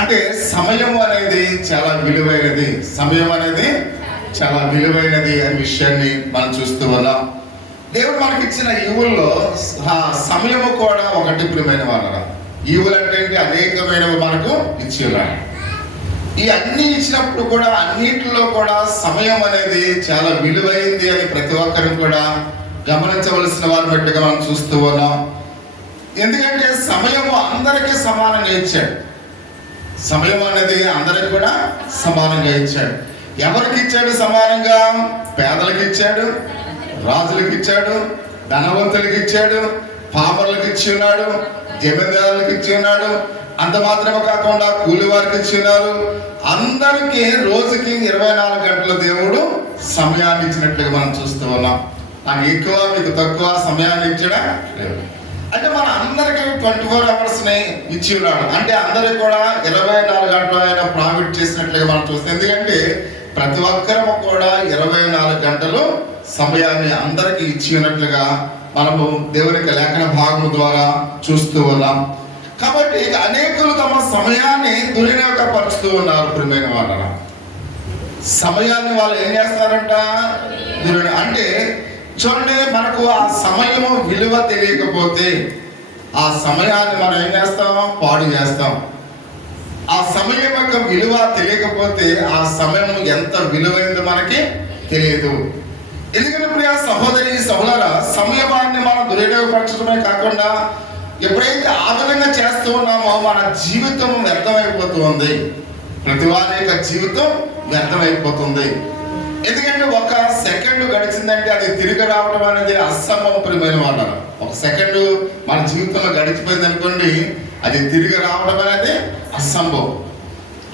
అంటే సమయం అనేది చాలా విలువైనది, సమయం అనేది చాలా విలువైనది అనే విషయాన్ని మనం చూస్తూ ఉన్నాం. దేవుడు మనకి ఇచ్చిన ఈవుల్లో సమయము కూడా ఒకటి ప్రియమైన వాళ్ళ. ఈవులు అంటే అనేకమైనవి మనకు ఇచ్చి ఉన్నాడు. ఈ అన్ని ఇచ్చినప్పుడు కూడా అన్నిటిలో కూడా సమయం అనేది చాలా విలువైంది అని ప్రతి ఒక్కరు కూడా గమనించవలసిన వారు బట్టిగా మనం చూస్తూ ఉన్నాం. ఎందుకంటే సమయము అందరికీ సమానంగా ఇచ్చాడు. సమయం అనేది అందరికి కూడా సమానంగా ఇచ్చాడు. ఎవరికి ఇచ్చాడు సమానంగా? పేదలకు ఇచ్చాడు, రాజులకు ఇచ్చాడు, ధనవంతులకు ఇచ్చాడు, పామరులకు ఇచ్చి ఉన్నాడు, జమీందారులకు ఇచ్చి ఉన్నాడు. అంత మాత్రమే కాకుండా కూలి వారికి ఇచ్చి ఉన్నారు. అందరికీ రోజుకి 24 గంటల దేవుడు సమయాన్ని ఇచ్చినట్లుగా మనం చూస్తూ ఉన్నాం. నాకు ఎక్కువ మీకు తక్కువ సమయాన్ని ఇచ్చడా లేదు. అంటే మన అందరికీ 24 hours ఇచ్చి ఉన్నాడు. అంటే అందరికి కూడా 24 గంటలు ఆయన ప్రాఫిట్ చేసినట్లుగా మనం చూస్తాం. ఎందుకంటే ప్రతి ఒక్కరము కూడా 24 గంటలు సమయాన్ని అందరికి ఇచ్చి ఉన్నట్లుగా మనము దేవుని యొక్క లేఖన భాగము ద్వారా చూస్తూ ఉన్నాం. కాబట్టి అనేకులు తమ సమయాన్ని దుర్వినియోగపరుస్తూ ఉన్నారు. ప్రియమైన వాళ్ళ సమయాన్ని వాళ్ళు ఏం చేస్తారంట? అంటే చూడండి, మనకు ఆ సమయము విలువ తెలియకపోతే ఆ సమయాన్ని మనం ఏం చేస్తాం? పాడు చేస్తాం. ఆ సమయం యొక్క విలువ తెలియకపోతే ఆ సమయం ఎంత విలువైందో మనకి తెలియదు. ఎందుకంటే ప్రియ సహోదరి సహోదరా, సమయాన్ని మనం దుర్వినియోగపరచడమే కాకుండా ఎప్పుడైతే ఆ విధంగా చేస్తూ ఉన్నామో మన జీవితం వ్యర్థమైపోతుంది. ప్రతి వారి యొక్క జీవితం వ్యర్థమైపోతుంది. ఎందుకంటే ఒక సెకండ్ గడిచిందంటే అది తిరిగి రావడం అనేది అసంభవం. ప్రియమైన వాళ్ళ, ఒక సెకండ్ మన జీవితంలో గడిచిపోయింది అనుకోండి, అది తిరిగి రావడం అనేది అసంభవం.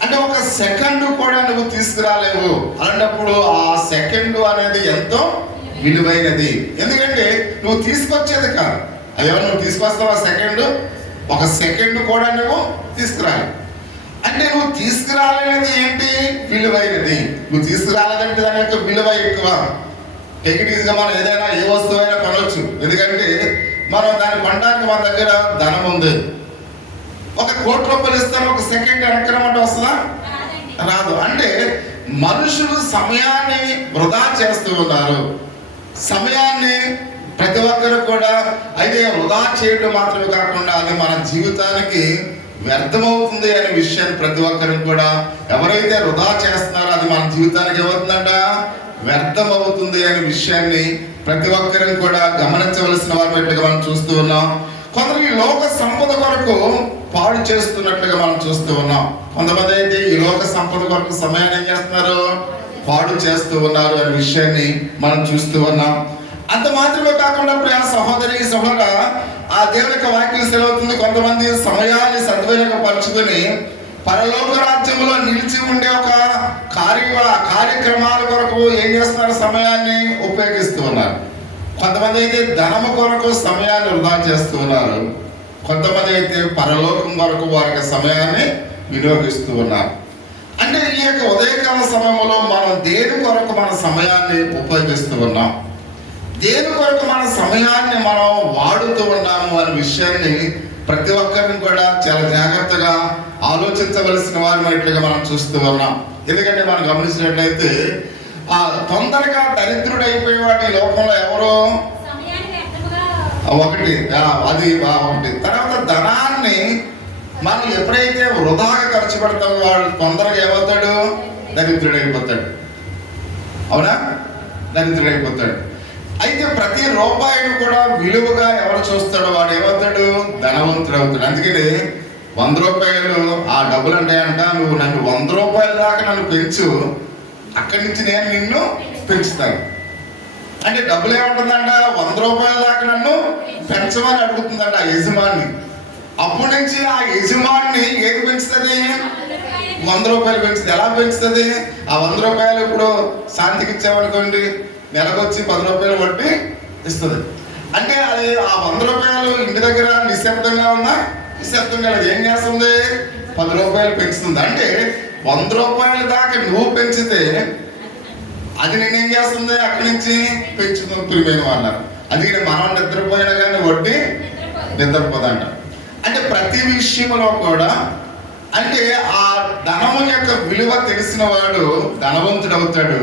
అంటే ఒక సెకండ్ కూడా నువ్వు తీసుకురాలేవు. అలాంటప్పుడు ఆ సెకండ్ అనేది ఎంతో విలువైనది. ఎందుకంటే నువ్వు తీసుకొచ్చేది కాదు, అదేమో నువ్వు తీసుకొస్తావా సెకండ్? ఒక సెకండ్ కూడా నువ్వు తీసుకురాలి. అంటే నువ్వు తీసుకురాలేనిది ఏంటి? విలువైనది. నువ్వు తీసుకురాలేదంటే దాని యొక్క విలువ ఎక్కువ. టెక్నిక్గా మనం ఏదైనా ఏ వస్తువు అయినా కొనవచ్చు. ఎందుకంటే మనం దాన్ని కొనడానికి మన దగ్గర ధనం ఉంది. 1 కోటి రూపాయలు ఇస్తాను, ఒక సెకండ్ వెనకరమంటే వస్తుందా? రాదు. అంటే మనుషులు సమయాన్ని వృధా చేస్తూ ఉన్నారు. సమయాన్ని ప్రతి ఒక్కరు కూడా అయితే వృధా చేయడం మాత్రమే కాకుండా అది మన జీవితానికి వ్యర్థమవుతుంది అనే విషయాన్ని ప్రతి ఒక్కరు కూడా ఎవరైతే వృధా చేస్తున్నారో అది మన జీవితానికి ఏమవుతుందంట? వ్యర్థమవుతుంది అనే విషయాన్ని ప్రతి ఒక్కరిని కూడా గమనించవలసిన వారి బట్టిగా మనం చూస్తూ ఉన్నాం. కొందరు ఈ లోక సంపద కొరకు పాడు చేస్తున్నట్లుగా మనం చూస్తూ ఉన్నాం. కొంతమంది అయితే ఈ లోక సంపద కొరకు సమయాన్ని ఏం చేస్తున్నారు? పాడు చేస్తూ ఉన్నారు అనే విషయాన్ని మనం చూస్తూ ఉన్నాం. అంత మాత్రమే కాకుండా ప్రియ సహోదరి సహోదర, ఆ దేవుని యొక్క వాక్యం సెలవుతుంది, కొంతమంది సమయాన్ని సద్వినియోగపరుచుకొని పరలోక రాజ్యంలో నిలిచి ఉండే ఒక కార్యక్రమాల కొరకు ఏం చేస్తున్నారు? సమయాన్ని ఉపయోగిస్తూ ఉన్నారు. కొంతమంది అయితే ధనము కొరకు సమయాన్ని వృధా చేస్తూ ఉన్నారు. కొంతమంది అయితే పరలోకం కొరకు వారి సమయాన్ని వినియోగిస్తూ ఉన్నారు. అంటే ఈ యొక్క ఉదయకాల సమయంలో మనం దేని కొరకు మన సమయాన్ని ఉపయోగిస్తూ ఉన్నాం, దేని కొరకు మన సమయాన్ని మనం వాడుతూ ఉన్నాము అనే విషయాన్ని ప్రతి ఒక్కరిని కూడా చాలా జాగ్రత్తగా ఆలోచించవలసిన వారినట్లుగా మనం చూస్తూ ఉన్నాం. ఎందుకంటే మనం గమనించినట్లయితే తొందరగా దరిద్రుడు అయిపోయేవాడు ఈ లోకంలో ఎవరు? ఒకటి తర్వాత ధనాన్ని మనం ఎప్పుడైతే వృధాగా ఖర్చు పెడతామో వాడు తొందరగా ఏమవుతాడు? దరిద్రుడైపోతాడు. అవునా? దరిద్రుడైపోతాడు. అయితే ప్రతి రూపాయిని కూడా విలువగా ఎవరు చూస్తాడో వాడు ఏమవుతాడు? ధనవంతుడు అవుతాడు. అందుకని 100 రూపాయలు ఆ డబ్బులు అంటాయంట, నువ్వు నన్ను 100 రూపాయల దాకా నన్ను పెంచు, అక్కడి నుంచి నేను నిన్ను పెంచుతాను. అంటే డబ్బులు ఏముంటుందంట? 100 రూపాయల దాకా నన్ను పెంచమని అడుగుతుందంట ఆ యజమాని. అప్పటి నుంచి ఆ యజమాని ఏది పెంచుతుంది? 100 రూపాయలు పెంచుతుంది. ఎలా పెంచుతుంది? ఆ 100 రూపాయలు ఇప్పుడు శాంతికి ఇచ్చామనుకోండి, నెలకొచ్చి 10 రూపాయలు బట్టి ఇస్తుంది. అంటే అది ఆ 100 రూపాయలు ఇంటి దగ్గర నిశ్శబ్దంగా ఉందా? నిశ్శబ్దంగా లేదు. ఏం చేస్తుంది? 10 రూపాయలు పెంచుతుంది. అంటే 100 రూపాయల దాకా నువ్వు పెంచితే అది నేనేం చేస్తుంది? అక్కడి నుంచి పెంచుతుంది. ప్రియమైన వాళ్ళ, అందుకని మనం నిద్రపోయినా కానీ వడ్డీ నిద్రపోదంట. అంటే ప్రతి విషయంలో కూడా అంటే ఆ ధనము యొక్క విలువ తెలిసిన వాడు ధనవంతుడు అవుతాడు,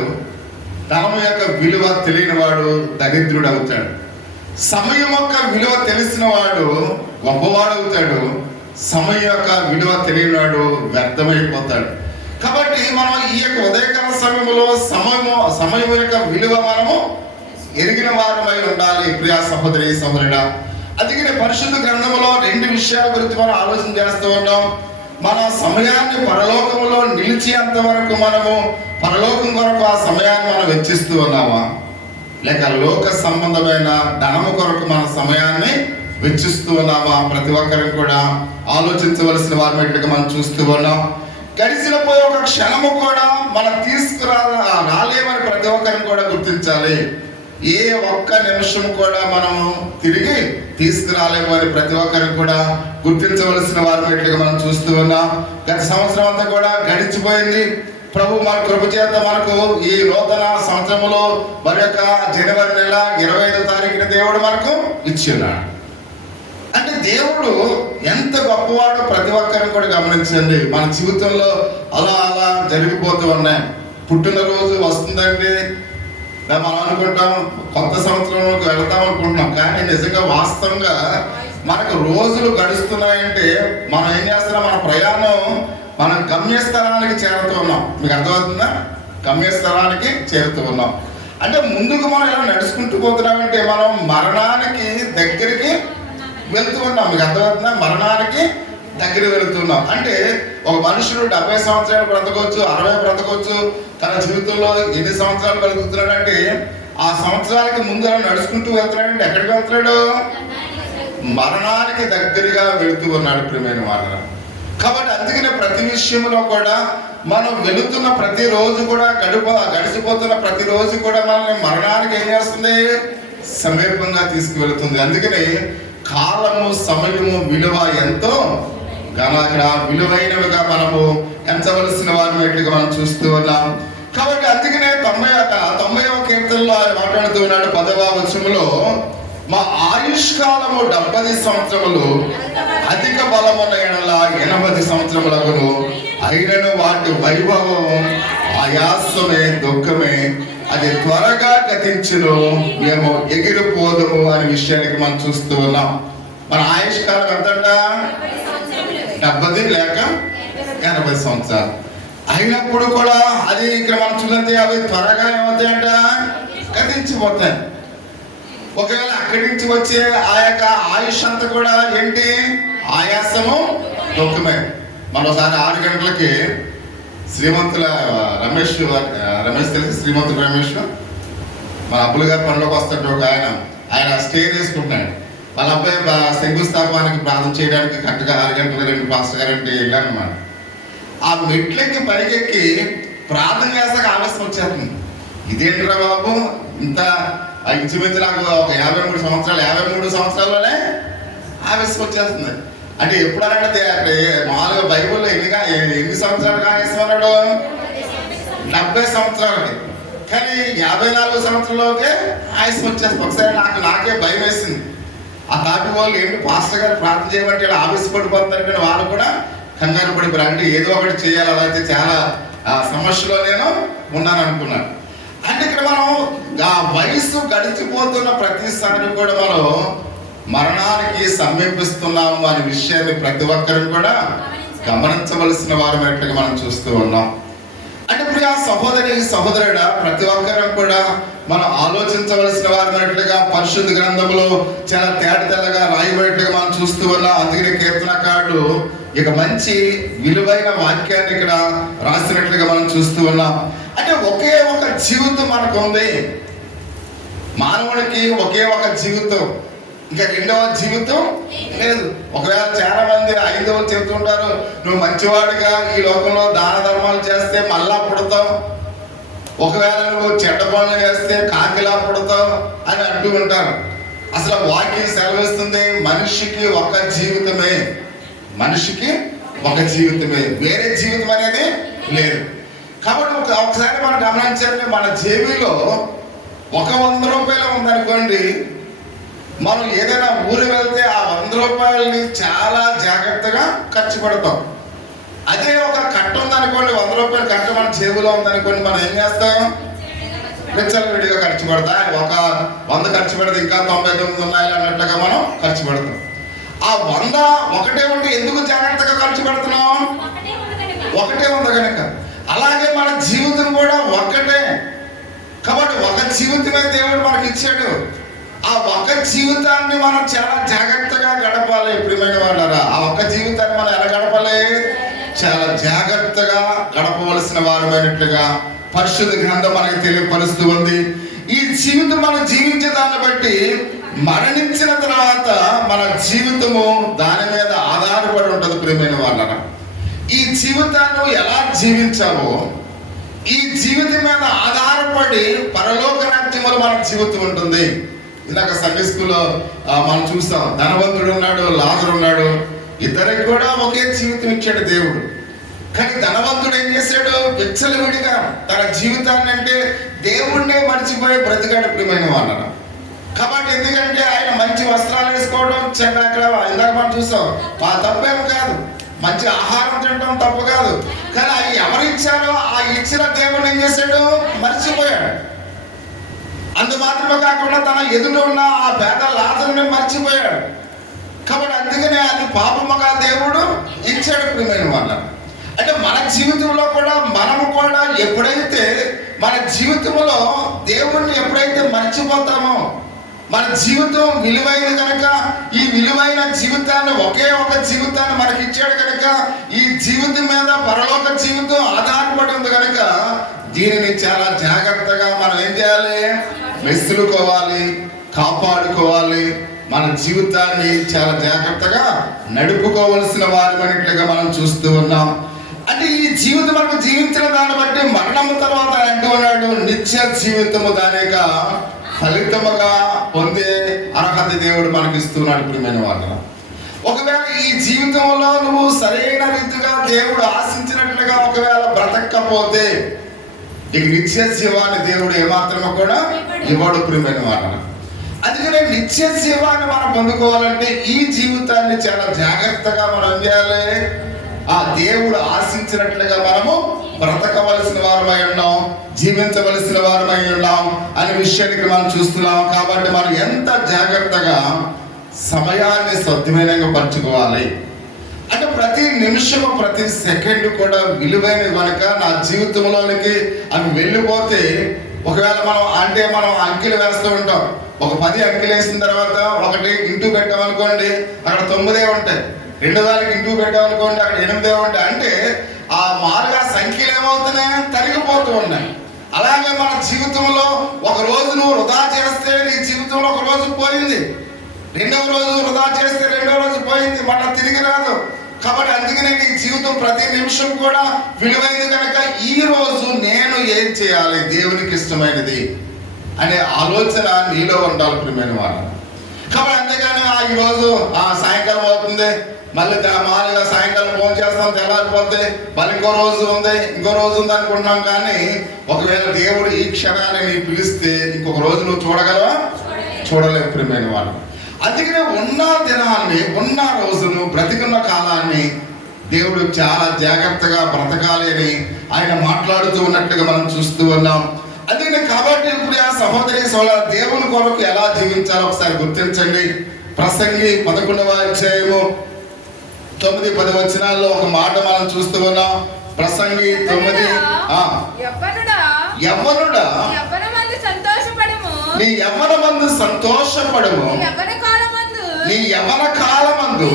ధనము యొక్క విలువ తెలియని వాడు దరిద్రుడు అవుతాడు. సమయం యొక్క విలువ తెలిసిన వాడు గొప్పవాడు అవుతాడు, సమయం యొక్క విలువ తెలియని వాడు వ్యర్థమైపోతాడు. కాబట్టి మనం ఈ యొక్క ఉదయకాల సమయంలో సమయం యొక్క విలువ మనము ఎరిగిన వారమై ఉండాలి. ప్రియా సహోదరి సహోదరుడా, అందుకనే పరిశుద్ధ గ్రంథంలో 2 విషయాల గురించి మనం ఆలోచన చేస్తూ ఉన్నాం. మన సమయాన్ని పరలోకంలో నిలిచేంత వరకు మనము పరలోకం కొరకు ఆ సమయాన్ని మనం వెచ్చిస్తూ ఉన్నామా, లేక లోక సంబంధమైన ధనము కొరకు మన సమయాన్ని వెచ్చిస్తూ ఉన్నామా? ప్రతి ఒక్కరికి కూడా ఆలోచించవలసిన వారిగా మనం చూస్తూ ఉన్నాం. గడిచిన పోయే ఒక క్షణము కూడా మనం రాలేమని ప్రతి ఒక్కరిని కూడా గుర్తించాలి. ఏ ఒక్క నిమిషం కూడా మనము తిరిగి తీసుకురాలేము అని ప్రతి ఒక్కరికి కూడా గుర్తించవలసిన వారిగా మనం చూస్తూ ఉన్నాం. గత సంవత్సరం అంతా కూడా గడిచిపోయింది. ప్రభు మన కృప చేత మనకు ఈ నూతన సంవత్సరంలో మరి యొక్క జనవరి నెల 25వ తారీఖున దేవుడు మనకు ఇచ్చిన్నాడు. అంటే దేవుడు ఎంత గొప్పవాడో ప్రతి ఒక్కరిని కూడా గమనించండి. మన జీవితంలో అలా అలా జరిగిపోతూ ఉన్నాయి. పుట్టినరోజు వస్తుందండి, మనం అనుకుంటాం కొత్త సంవత్సరంలోకి వెళ్తాం అనుకుంటున్నాం, కానీ నిజంగా వాస్తవంగా మనకు రోజులు గడుస్తున్నాయంటే మనం ఏం చేస్తున్నాం, మన ప్రయాణం మనం గమ్యస్థానానికి చేరుతూ ఉన్నాం. మీకు అర్థమవుతుందా? గమ్యస్థానానికి చేరుతూ ఉన్నాం అంటే ముందుకు మనం ఇలా నడుచుకుంటూ పోతున్నామంటే మనం మరణానికి దగ్గరికి వెళ్తూ ఉన్నాం. మీకు అర్థమవుతుందా? మరణానికి దగ్గర వెళుతున్నాం అంటే ఒక మనుషుడు 70 సంవత్సరాలు బ్రతకొచ్చు, 60 బ్రతకొచ్చు. తన జీవితంలో ఎన్ని సంవత్సరాలు బ్రతుకుతున్నాడంటే ఆ సంవత్సరాలకి ముందు నడుచుకుంటూ వెళ్తున్నాడంటే ఎక్కడికి వెళ్తున్నాడు? మరణానికి దగ్గరగా వెళుతూ ఉన్నాడు ప్రియమైన వారు. కాబట్టి అందుకనే ప్రతి విషయంలో కూడా మనం వెళుతున్న ప్రతి రోజు కూడా గడిచిపోతున్న ప్రతి రోజు కూడా మనల్ని మరణానికి ఏం చేస్తుంది? సమీపంగా తీసుకువెళుతుంది. అందుకనే కాలము సమయము విలువ ఎంతో ఇక్కడ విలువైనవిగా మనము ఎంచవలసిన వారిగా మనం చూస్తూ ఉన్నాం. కాబట్టి అందుకనే 90వ కీర్తనలో ఆయన మాట్లాడుతూ ఉన్నాడు 10వ వచనంలో, మా ఆయుష్కాలము 70 సంవత్సరములు, అధిక బలమున్న ఎడల 80 సంవత్సరములగును, అయినను వాటి వైభవం ఆయాసమే దుఃఖమే, అది త్వరగా గతించును, మేము ఎగిరిపోదము అనే విషయానికి మనం చూస్తూ ఉన్నాం. మన ఆయుష్కాలం ఎంతంట? 70 లేక 80 సంవత్సరాలు. అయినప్పుడు కూడా అది ఇక్కడ మనం చూడండి, అవి త్వరగా ఏమవుతాయంట? గతించిపోతాయి. ఒకవేళ అక్కడి నుంచి వచ్చే ఆ యొక్క ఆయుష్ అంతా కూడా ఏంటి? ఆయాసము దుఃఖమే. మరోసారి 6 గంటలకి శ్రీమంతుల రమేష్ తెలిసి శ్రీమంతుల రమేష్ మన అబ్బులు గారి పనిలోకి వస్తాడు ఒక ఆయన స్టే చేసుకుంటున్నాడు. వాళ్ళ అబ్బాయి శంకుస్థాపనానికి ప్రార్థన చేయడానికి కరెక్ట్గా 6 గంటల 2 పాస్టర్ గారంటే వెళ్ళానమాట. ఆ మెట్లకి పైకెక్కి ప్రార్థన చేస్తాక ఆలస్యం వచ్చేస్తుంది. ఇదేంట్రా బాబు, ఇంత ఇంచుమించు నాకు ఒక 53 సంవత్సరాల్లోనే ఆలస్యం వచ్చేస్తుంది. అంటే ఎప్పుడన్నాడు మామూలుగా బైబుల్లో ఎన్ని సంవత్సరాలు కాగేస్తున్నాడు? 70 సంవత్సరాలకి. కానీ 54 సంవత్సరాలకే ఆలస్యం వచ్చేస్తుంది. ఒకసారి నాకే భయం వేసింది. ఆ తాపి వాళ్ళు ఏంటి పాస్టర్ గారు ప్రార్థన చేయమంటే ఆవేశపడిపోతున్నారు, కానీ వాళ్ళు కూడా కంగారు పడిపోయారు. అంటే ఏదో ఒకటి చేయాలి, అలా అయితే చాలా సమస్యలో నేను ఉన్నాను అనుకున్నాను. అంటే ఇక్కడ మనం ఆ వయసు గడిచిపోతున్న ప్రతిసారి కూడా మనం మరణానికి సమీపిస్తున్నాము అనే విషయాన్ని ప్రతి ఒక్కరిని కూడా గమనించవలసిన వారమైనట్లుగా మనం చూస్తూ ఉన్నాం. అంటే ఇప్పుడు ఆ సహోదరుడా ప్రతి ఒక్కరం కూడా మనం ఆలోచించవలసిన వారమైనట్లుగా పరిశుద్ధ గ్రంథంలో చాలా తేటతెల్లగా రాయబడినట్లుగా మనం చూస్తూ ఉన్నాం. అందుకనే కీర్తనకారుడు ఇక మంచి విలువైన వాక్యాన్ని ఇక్కడ రాసినట్లుగా మనం చూస్తూ ఉన్నాం. అంటే ఒకే ఒక జీవితం మనకు ఉంది. మానవుడికి ఒకే ఒక జీవితం, ఇంకా రెండవ జీవితం లేదు. ఒకవేళ చాలా మంది ఐదవలు చెబుతుంటారు, నువ్వు మంచివాడిగా ఈ లోకంలో దాన ధర్మాలు చేస్తే మళ్ళా పుడతావు, ఒకవేళ నువ్వు చెడ్డ పనులు చేస్తే కాకిలా పుడతావు అని అంటూ ఉంటారు. అసలు వాక్యం సెలవిస్తుంది మనిషికి ఒక జీవితమే, వేరే జీవితం అనేది లేదు. కాబట్టి ఒకసారి మనం గమనించండి, మన జేబులో 100 రూపాయలు ఉందనుకోండి, మనం ఏదైనా ఊరు వెళ్తే ఆ 100 రూపాయలని చాలా జాగ్రత్తగా ఖర్చు పెడతాం. అదే ఒక కట్ట ఉందనుకోండి, 100 రూపాయల కట్ట మన జేబులో ఉందనుకోండి, మనం ఏం చేస్తాం? విడిగా ఖర్చు పెడతా. ఒక 100 ఖర్చు పెడితే ఇంకా 99 ఉన్నాయి అన్నట్టుగా మనం ఖర్చు పెడతాం. ఆ 100 ఒకటే ఉంటే ఎందుకు జాగ్రత్తగా ఖర్చు పెడుతున్నాం? ఒకటే ఉంది కనుక. అలాగే మన జీవితం కూడా ఒక్కటే కాబట్టి ఒక జీవితమే దేవుడు మనకి ఇచ్చాడు. ఆ ఒక్క జీవితాన్ని మనం చాలా జాగ్రత్తగా గడపాలి. ప్రియమైన వాళ్ళారా, ఆ ఒక్క జీవితాన్ని మనం ఎలా గడపాలి? చాలా జాగ్రత్తగా గడపవలసిన వారమైనట్లుగా పరిశుద్ధ గ్రంథం మనకి తెలియపరుస్తూ ఉంది. ఈ జీవితం మనం జీవించే దాన్ని బట్టి మరణించిన తర్వాత మన జీవితము దాని మీద ఆధారపడి ఉంటుంది. ప్రియమైన వాళ్ళరా, ఈ జీవితాన్ని ఎలా జీవించావో ఈ జీవితం మీద ఆధారపడి పరలోక రాజ్యములో మన జీవితం ఉంటుంది. ఇందాక సండే స్కూల్లో మనం చూస్తాం, ధనవంతుడు ఉన్నాడు, లాజరు ఉన్నాడు. ఇద్దరికి కూడా ఒకే జీవితం ఇచ్చాడు దేవుడు. కానీ ధనవంతుడు ఏం చేశాడు? విచ్చలవిడిగా తన జీవితాన్ని అంటే దేవుణ్ణే మర్చిపోయి బ్రతికాడు. ప్రియమైన వాళ్ళ కాబట్టి ఎందుకంటే ఆయన మంచి వస్త్రాలు వేసుకోవడం అక్కడ ఇందాక మనం చూసాం, ఆ తప్పేం కాదు. మంచి ఆహారం తినడం తప్పు కాదు. కానీ అవి ఎవరిచ్చారో ఆ ఇచ్చిన దేవుడు ఏం చేశాడు? మర్చిపోయాడు. అందు మాత్రమే కాకుండా తన ఎదుట ఉన్న ఆ పేద లాజరుని మర్చిపోయాడు. కాబట్టి అందుకనే అది పాపముగా దేవుడు ఇచ్చాడు. ప్రియమైన వాళ్ళ అంటే మన జీవితంలో కూడా మనము కూడా ఎప్పుడైతే మన జీవితంలో దేవుణ్ణి ఎప్పుడైతే మర్చిపోతామో, మన జీవితం విలువైనది కనుక ఈ విలువైన జీవితాన్ని ఒకే ఒక జీవితాన్ని మనకి ఇచ్చాడు కనుక ఈ జీవితం మీద పరలోక జీవితం ఆధారపడి ఉంది కనుక దీనిని చాలా జాగ్రత్తగా మనం ఏం చేయాలి? మెసులుకోవాలి, కాపాడుకోవాలి. మన జీవితాన్ని చాలా జాగ్రత్తగా నడుపుకోవలసిన వారినట్లుగా మనం చూస్తూ ఉన్నాం. అంటే ఈ జీవితం మనకు జీవించిన దాన్ని బట్టి మరణము తర్వాత అంటూ ఉన్నాడు, నిత్య జీవితము దాని యొక్క ఫలితముగా పొందే అర్హత దేవుడు మనకి ఇస్తున్నాడు. ప్రియమైన వాళ్ళ ఒకవేళ ఈ జీవితంలో నువ్వు సరైన రీతిగా దేవుడు ఆశించినట్లుగా ఒకవేళ బ్రతకపోతే ఇక నిత్య జీవాన్ని దేవుడు ఏమాత్రమో కూడా ఇవ్వడు. ప్రియమైన వాళ్ళ అందుకనే నిత్య జీవాన్ని మనం పొందుకోవాలంటే ఈ జీవితాన్ని చాలా జాగ్రత్తగా మనం ఏం చేయాలి? ఆ దేవుడు ఆశించినట్లుగా మనము బ్రతకవలసిన వారమై ఉన్నాం, జీవించవలసిన వారమై ఉన్నాం అనే విషయానికి మనం చూస్తున్నాం. కాబట్టి మనం ఎంత జాగ్రత్తగా సమయాన్ని సద్వినియోగంగా పరచుకోవాలి అంటే ప్రతి నిమిషము ప్రతి సెకండ్ కూడా విలువైనవి కనుక నా జీవితంలోనికి అవి వెళ్ళిపోతే ఒకవేళ మనం అంకెలు వేస్తూ ఉంటాం. ఒక 10 అంకెలు వేసిన తర్వాత ఒకటి ఇంటూ పెట్టామనుకోండి, అక్కడ 9 ఉంటాయి. 2 దానికి ఇంటూ పెట్టామనుకోండి, అక్కడ 8 ఉంటాయి. అంటే ఆ మారుగా సంఖ్యలు ఏమవుతున్నాయి? తరిగిపోతూ ఉన్నాయి. అలాగే మన జీవితంలో ఒక రోజు నువ్వు వృధా చేస్తే నీ జీవితంలో ఒక రోజు పోయింది, 2వ రోజు వృధా చేస్తే 2వ రోజు పోయింది, మళ్ళీ తిరిగి రాదు. కాబట్టి అందుకనే నీ జీవితం ప్రతి నిమిషం కూడా విలువైంది కనుక ఈ రోజు నేను ఏం చేయాలి దేవునికి ఇష్టమైనది అనే ఆలోచన నీలో ఉండాలి. ప్రియమైన వాళ్ళు కాబట్టి అంతేగాని ఈరోజు సాయంకాలం అవుతుంది, మళ్ళీ మామూలుగా సాయంకాలం ఫోన్ చేస్తాం, తెల్లారిపోతే మళ్ళీ ఇంకో రోజు ఉంది అనుకుంటున్నాం. కానీ ఒకవేళ దేవుడు ఈ క్షణాన్ని నీ పిలిస్తే ఇంకొక రోజు నువ్వు చూడగలవా? చూడలేవు. ప్రియమైన వాళ్ళు అందుకనే ఉన్న దినాన్ని, ఉన్న రోజును, బ్రతికున్న కాలాన్ని దేవుడు చాలా జాగ్రత్తగా బ్రతకాలి అని ఆయన మాట్లాడుతూ ఉన్నట్టుగా మనం చూస్తూ ఉన్నాం. అందుకని కాబట్టి ఇప్పుడు ఆ సహోదరి దేవుని కొరకు ఎలా జీవించాలో ఒకసారి గుర్తించండి. ప్రసంగి 11వ అధ్యాయము 9-10 వచనాల్లో ఒక మాట మనం చూస్తూ ఉన్నాం. ప్రసంగి 9 యవ్వనుడా నీ యవ్వనమందు సంతోషపడము, నీ యవ్వన కాలమందు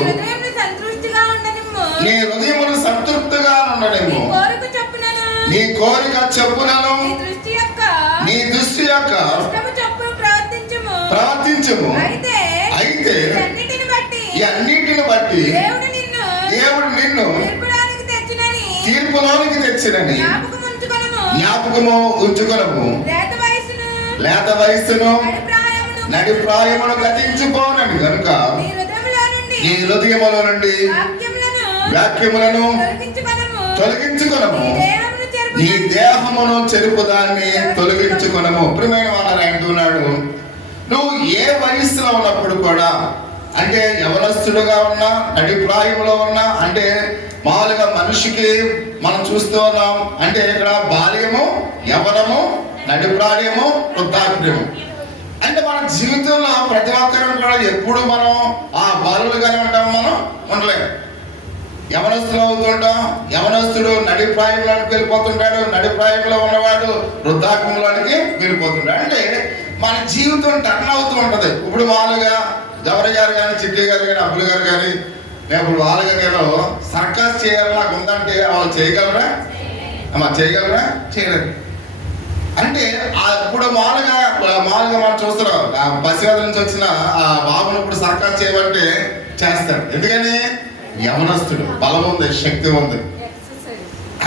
నీ హృదయమును సంతృప్తిగా ఉండడము, నీ కోరిక చెప్పునను నీ దృష్టి యొక్క ప్రవర్తించము. అయితే ఈ అన్నిటిని బట్టి దేవుడు నిన్ను తీర్పులోనికి తెచ్చినని జ్ఞాపకము ఉంచుకొనము. లేత వయస్సును నడి ప్రాయమును గతించుకోనని కనుక నీ హృదయములో నుండి వాక్యములను తొలగించుకొనము, నీ దేహమును చెరుపు దాన్ని తొలగించుకొనము. ప్రియమైన వాళ్ళని అంటున్నాడు, నువ్వు ఏ వయస్సులో ఉన్నప్పుడు కూడా, అంటే యవనస్తుడుగా ఉన్నా, నడి ప్రాయంలో ఉన్నా, అంటే మామూలుగా మనిషికి మనం చూస్తూ ఉన్నాం. అంటే ఇక్కడ బాల్యము, యవ్వనము, నడిప్రాయము, వృద్ధాప్యము. అంటే మన జీవితంలో ప్రతి ఒక్కరం కూడా ఎప్పుడు మనం ఆ బాలులుగానే ఉంటాం, మనం ఉండలేము. యవనస్తులు అవుతుంటాం, యవనస్తుడు నడిప్రాయంలోనికి వెళ్ళిపోతుంటాడు, నడిప్రాయంలో ఉన్నవాడు వృద్ధాప్యంలోనికి వెళ్ళిపోతుంటాడు. అంటే మన జీవితం టర్న్ అవుతూ ఉంటది. ఇప్పుడు మామూలుగా గౌరవ గారు కానీ, చిట్టి గారు కానీ, అబ్బులు గారు కానీ, నేను ఇప్పుడు వాళ్ళగా నేను సర్కస్ చేయాలి నాకు ఉందంటే వాళ్ళు చేయగలరా? చేయగలరా? చేయలేరు. అంటే ఇప్పుడు మామూలుగా మనం చూస్తున్నాం, పసివేద నుంచి వచ్చిన ఆ బాబుని ఇప్పుడు సర్కస్ చేయమంటే చేస్తాడు. ఎందుకని? యవనస్తుడు, బలం ఉంది, శక్తి ఉంది,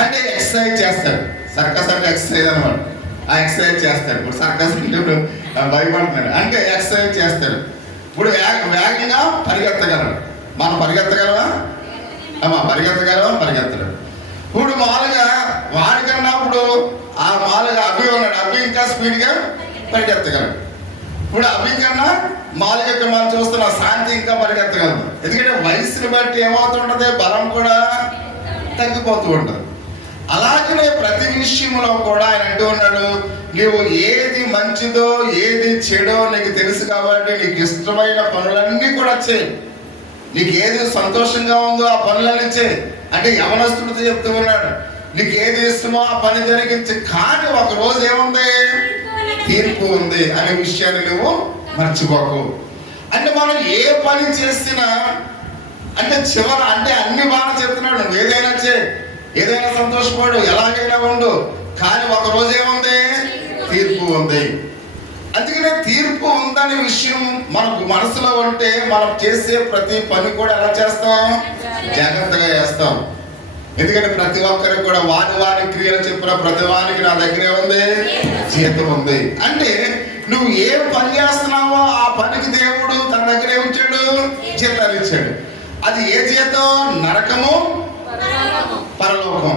అంటే ఎక్సర్సైజ్ చేస్తాడు. సర్కస్ అంటే ఎక్సర్సైజ్ అనమాట. ఆ ఎక్సర్సైజ్ చేస్తాడు. ఇప్పుడు సర్కస్ అంటే ఇప్పుడు భయపడుతున్నాడు, అంటే ఎక్సర్సైజ్ చేస్తాడు. ఇప్పుడు వేగంగా పరిగెత్తగలడు. మనం పరిగెత్తగలవా? పరిగెత్తలేడు. ఇప్పుడు మామూలుగా వాడికన్నా ఇప్పుడు ఆ మామూలుగా అభి ఉన్నాడు, అభి ఇంకా స్పీడ్గా పరిగెత్తగలడు. ఇప్పుడు అభి కన్నా మామూలుగా మనం చూస్తున్న శాంతి ఇంకా పరిగెత్తగలదు. ఎందుకంటే వయసుని బట్టి ఏమవుతుంటది, బలం కూడా తగ్గిపోతూ ఉంటుంది. అలాగనే ప్రతి విషయంలో కూడా ఆయన అంటూ ఉన్నాడు, నీవు ఏది మంచిదో ఏది చెడో నీకు తెలుసు కాబట్టి నీకు ఇష్టమైన పనులన్నీ కూడా చేయి. నీకు ఏది సంతోషంగా ఉందో ఆ పనులన్నీ చేయి. అంటే యవనస్తుడితో చెప్తూ ఉన్నాడు, నీకు ఏది ఇష్టమో ఆ పని జరిగించి. కానీ ఒక రోజు ఏముంది? తీర్పు ఉంది అనే విషయాన్ని నువ్వు మర్చిపోకు. అంటే మనం ఏ పని చేసినా అంటే చివర అంటే అన్ని బాగా చెప్తున్నాడు, నువ్వు ఏదైనా చేయి, ఏదైనా సంతోషపడు, ఎలాగైనా ఉండు. కానీ ఒక రోజు ఏముంది? తీర్పు ఉంది. అందుకనే తీర్పు ఉందనే విషయం మనకు మనసులో ఉంటే మనం చేసే ప్రతి పని కూడా ఎలా చేస్తాం? జాగ్రత్తగా చేస్తాం. ఎందుకంటే ప్రతి ఒక్కరికి కూడా వారి క్రియలు చెప్పిన ప్రతి వారికి నా దగ్గరే ఉంది, జీతం ఉంది. అంటే నువ్వు ఏ పని చేస్తున్నావో ఆ పనికి దేవుడు తన దగ్గరే ఉంచాడు, జీతాలు ఇచ్చాడు. అది ఏ జీతం? నరకము, పరలోకం.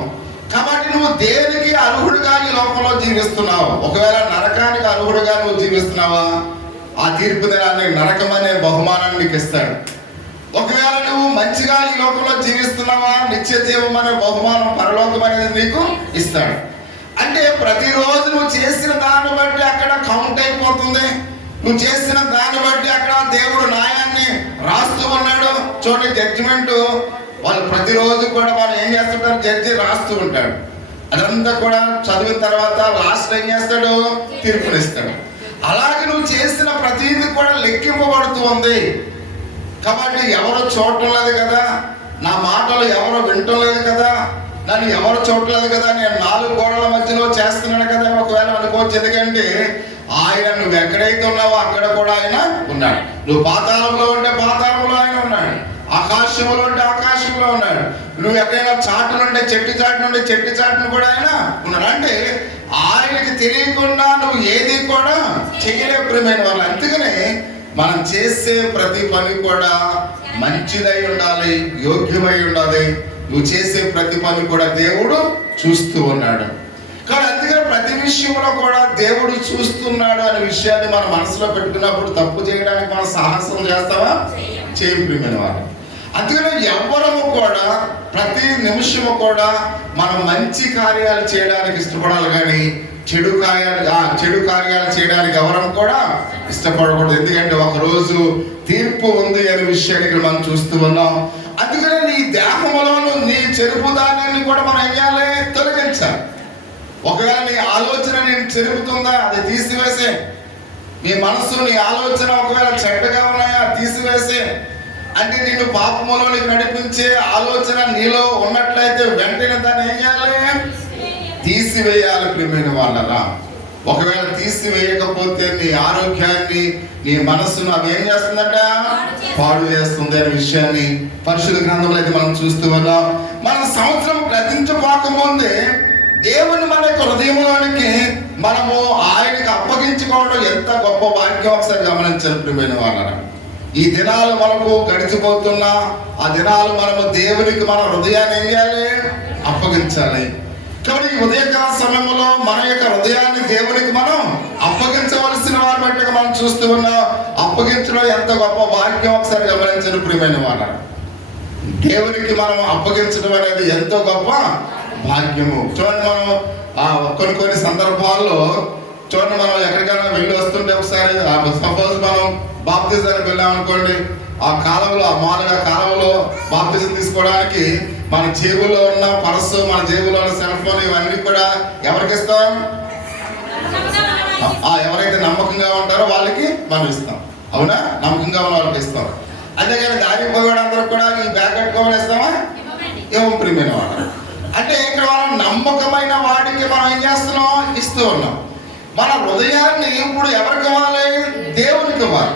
కాబట్టి నువ్వు దేనికి అర్హుడుగా ఈ లోకంలో జీవిస్తున్నావు. ఒకవేళ నరకానికి అర్హుడుగా నువ్వు జీవిస్తున్నావా, ఆ తీర్పు దినాన్ని నరకం అనే బహుమానాన్ని నీకు ఇస్తాడు. ఒకవేళ నువ్వు మంచిగా ఈ లోకంలో జీవిస్తున్నావా, నిత్య జీవం అనే బహుమానం, పరలోకం అనేది నీకు ఇస్తాడు. అంటే ప్రతిరోజు నువ్వు చేసిన దాన్ని బట్టి అక్కడ కౌంట్ అయిపోతుంది. నువ్వు చేసిన దాన్ని బట్టి అక్కడ దేవుడు న్యాయాన్ని రాస్తూ ఉన్నాడు. చూడండి, జడ్జిమెంట్ వాళ్ళు ప్రతిరోజు కూడా వాళ్ళు ఏం చేస్తుంటారు? జడ్జి రాస్తూ ఉంటాడు. అదంతా కూడా చదివిన తర్వాత లాస్ట్ ఏం చేస్తాడు? తీర్పునిస్తాడు. అలాగే నువ్వు చేసిన ప్రతిదీ కూడా లెక్కింపబడుతూ ఉంది. కాబట్టి ఎవరు చూడటం లేదు కదా, నా మాటలు ఎవరు వినటం లేదు కదా, నన్ను ఎవరు చూడలేదు కదా, నేను 4 గోడల మధ్యలో చేస్తున్నాను కదా ఒకవేళ అనుకోవచ్చు. ఎందుకంటే ఆయన నువ్వు ఎక్కడైతే ఉన్నావో అక్కడ కూడా ఆయన ఉన్నాడు. నువ్వు పాతాళంలో ఉంటే పాతాళంలో ఆయన ఉన్నాడు, ఆకాశంలో ఉంటే ఆకాశంలో ఉన్నాడు. నువ్వు ఎక్కడైనా చాటు నుండి చెట్టు చాటు నుండి చెట్టు చాటును కూడా ఆయన ఉన్నాడు. అంటే ఆయనకి తెలియకుండా నువ్వు ఏది కూడా చేయలేవు ప్రియమైన వాళ్ళు. అందుకనే మనం చేసే ప్రతి పని కూడా మంచిదై ఉండాలి, యోగ్యమై ఉండాలి. నువ్వు చేసే ప్రతి పని కూడా దేవుడు చూస్తూ ఉన్నాడు. కానీ అందుకని ప్రతి విషయంలో కూడా దేవుడు చూస్తున్నాడు అనే విషయాన్ని మన మనసులో పెట్టుకున్నప్పుడు తప్పు చేయడానికి మనం సాహసం చేస్తావా? చేయం ప్రియమైన వాళ్ళు. అందుకని ఎవ్వరము కూడా ప్రతి నిమిషము కూడా మనం మంచి కార్యాలు చేయడానికి ఇష్టపడాలి, కానీ చెడు కార్యాలు చేయడానికి ఎవరం కూడా ఇష్టపడకూడదు. ఎందుకంటే ఒకరోజు తీర్పు ఉంది అనే విషయాన్ని మనం చూస్తూ ఉన్నాం. అందుకనే నీ దేహంలోను నీ చెరుపుదానాన్ని కూడా మనం ఏం చేయాలి? తొలగించాలి. ఒకవేళ నీ ఆలోచన నేను చెరుపుతుందా, అది తీసివేసే. నీ మనస్సు నీ ఆలోచన ఒకవేళ చెడ్డగా ఉన్నాయా, తీసివేసే. అంటే నిన్ను పాపములో నీకు నడిపించే ఆలోచన నీలో ఉన్నట్లయితే వెంటనే దాన్ని ఏం చేయాలి? తీసివేయాలి ప్రియమైన వాళ్ళరా. ఒకవేళ తీసివేయకపోతే నీ ఆరోగ్యాన్ని, నీ మనస్సును అవి ఏం చేస్తుందట? పాడు చేస్తుంది అనే విషయాన్ని పరిశుద్ధ గ్రంథంలో అయితే మనం చూస్తూ ఉన్నాం. మన సంవత్సరం గతించబోకముందే దేవుని మన యొక్క హృదయంలోనికి మనము ఆయనకి అప్పగించుకోవడం ఎంత గొప్ప భాగ్యం. ఒకసారి గమనించాలి ప్రియమైన వాళ్ళరా. ఈ దినాలు మనకు గడిచిపోతున్నా ఆ దినాలు మనము దేవునికి మన హృదయాన్ని ఏం చేయాలి? అప్పగించాలి. కాబట్టి ఈ ఉదయకాల సమయంలో మన యొక్క హృదయాన్ని దేవునికి మనం అప్పగించవలసిన వారి బట్టి మనం చూస్తూ ఉన్నాం. అప్పగించడం ఎంత గొప్ప భాగ్యం ఒకసారి గమనించండి ప్రియమైన వాళ్ళ. దేవునికి మనం అప్పగించడం అనేది ఎంతో గొప్ప భాగ్యము. చూడండి, మనం కొన్ని సందర్భాల్లో చూడండి, మనం ఎక్కడికైనా వెళ్ళి వస్తుంటే ఒకసారి సపోజ్ మనం బాప్తిజానికి వెళ్ళామనుకోండి, ఆ మామూలుగా కాలంలో బాప్తిజం తీసుకోవడానికి మన జేబులో ఉన్న పర్సు, మన జేబులో ఉన్న సెల్ ఫోన్ ఇవన్నీ కూడా ఎవరికి ఇస్తాం? ఎవరైతే నమ్మకంగా ఉంటారో వాళ్ళకి మనం ఇస్తాం. అవునా? నమ్మకంగా ఉన్న వాళ్ళకి ఇస్తాం. అంతేగాని దారి పోయేవాడందరూ కూడా ఈ బ్యాగ్ కట్టుకోమని ఇస్తామా? ఏమో ప్రియమైన వాడు. అంటే ఇక్కడ మనం నమ్మకమైన వాడికి మనం ఏం చేస్తున్నాం? ఇస్తూ ఉన్నాం. మన హృదయాన్ని ఇప్పుడు ఎవరికి ఇవ్వాలి? దేవునికి ఇవ్వాలి.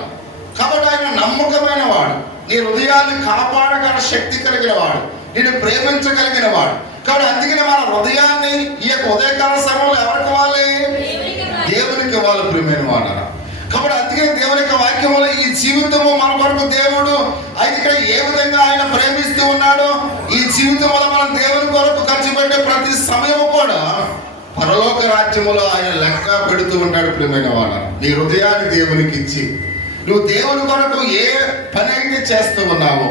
కాబట్టి ఆయన నమ్మకమైన వాడు, నీ హృదయాన్ని కాపాడగల శక్తి కలిగిన వాడు, నిన్ను ప్రేమించగలిగిన వాడు. కాబట్టి అందుకని మన హృదయాన్ని ఈ యొక్క ఉదయకాల సమయంలో ఎవరికి ఇవ్వాలి? దేవునికి ఇవ్వాలి ప్రియమైన వాడరా. కాబట్టి అందుకని దేవుని యొక్క వాక్యంలో ఈ జీవితము మన కొరకు దేవుడు అయితే ఇక్కడ ఏ విధంగా ఆయన ప్రేమిస్తూ ఉన్నాడో, ఈ జీవితంలో మనం దేవుని కొరకు ఖర్చు పెట్టే ప్రతి సమయము కూడా పరలోక రాజ్యములో ఆయన లెక్క పెడుతూ ఉంటాడు ప్రియమైన వాడరా. నీ హృదయాన్ని దేవునికి ఇచ్చి నువ్వు దేవుని కొరకు ఏ పని అయితే చేస్తూ ఉన్నావో,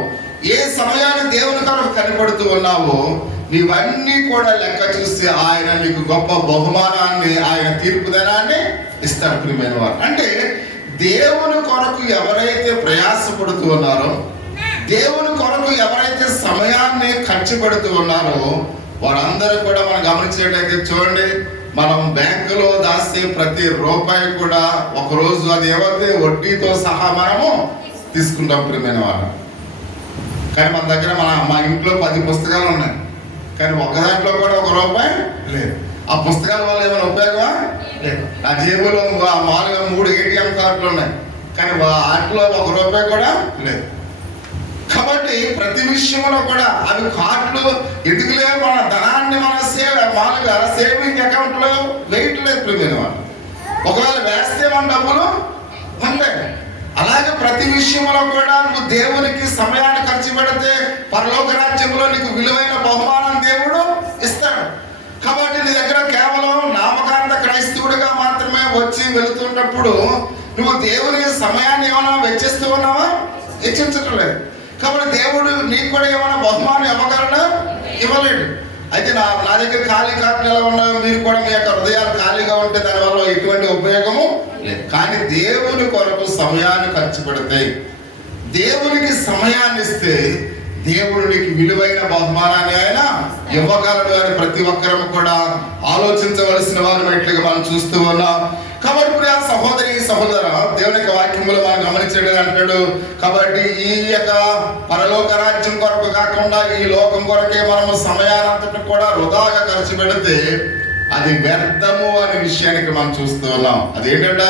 ఏ సమయాన్ని దేవుని కొరకు కనపడుతూ ఉన్నావో, నీవన్నీ కూడా లెక్క చూసి ఆయన నీకు గొప్ప బహుమానాన్ని, ఆయన తీర్పుదనాన్ని ఇస్తాడు ప్రియమైన వారు. అంటే దేవుని కొరకు ఎవరైతే ప్రయాసపడుతూ ఉన్నారో, దేవుని కొరకు ఎవరైతే సమయాన్ని ఖర్చు పెడుతూ ఉన్నారో వారందరూ కూడా మనం గమనించేటైతే చూడండి, మనం బ్యాంకులో దాస్తే ప్రతి రూపాయి కూడా ఒకరోజు అది ఏమైతే వడ్డీతో సహా మనము తీసుకుంటాం ప్రియమైన వాళ్ళు. కానీ మన దగ్గర మా ఇంట్లో 10 పుస్తకాలు ఉన్నాయి, కానీ ఒక దాంట్లో కూడా 1 రూపాయి లేదు. ఆ పుస్తకాల వల్ల ఏమైనా ఉపయోగమా? లేదు. నా జేబులో మామూలుగా 3 ATM కార్డులు ఉన్నాయి, కానీ వాటిలో 1 రూపాయి కూడా లేదు. కాబట్టి ప్రతి విషయంలో కూడా అవి కార్డులు ఎందుకులే, మన ధనాన్ని మన మామూలుగా సేవింగ్ అకౌంట్ లో వేయట్లేదు ప్రియమైన వాళ్ళు. ఒకవేళ వేస్తే మన డబ్బులు ఉంటాయి. అలాగే ప్రతి విషయంలో కూడా నువ్వు దేవునికి సమయాన్ని ఖర్చు పెడితే పరలోక రాజ్యంలో నీకు విలువైన బహుమానం దేవుడు ఇస్తాడు. కాబట్టి నీ దగ్గర కేవలం నామకాంత క్రైస్తవుడిగా మాత్రమే వచ్చి వెళుతున్నప్పుడు నువ్వు దేవునికి సమయాన్ని ఏమైనా వెచ్చిస్తూ ఉన్నావా? వెచ్చించటం లేదు. కాబట్టి దేవుడు నీకు కూడా ఏమైనా బహుమానం ఇవ్వగలడా? ఇవ్వలేడు. అయితే నా దగ్గర ఖాళీ కార్డులు ఎలా ఉన్నాయో మీరు కూడా మీ యొక్క హృదయాలు ఖాళీగా ఉంటే దానివల్ల ఎటువంటి ఉపయోగము లేదు. కానీ దేవుని కొరకు సమయాన్ని ఖర్చు పెడితే, దేవునికి సమయాన్ని ఇస్తే దేవుడు నీకు విలువైన బహుమానాన్ని ఆయన ఇవ్వగలడు అని ప్రతి ఒక్కరూ కూడా ఆలోచించవలసిన వారు ఎట్లుగా మనం చూస్తూ ఉన్నాం. కాబట్టి ప్రియ సహోదరి సహోదర, దేవుని యొక్క వాక్యములో మనం గమనించడం అంటాడు. కాబట్టి ఈ యొక్క పరలోక రాజ్యం కొరకు కాకుండా ఈ లోకం కొరకే మనము సమయానంతటి కూడా వృధాగా ఖర్చు పెడితే అది వ్యర్థము అనే విషయానికి మనం చూస్తూ ఉన్నాం. అదేంటంట?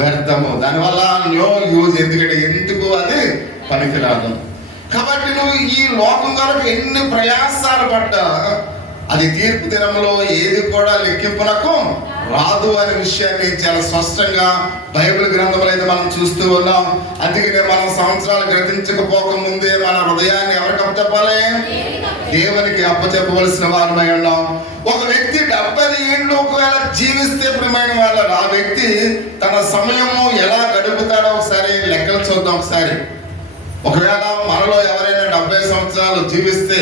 వ్యర్థము. దానివల్ల నో యూజ్. ఎందుకు అది పనికిరాదు. కాబట్టి నువ్వు ఈ లోకం కొరకు ఎన్ని ప్రయాసాలు పడ్డా అది తీర్పు దినంలో ఏది కూడా లెక్కింపునకు రాదు అనే విషయాన్ని చాలా స్పష్టంగా బైబిల్ గ్రంథంలో అయితే మనం చూస్తూ ఉన్నాం. అందుకనే మనం సంవత్సరాలు గ్రహించకపోక ముందే మన హృదయాన్ని ఎవరికి అప్పచెప్పాలి? దేవునికి అప్పచెప్పవలసిన వారమై ఉన్నాం. ఒక వ్యక్తి 70 ఏళ్ళు ఒకవేళ జీవిస్తే ప్రియమైన వాళ్ళు, ఆ వ్యక్తి తన సమయము ఎలా గడుపుతాడో ఒకసారి లెక్కలు చూద్దాం. ఒకసారి ఒకవేళ మనలో ఎవరైనా 70 సంవత్సరాలు జీవిస్తే,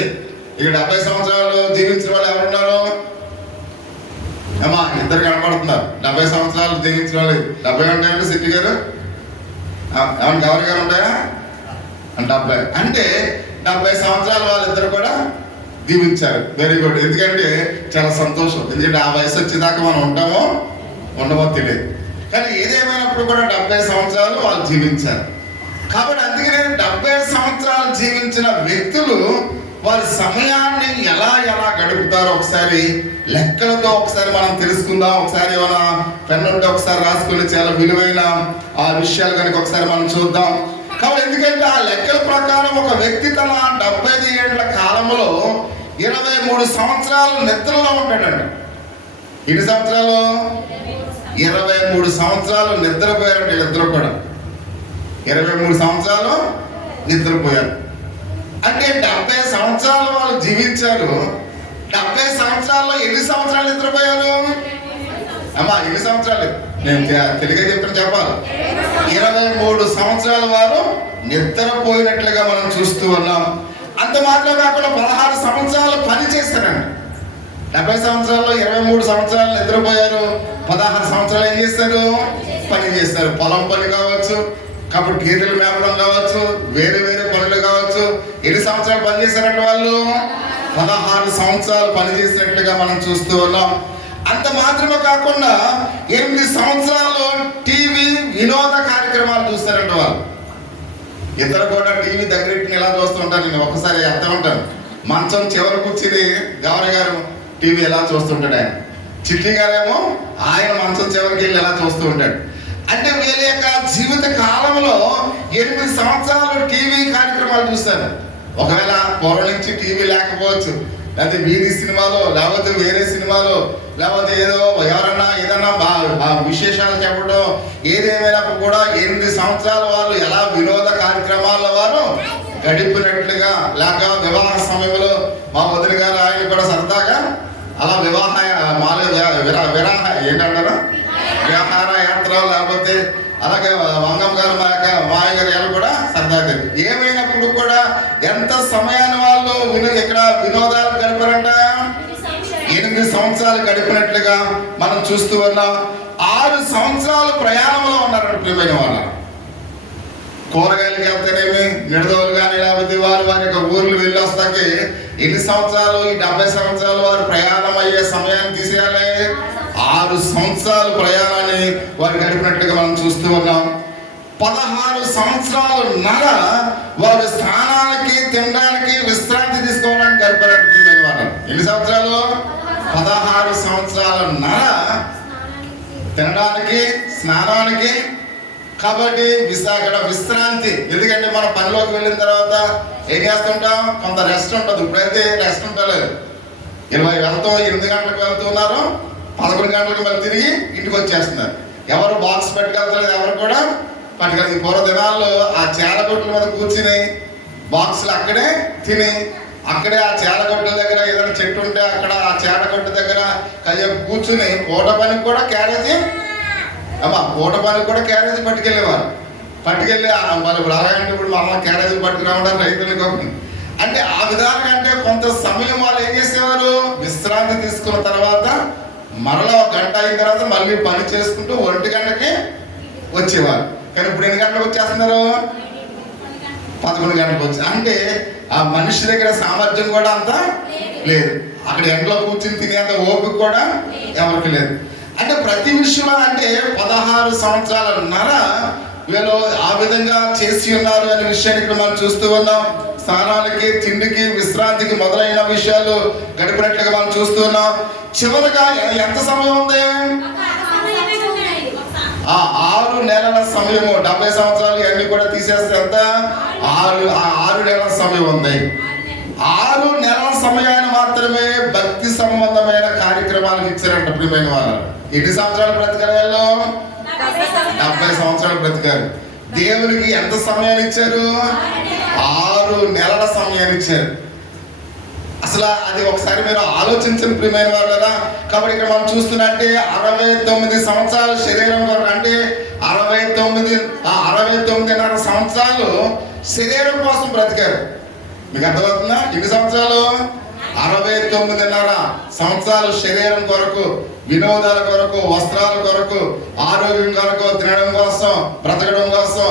ఇక 70 సంవత్సరాలు జీవించిన వాళ్ళు ఎవరున్నారు? అమ్మా, ఇద్దరు కనపడుతున్నారు. 70 సంవత్సరాలు జీవించిన వాళ్ళు 70 ఉంటాయండి సిట్టి గారు, ఏమన్నా గౌరీ గారు ఉంటాయా? 70 అంటే 70 సంవత్సరాలు వాళ్ళిద్దరు కూడా జీవించారు. Very good. ఎందుకంటే చాలా సంతోషం. ఎందుకంటే ఆ వయసు వచ్చేదాకా మనం ఉంటామో ఉండమో తెలియదు. కానీ ఏదేమైనప్పుడు కూడా 70 సంవత్సరాలు వాళ్ళు జీవించారు. కాబట్టి అందుకనే 70 సంవత్సరాలు జీవించిన వ్యక్తులు వారి సమయాన్ని ఎలా గడుపుతారో ఒకసారి లెక్కలతో ఒకసారి మనం తెలుసుకుందాం. ఒకసారి ఏమైనా పెన్ ఉంటే ఒకసారి రాసుకుని చాలా విలువైన ఆ విషయాలు కనుక ఒకసారి మనం చూద్దాం. కాబట్టి ఎందుకంటే ఆ లెక్కల ప్రకారం ఒక వ్యక్తి తన 75 ఏళ్ల కాలంలో 23 సంవత్సరాలు నిద్రలో ఉంటాడండి. ఎన్ని సంవత్సరాలు? 23 సంవత్సరాలు నిద్రపోయారంటే వీళ్ళిద్దరు కూడా 23 సంవత్సరాలు నిద్రపోయారు. అంటే 70 సంవత్సరాలు వాళ్ళు జీవించారు. 70 సంవత్సరాల్లో ఎన్ని సంవత్సరాలు నిద్రపోయారు? అమ్మా, ఎన్ని సంవత్సరాలు? నేను తెలుగే చెప్తాను, చెప్పాలి. 23 సంవత్సరాల వారు నిద్రపోయినట్లుగా మనం చూస్తూ ఉన్నాం. అంత మాత్రం కాకుండా 16 సంవత్సరాలు పని చేస్తారండి. 70 సంవత్సరాల్లో 23 సంవత్సరాలు నిద్రపోయారు, 16 సంవత్సరాలు ఏం చేస్తారు? పని చేస్తారు. పొలం పని కావచ్చు, కాబట్టి గీతలు మేపడం కావచ్చు, వేరే వేరే పనులు కావచ్చు. ఎన్ని సంవత్సరాలు పని చేశారంటే వాళ్ళు 16 సంవత్సరాలు పని చేసినట్లుగా మనం చూస్తూ ఉన్నాం. అంత మాత్రమే కాకుండా 8 సంవత్సరాలు టీవీ వినోద కార్యక్రమాలు చూస్తారంట వాళ్ళు. ఇద్దరు కూడా టీవీ దగ్గరికి ఇలా చూస్తూ ఉంటారు. నేను ఒకసారి అర్థం ఉంటాను, మంచం చివరి కూర్చుని గౌరవ గారు టీవీ ఎలా చూస్తుంటాడు, ఆయన చిట్టి గారేమో ఆయన మంచం చివరికి వెళ్ళి ఎలా చూస్తూ ఉంటాడు. అంటే వీళ్ళ యొక్క జీవిత కాలంలో 8 సంవత్సరాలు టీవీ కార్యక్రమాలు చూస్తారు. ఒకవేళ పూర్వం నుంచి టీవీ లేకపోవచ్చు, లేకపోతే వీధి సినిమాలో, లేకపోతే వేరే సినిమాలో, లేకపోతే ఏదో ఎవరన్నా ఏదన్నా విశేషాలు చెప్పడం, ఏదేమైనప్పుడు కూడా 8 సంవత్సరాలు వాళ్ళు ఎలా వినోద కార్యక్రమాల్లో వారు గడిపినట్లుగా, లేక వివాహ సమయంలో మా వదిన గారు ఆయన కూడా సరదాగా అలా విరాహ ఏంటంటారా విహార యాత్ర, లేకపోతే అలాగే వంగం గారు మాయ గారు కూడా సరదాగా. ఏమైనప్పుడు కూడా ఎంత సమయాన్ని వాళ్ళు ఇక్కడ వినోదాలు గడిపారంట? 8 సంవత్సరాలు గడిపినట్లుగా మనం చూస్తూ ఉన్నాం. 6 సంవత్సరాలు ప్రయాణంలో ఉన్నారంట ప్రియమైన వాళ్ళ. కూరగాయలకి వెళ్తేనేమి నిడదవులు కానీ, లేకపోతే వారి యొక్క ఊర్లు వెళ్ళి వస్తాకి ఎన్ని సంవత్సరాలు? ఈ 70 సంవత్సరాలు వారు ప్రయాణం అయ్యే సమయాన్ని తీసేయాలి. 6 సంవత్సరాలు ప్రయాణాన్ని వారు గడిపినట్లుగా మనం చూస్తూ ఉన్నాం. 16 సంవత్సరాలు నర వారు స్నానానికి, తినడానికి, విశ్రాంతి తీసుకోవడానికి గడిపారు. ఎన్ని సంవత్సరాలు? 16 సంవత్సరాల నర తినడానికి, స్నానానికి, కాబట్టి అక్కడ విశ్రాంతి. ఎందుకంటే మనం పనిలోకి వెళ్ళిన తర్వాత ఏం చేస్తుంటాం? కొంత రెస్ట్ ఉంటుంది. ఇప్పుడైతే రెస్ట్ ఉండలేదు. 20 వెళ్తాం, 8 గంటలకు వెళ్తున్నారు, 11 గంటలకు మళ్ళీ తిరిగి ఇంటికి వచ్చేస్తున్నారు. ఎవరు బాక్స్ పెట్టుకెళ్తలేదు, ఎవరు కూడా పట్టుకెళ్తారు. పూర్వ దినాల్లో ఆ చేలగొట్ల మీద కూర్చుని బాక్సులు అక్కడే తిని, అక్కడే ఆ చేలగొట్ల దగ్గర ఏదైనా చెట్టు ఉంటే అక్కడ ఆ చేలగొట్టు దగ్గర కాసేపు కూర్చుని పూట పనికి కూడా క్యారేజీ పట్టుకెళ్ళేవారు. పట్టుకెళ్ళి వాళ్ళు ఇప్పుడు అలాగంటే ఇప్పుడు మా అమ్మ క్యారేజీ పట్టుకురావడం రైతులకు. అంటే ఆ విధానం అంటే కొంత సమయం వాళ్ళు ఏం చేసేవారు? విశ్రాంతి తీసుకున్న తర్వాత మరలా 1 గంట అయిన తర్వాత మళ్ళీ పని చేసుకుంటూ 1 గంటకి వచ్చేవారు. కానీ ఇప్పుడు ఎన్ని గంటలకు వచ్చేస్తున్నారు? 11 గంటలకు వచ్చి. అంటే ఆ మనిషి దగ్గర సామర్థ్యం కూడా అంత లేదు. అక్కడ ఎండలో కూర్చుని తినేంత ఓపిక కూడా ఎవరికి లేదు. అంటే ప్రతి విషయంలో అంటే 16 సంవత్సరాల నర వీళ్ళు ఆ విధంగా చేసి ఉన్నారు అనే విషయాన్ని ఇక్కడ మనం చూస్తూ ఉన్నాం. స్నానాలకి, తిండికి, విశ్రాంతికి మొదలైన విషయాలు గడిపినట్లుగా మనం చూస్తూ ఉన్నాం. చివరిగా ఎంత సమయం ఉంది? 6 నెలల సమయము. 70 సంవత్సరాలు అన్ని కూడా తీసేస్తే ఎంత? 6 నెలల సమయం ఉంది. 6 నెలల సమయాన్ని మాత్రమే భక్తి సంబంధమైన కార్యక్రమాలకు ఇచ్చారంట ప్రియమైన వాళ్ళు. ఎన్ని సంవత్సరాలు బ్రతికారు వాళ్ళు? 70 సంవత్సరాలు బ్రతికారు. దేవునికి ఎంత సమయాన్ని ఇచ్చారు? 6 నెలల సమయాన్ని ఇచ్చారు. అసలు అది ఒకసారి మీరు ఆలోచించండి ప్రియమైన వాళ్ళు కదా. కాబట్టి ఇక్కడ మనం చూస్తున్నట్టే 69 సంవత్సరాలు శరీరం కొరకు, అంటే 69.5 సంవత్సరాలు శరీరం కోసం బ్రతికారు. మీకు అర్థమవుతుందా? ఎన్ని సంవత్సరాలు? 69.5 సంవత్సరాలు శరీరం కొరకు, వినోదాల కొరకు, వస్త్రాల కొరకు, ఆరోగ్యం కొరకు, తినడం కోసం, బ్రతకడం కోసం,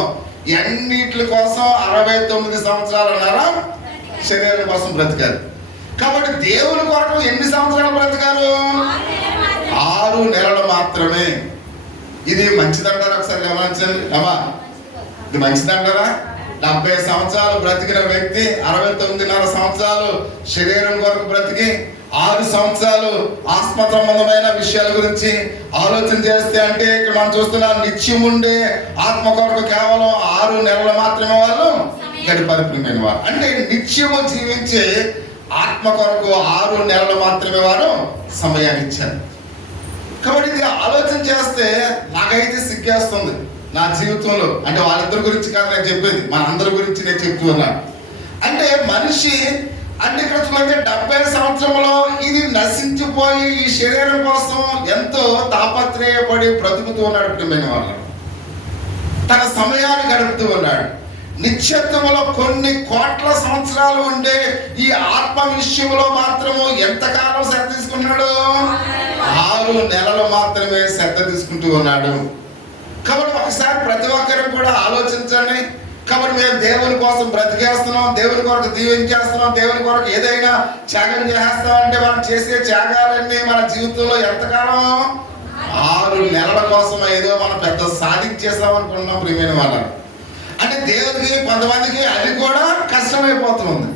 అన్నిటి కోసం 69 సంవత్సరాలున్నర శరీరం కోసం బ్రతికారు. కాబట్టి దేవుని కొరకు ఎన్ని సంవత్సరాలు బ్రతికారు? 6 నెలలు మాత్రమే. ఇది మంచిదంటారా? ఒకసారి గమనించండి అమ్మా, ఇది మంచిదంటారా? 70 సంవత్సరాలు బ్రతికిన వ్యక్తి 69.5 సంవత్సరాలు శరీరం కొరకు బ్రతికి 6 సంవత్సరాలు ఆత్మ సంబంధమైన విషయాల గురించి ఆలోచన చేస్తే, అంటే ఇక్కడ మనం చూస్తున్నాం నిత్యం ఉండే ఆత్మ కొరకు కేవలం 6 నెలలు మాత్రమే వాళ్ళు గడిపరిపోయిన వారు. అంటే నిత్యము జీవించే ఆత్మ కొరకు 6 నెలలు మాత్రమే వారు సమయాన్ని ఇచ్చారు. కాబట్టి ఇది ఆలోచన చేస్తే నాకైతే సిగ్గేస్తుంది నా జీవితంలో. అంటే వాళ్ళిద్దరి గురించి కాదు నేను చెప్పేది, మన అందరి గురించి నేను చెప్తూ ఉన్నాను. అంటే మనిషి అంటే ఇక్కడ చూడండి 70 సంవత్సరంలో ఇది నశించిపోయి ఈ శరీరం కోసం ఎంతో తాపత్రయపడి బ్రతుకుతూ ఉన్నాడు ప్రియమైన వాళ్ళు. తన సమయాన్ని గడుపుతూ ఉన్నాడు. నిత్యత్వములో కొన్ని కోట్ల సంవత్సరాలు ఉండే ఈ ఆత్మ విషయంలో మాత్రము ఎంతకాలం శ్రద్ధ తీసుకున్నాడు? 6 నెలలు మాత్రమే శ్రద్ధ తీసుకుంటూ ఉన్నాడు. కాబట్టి ఒకసారి ప్రతి ఒక్కరు కూడా ఆలోచించండి. కాబట్టి మేము దేవుని కోసం బ్రతికేస్తున్నాం, దేవుని కొరకు దీవించేస్తున్నాం, దేవుని కొరకు ఏదైనా త్యాగం చేస్తాం అంటే మనం చేసే త్యాగాలన్నీ మన జీవితంలో ఎంతకాలం? 6 నెలల కోసం ఏదో మనం పెద్ద సాధించేస్తాం అనుకున్నాం ప్రియమైన వాళ్ళని. అంటే దేవుడికి కొంతమందికి అది కూడా కష్టమైపోతుంది.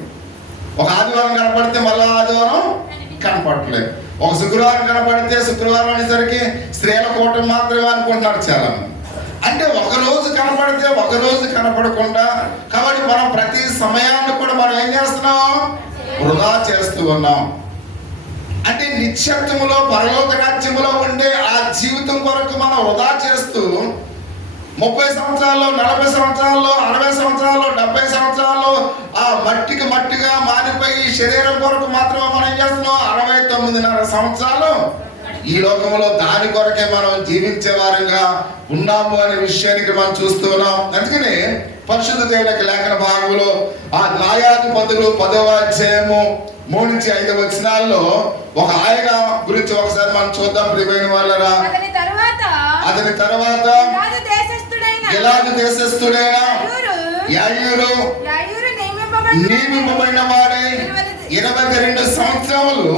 ఒక ఆదివారం కనపడితే మళ్ళీ ఆదివారం కనపడట్లేదు. ఒక శుక్రవారం కనపడితే శుక్రవారం అనేసరికి స్త్రీల కూటమి మాత్రమే అనుకుంటున్నారు చాలా మంది. అంటే ఒక రోజు కనపడితే ఒక రోజు కనపడకుండా, కాబట్టి మనం ప్రతి సమయాన్ని కూడా మనం ఏం చేస్తున్నాం? వృధా చేస్తూ ఉన్నాం. అంటే నిత్యత్వములో పరలోక రాజ్యములో ఉండే ఆ జీవితం కొరకు మనం వృధా చేస్తూ 30 సంవత్సరాల్లో, 40 సంవత్సరాల్లో, 60 సంవత్సరాల్లో, 70 సంవత్సరాల్లో ఆ మట్టికి మట్టిగా మారిపోయి శరీరం కొరకు మాత్రమే మనం ఏం చేస్తున్నాం? 69.5 సంవత్సరాలు ఈ లోకంలో దాని కొరకే మనం జీవించే వారంగా ఉన్నాము అనే విషయానికి మనం చూస్తూ ఉన్నాం. అందుకనే పరిశుద్ధ దేవుని లేఖన భాగంలో ఆ న్యాయాధిపతులు 10వ అధ్యాయము 3-5 వచనాల్లో ఒక ఆయన గురించి ఒకసారి మనం చూద్దాం ప్రియమైన వాళ్ళరా. అతని తర్వాత గిలాదు దేశస్థుడైన యాయూరు నియమింపబడిన వాడై 22 సంవత్సరములు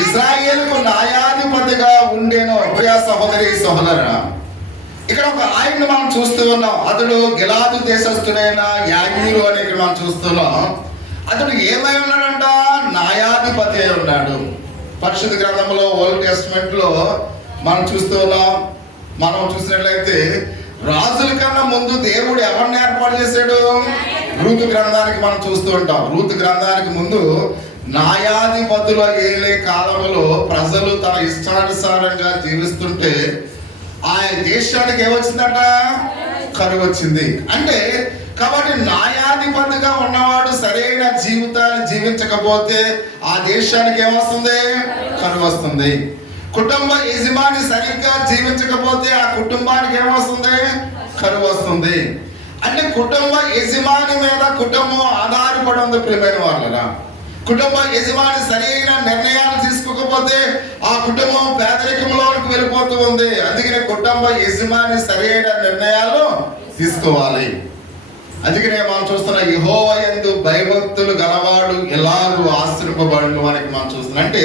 ఇశ్రాయేలుకు న్యాయాధిపతిగా ఉండేను. ప్రియ సహోదరి సహోదరుడా, ఇక్కడ ఒక ఆయన్ని మనం చూస్తూ ఉన్నాం. అతడు గిలాదు దేశస్థుడైన యాయూరు అని ఇక్కడ మనం చూస్తున్నాం. అతడు ఏమై ఉన్నాడంట? న్యాయాధిపతి అయి ఉన్నాడు. పరిశుద్ధ గ్రంథంలో ఓల్డ్ టెస్టమెంట్ లో మనం చూస్తూ ఉన్నాం. మనం చూసినట్లయితే రాజుల కన్నా ముందు దేవుడు ఎవరిని ఏర్పాటు చేశాడు? రూతు గ్రంథానికి మనం చూస్తూ ఉంటాం. రూతు గ్రంథానికి ముందు న్యాయాధిపతుల ఏలే కాలంలో ప్రజలు తన ఇష్టానుసారంగా జీవిస్తుంటే ఆ దేశానికి ఏమొచ్చిందట? కరువు వచ్చింది. అంటే కాబట్టి న్యాయాధిపతిగా ఉన్నవాడు సరైన జీవితాన్ని జీవించకపోతే ఆ దేశానికి ఏమొస్తుంది? కరువు వస్తుంది. కుటుంబ యజమాని సరిగ్గా జీవించకపోతే ఆ కుటుంబానికి ఏమొస్తుంది? కరువు వస్తుంది. అంటే కుటుంబ యజమాని మీద కుటుంబం ఆధారపడి ఉంది ప్రియమైన వాళ్ళరా. కుటుంబ యజమాని సరైన నిర్ణయాలు తీసుకోకపోతే ఆ కుటుంబం పేదరికంలోకి వెళ్ళిపోతూ ఉంది. అందుకనే కుటుంబ యజమాని సరైన నిర్ణయాలు తీసుకోవాలి. అందుకనే మనం చూస్తున్న యెహోవా యందు భయభక్తులు గలవాడు ఎలాగూ ఆశ్రయింపబడును అని మనం చూస్తున్నాం. అంటే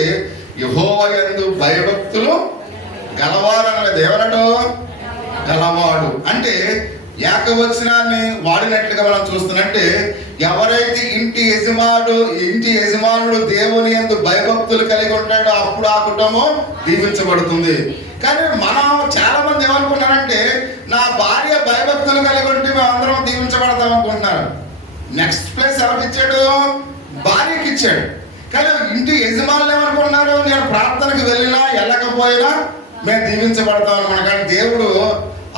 యెహోవా యందు భయభక్తులు గలవాడు అన్నది ఎవరడు? గలవాడు అంటే ఏకవచనాన్ని వాడినట్లుగా మనం చూస్తున్నట్టే ఎవరైతే ఇంటి యజమానుడు దేవుని యందు భయభక్తులు కలిగి ఉంటాడో అప్పుడు ఆ కుటుంబం దీవించబడుతుంది. కానీ మనం చాలా మంది ఏమనుకుంటారంటే నా భార్య భయభక్తులు కలిగి ఉంటే మేము అందరం దీవించబడతాం అనుకుంటున్నారు. నెక్స్ట్ ప్లేస్ ఎవరికి ఇచ్చాడు? భార్యకి ఇచ్చాడు. కానీ ఇంటి యజమానులు ఏమనుకుంటున్నారు? నేను ప్రార్థనకు వెళ్ళినా వెళ్ళకపోయినా మేము దీవించబడతాం అనుకున్నాం. కానీ దేవుడు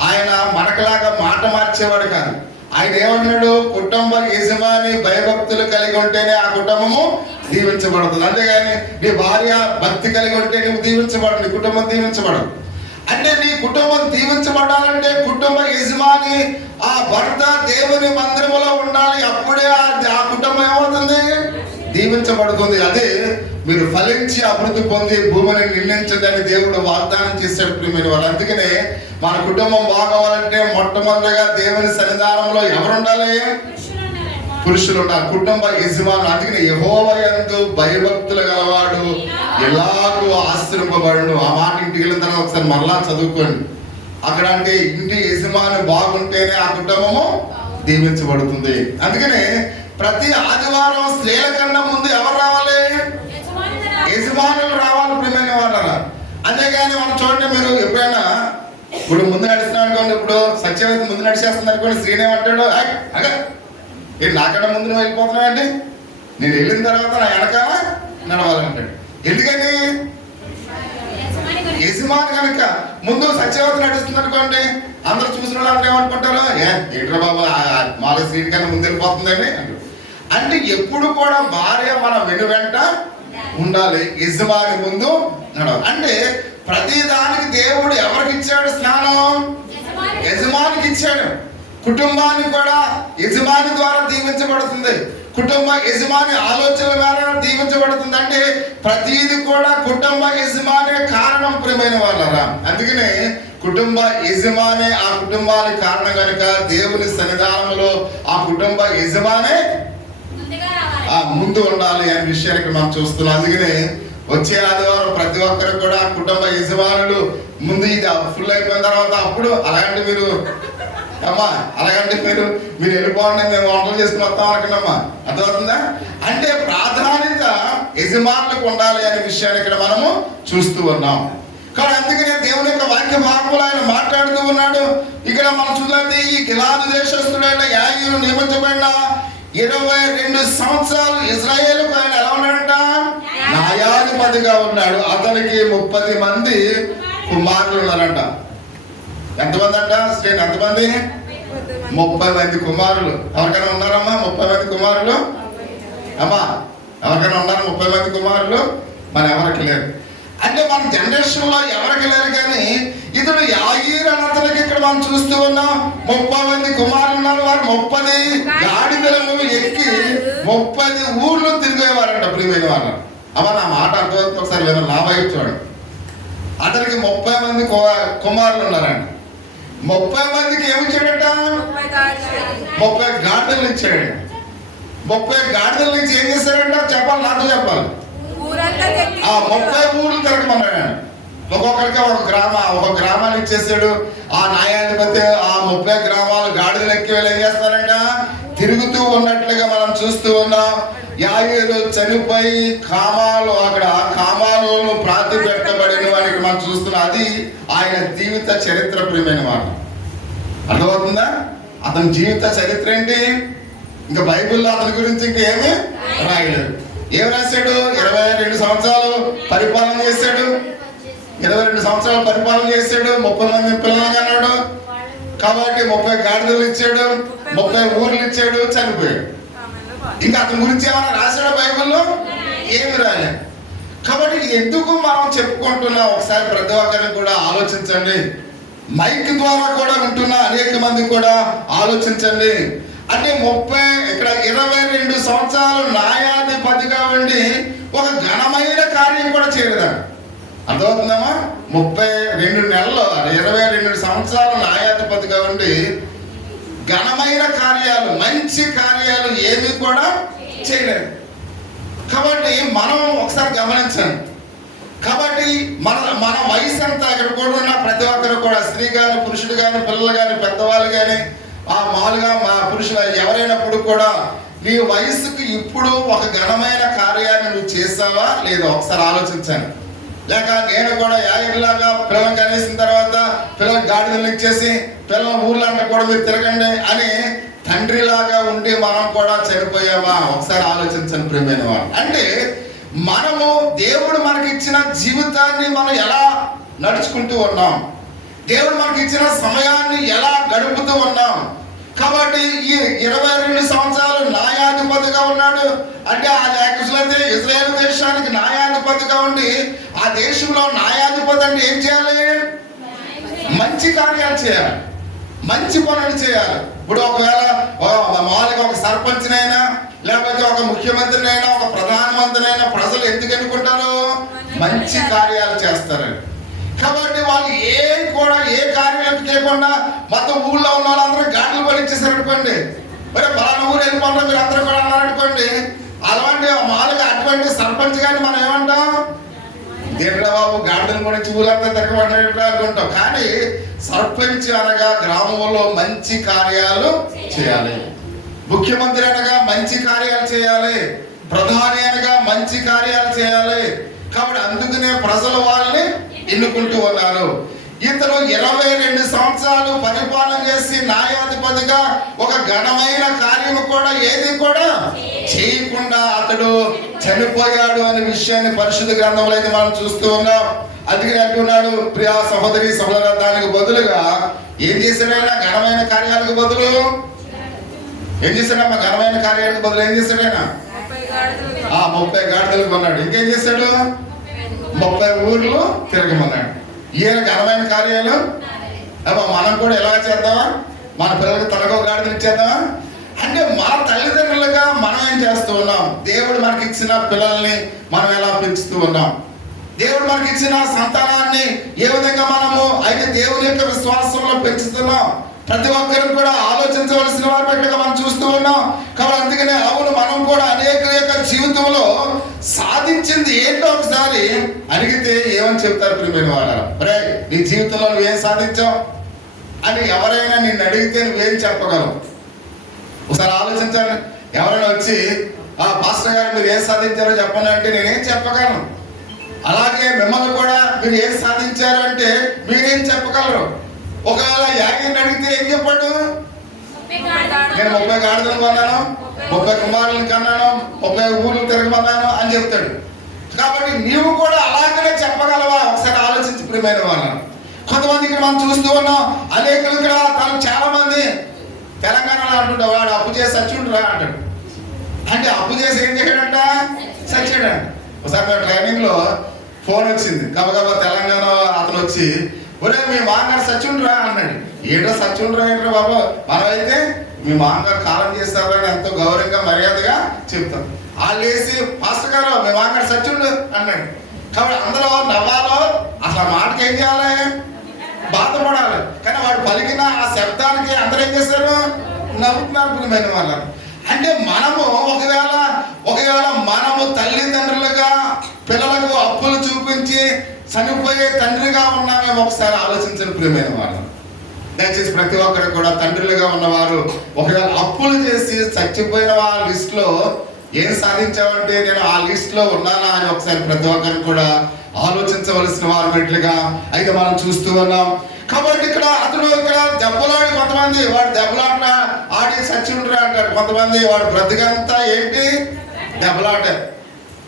ఆయన మనకులాగా మాట మార్చేవాడు కాదు. ఆయన ఏమన్నాడు? కుటుంబ యజమాని భయభక్తులు కలిగి ఉంటేనే ఆ కుటుంబము దీవించబడుతుంది. అంతేగాని నీ భార్య భక్తి కలిగి ఉంటే నువ్వు దీవించబడు, నీ కుటుంబం దీవించబడదు. అంటే నీ కుటుంబం దీవించబడాలంటే కుటుంబ యజమాని ఆ భర్త దేవుని మందిరములో ఉండాలి. అప్పుడే ఆ కుటుంబం ఏమవుతుంది? దీవించబడుతుంది. అదే మీరు ఫలించి అభివృద్ధి పొంది భూమిని నిర్ణయించదని దేవుడు వాగ్దానం చేశాడు ప్రియమైన వాళ్ళు. అందుకనే మన కుటుంబం బాగోవాలంటే మొట్టమొదటిగా దేవుని సన్నిధానంలో ఎవరు ఉండాలి? పురుషులు ఉండాలి, కుటుంబ యజమానులు. అందుకని యెహోవా యందు భయభక్తులు గలవాడు ఎలాగూ ఆశ్రయింపబడును. ఆ మాట ఇంటికి వెళ్ళిన తర్వాత ఒకసారి మరలా చదువుకోండి. అక్కడ అంటే ఇంటి యజమాని బాగుంటేనే ఆ కుటుంబము దీవించబడుతుంది. అందుకనే ప్రతి ఆదివారం స్త్రీల కన్నా ముందు ఎవరు రావాలి? యజమానులు రావాలి ప్రియమైన వాళ్ళ. అంతేగాని మనం చూడండి, మీరు ఎప్పుడైనా ఇప్పుడు ముందు నడుస్తున్నాడు అనుకోండి, ఇప్పుడు సత్యవతి ముందు నడిచేస్తుంది అనుకోండి, శ్రీనేమంటాడు అగా నాకన్నా ముందు నువ్వు వెళ్ళిపోతున్నావు అంటే నేను వెళ్ళిన తర్వాత నా వెనకాల నడవాలంటాడు. ఎందుకని? యజమాని కనుక ముందు సత్యవతి నడుస్తుంది అనుకోండి, అందరు చూసిన వాళ్ళు ఏమనుకుంటారు? ఏంట్రా బాబు మాల శ్రీని కన్నా ముందు వెళ్ళిపోతుందండి అంటారు. అంటే ఎప్పుడు కూడా భార్య మన వెనువెంట ఉండాలి, యజమాని ముందు నడవాలి. అంటే ప్రతి దానికి దేవుడు ఎవరికి ఇచ్చాడు స్నానం? యజమానికి ఇచ్చాడు. కుటుంబాన్ని కూడా యజమాని ద్వారా దీవించబడుతుంది. కుటుంబ యజమాని ఆలోచన ద్వారా దీవించబడుతుంది. అంటే ప్రతిది కూడా కుటుంబ యజమానే కారణం ప్రియమైన వాళ్ళరా. అందుకనే కుటుంబ యజమానే ఆ కుటుంబానికి కారణం కనుక దేవుని సన్నిధానంలో ఆ కుటుంబ యజమానే ముందు ఉండాలి అనే విషయానికి మనం చూస్తున్నాం. అందుకనే వచ్చే ఆదివారం ప్రతి ఒక్కరు కూడా కుటుంబ యజమానులు ముందు ఇది ఫుల్ అయిపోయిన తర్వాత అప్పుడు అలాగంటే మీరు అమ్మా అలాగంటే మీరు వెళ్ళిపోండి, మేము వంటలు చేసుకుని వస్తాం అనుకున్నామ్మా. అర్థమవుతుందా? అంటే ప్రాధాన్యత యజమానులకు ఉండాలి అనే విషయాన్ని ఇక్కడ మనము చూస్తూ ఉన్నాం. కానీ అందుకనే దేవుని యొక్క వాక్య భాగంలో ఆయన మాట్లాడుతూ ఉన్నాడు. ఇక్కడ మనం చూస్తే ఈ గిలాదు దేశస్తుడైన యాయీరు నియమించబడిన 22 సంవత్సరాలు ఇజ్రాయేలుకు ఆయన ఎలా ఉన్నాడంట? న్యాయాధిపతిగా ఉన్నాడు. అతనికి 30 మంది కుమారులు ఉన్నారంట. ఎంతమంది అంట? శ్రేణి ఎంతమంది? 30 మంది కుమారులు. ఎవరికైనా ఉన్నారమ్మా 30 మంది కుమారులు? అమ్మా ఎవరికైనా ఉన్నారు 30 మంది కుమారులు? మన ఎవరికి లేరు. అంటే మన జనరేషన్ లో ఎవరికి లేరు. కానీ ఇతడు యాయీరు అతనికి ఇక్కడ మనం చూస్తూ ఉన్నాం 30 మంది కుమారులు ఉన్నారు. వారు 30 గాడిదలను ఎక్కి 30 ఊర్లు తిరిగేవారంట. ప్రియమైన వారు అమ్మ నా మాట అర్థమవుతుంది. ఒకసారి ఏమైనా లాభం చూడండి. అతనికి 30 మంది కుమారులు ఉన్నారంట. 30 మందికి ఏమి ఇచ్చాడట? 30 గాడిదలు ఇచ్చాడు. 30 గాడిదల నుంచి ఏం చేశాడంట? చెప్పాలి, నాతో చెప్పాలి. ఆ 30 ఊర్లు తిరగమన్నాడు. ఒక్కొక్కరికి ఒక గ్రామాన్ని ఇచ్చేసాడు. ఆ న్యాయాధిపతి ఆ 30 గ్రామాలు గాడిదలు ఎక్కి వెళ్ళి ఏం చేస్తారంట? తిరుగుతూ ఉన్నట్లుగా మనం చూస్తూ ఉన్నాం. యాయీరు చనిపోయి అక్కడ కామాలో ప్రాతి పెట్టబడిన వారికి మనం చూస్తున్నాం. అది ఆయన జీవిత చరిత్ర. ప్రియమైన వాడు అర్థమవుతుందా? అతని జీవిత చరిత్ర ఏంటి? ఇంకా బైబిల్లో అతని గురించి ఇంకా ఏమీ రాయలేదు. ఏం రాశాడు? 22 సంవత్సరాలు పరిపాలన చేశాడు. 22 సంవత్సరాలు పరిపాలన చేశాడు. 30 మంది పిల్లలు అన్నాడు కాబట్టి 30 గాడిదలు ఇచ్చాడు, 30 ఊర్లు ఇచ్చాడు, చనిపోయాడు. ఇంకా అతని గురించి ఏమైనా రాశాడా బైబిల్లో? ఏమి రాలేదు. కాబట్టి ఎందుకు మనం చెప్పుకుంటున్నాం ఒకసారి ప్రతి ఒక్కరిని కూడా ఆలోచించండి. మైక్ ద్వారా కూడా వింటున్న అనేక మంది కూడా ఆలోచించండి. అంటే 22 సంవత్సరాలు న్యాయాధిపతిగా ఉండి ఒక ఘనమైన కార్యం కూడా చేయలేదండి. అర్థమవుతుందమ్మా? 32 నెలలు 22 సంవత్సరాలు న్యాయాధిపతిగా ఉండి ఘనమైన కార్యాలు, మంచి కార్యాలు ఏమి కూడా చేయలేదు. కాబట్టి మనం ఒకసారి గమనించండి. కాబట్టి మన వయసు అంతా ఇక్కడ కూడా ఉన్న ప్రతి ఒక్కరు కూడా స్త్రీ కానీ పురుషుడు కానీ పిల్లలు కానీ పెద్దవాళ్ళు కానీ మామూలుగా మా పురుషులు ఎవరైనప్పుడు కూడా నీ వయసుకి ఇప్పుడు ఒక ఘనమైన కార్యాన్ని నువ్వు చేసావా లేదా ఒకసారి ఆలోచించాను. లేక నేను కూడా యాయీరులాగా పిల్లలు కనేసిన తర్వాత పిల్లలకు గాడిదలు ఇచ్చేసి పిల్లల ఊర్లంటే కూడా మీరు తిరగండి అని తండ్రిలాగా ఉండి మనం కూడా చనిపోయామా? ఒకసారి ఆలోచించండి ప్రియమైన వాడు. అంటే మనము దేవుడు మనకి ఇచ్చిన జీవితాన్ని మనం ఎలా నడుచుకుంటూ ఉన్నాం, దేవుడు మనకి ఇచ్చిన సమయాన్ని ఎలా గడుపుతూ ఉన్నాం. కాబట్టి ఈ 22 సంవత్సరాలు న్యాయాధిపతిగా ఉన్నాడు. అంటే ఆ యాక్చువల్గా ఇజ్రాయేల్ దేశానికి న్యాయాధిపతిగా ఉండి ఆ దేశంలో న్యాయాధిపతి అంటే ఏం చేయాలి? మంచి కార్యాలు చేయాలి, మంచి పనులు చేయాలి. ఇప్పుడు ఒకవేళ మామూలుగా ఒక సర్పంచ్నైనా లేకపోతే ఒక ముఖ్యమంత్రినైనా ఒక ప్రధానమంత్రినైనా ప్రజలు ఎందుకు ఎన్నుకుంటారు? మంచి కార్యాలు చేస్తారని. కాబట్టి వాళ్ళు ఏ కార్యాలు చేయకుండా మొత్తం ఊళ్ళో ఉన్న వాళ్ళందరూ గాడులు పడిచ్చేసారు అనుకోండి. మరి పలానా ఊరు వెళ్ళిపోండి మీరు అందరూ కూడా అన్నారనుకోండి. అలాంటి మామూలుగా అటువంటి సర్పంచ్ గారిని మనం ఏమంటాం? దేవుడా బాబు గాడులు పడిచ్చి ఊరంతా తిరగబడినట్టు అనుకుంటాం. కానీ సర్పంచ్ అనగా గ్రామంలో మంచి కార్యాలు చేయాలి, ముఖ్యమంత్రి అనగా మంచి కార్యాలు చేయాలి, ప్రధాని అనగా మంచి కార్యాలు చేయాలి. కాబట్టి అందుకనే ప్రజలు వాళ్ళని ఎన్నుకుంటూ ఉన్నారు. ఇతను 22 సంవత్సరాలు పరిపాలన చేసి న్యాయాధిపతిగా ఒక ఘనమైన కార్యము కూడా ఏది కూడా చేయకుండా అతడు చనిపోయాడు అనే విషయాన్ని పరిశుద్ధ గ్రంథంలో అయితే మనం చూస్తూ ఉన్నాం. అందుకని అంటున్నాడు, ప్రియా సహోదరి సహోదర, దానికి బదులుగా ఏం చేశాడైనా ఘనమైన కార్యాలకు బదులు ఏం చేశాడమ్మా? ఘనమైన కార్యాలకు బదులు ఏం చేశాడైనా? 30 గాడిదలు కొన్నాడు. ఇంకేం చేశాడు? 30 ఊర్లు తిరగమన్నాడు. ఈయన ఘనమైన కార్యాలు మనం కూడా ఎలా చేద్దామా? మన పిల్లలకి తనకో గాడిదలు ఇచ్చేద్దామా? అంటే మన తల్లిదండ్రులుగా మనం ఏం చేస్తూ ఉన్నాం? దేవుడు మనకి ఇచ్చిన పిల్లల్ని మనం ఎలా పెంచుతూ ఉన్నాం? దేవుడు మనకి ఇచ్చిన సంతానాన్ని ఏ విధంగా మనము అయితే దేవుని యొక్క విశ్వాసంలో పెంచుతున్నాం? ప్రతి ఒక్కరు కూడా ఆలోచించవలసిన వారి పట్ల మనం చూస్తూ ఉన్నాం. కాబట్టి అందుకనే అవును, మనం కూడా అనేక యొక్క జీవితంలో సాధించింది ఏంటో ఒకసారి అడిగితే ఏమని చెప్తారు ప్రియమైన వాళ్ళ? రే, నీ జీవితంలో నువ్వేం సాధించావు అని ఎవరైనా నిన్ను అడిగితే నువ్వేం చెప్పగలవు? ఒకసారి ఆలోచించండి. ఎవరైనా వచ్చి పాస్టర్ గారు మీరు ఏం సాధించారో చెప్పండి అంటే నేనేం చెప్పగలను. అలాగే మిమ్మల్ని కూడా మీరు ఏం సాధించారు అంటే మీరేం చెప్పగలరు? ఒకవేళ యాగిని అడిగితే ఏం చెప్పాడు? నేను 30 గాడిదలు కొన్నాను, 30 కుమారులను కన్నాను, 30 ఊర్లు తిరగమన్నాను అని చెప్తాడు. కాబట్టి నీవు కూడా అలాగనే చెప్పగలవా? ఒకసారి ఆలోచించి ప్రియమైన వాళ్ళ. కొంతమంది ఇక్కడ మనం చూస్తూ ఉన్నాం, అనేకులు ఇక్కడ తను చాలా మంది తెలంగాణలో అంటుంటా, వాడు అప్పు చేసి చచ్చుండ్రా అంటాడు. అంటే అప్పు చేసి ఏం చేయడంట? చచ్చాడంట. ఒకసారి మేము ట్రైనింగ్లో ఫోన్ వచ్చింది, గబగబా తెలంగాణ అతను వచ్చి, ఒరే మీ మామగారు సచ్చుండ్రా అన్నాడు. ఏడో సచ్చుండ్రా ఏంట్రా బాబు, మనమైతే మీ మామగారు కాలం చేస్తారని ఎంతో గౌరవంగా మర్యాదగా చెప్తాం. వాళ్ళు వేసి పాస్టర్ గారు మీ మామగారు సచ్చుండు అన్నాడు. కాబట్టి అందరూ నవ్వాలో అసలు మాటకి ఏం చేయాలి? బాధపడాలి. కానీ వాడు పలికిన ఆ శబ్దానికి అందరూ ఏం చేస్తారు? నవ్వుతున్నారు ప్రియమైన వాళ్ళు. అంటే మనము ఒకవేళ మనము తల్లిదండ్రులుగా పిల్లలకు అప్పులు చూపించి చనిపోయే తండ్రిగా ఉన్నామేమో ఒకసారి ఆలోచించండి ప్రియమైన వాళ్ళు. దయచేసి ప్రతి ఒక్కరు కూడా తండ్రులుగా ఉన్నవారు ఒకవేళ అప్పులు చేసి చచ్చిపోయిన వాళ్ళ లిస్టులో ఏం సాధించామంటే నేను ఆ లిస్టులో ఉన్నానా అని ఒకసారి ప్రతి ఒక్కరు కూడా ఆలోచించవలసిన వారు మెట్లుగా అయితే మనం చూస్తూ ఉన్నాం. కాబట్టి ఇక్కడ అతడు ఇక్కడ దెబ్బలాడి, కొంతమంది వాడు దెబ్బలాట ఆడి చచ్చిండ్రా అంటారు, కొంతమంది వాడు బ్రతికంతా ఏంటి దెబ్బలాట.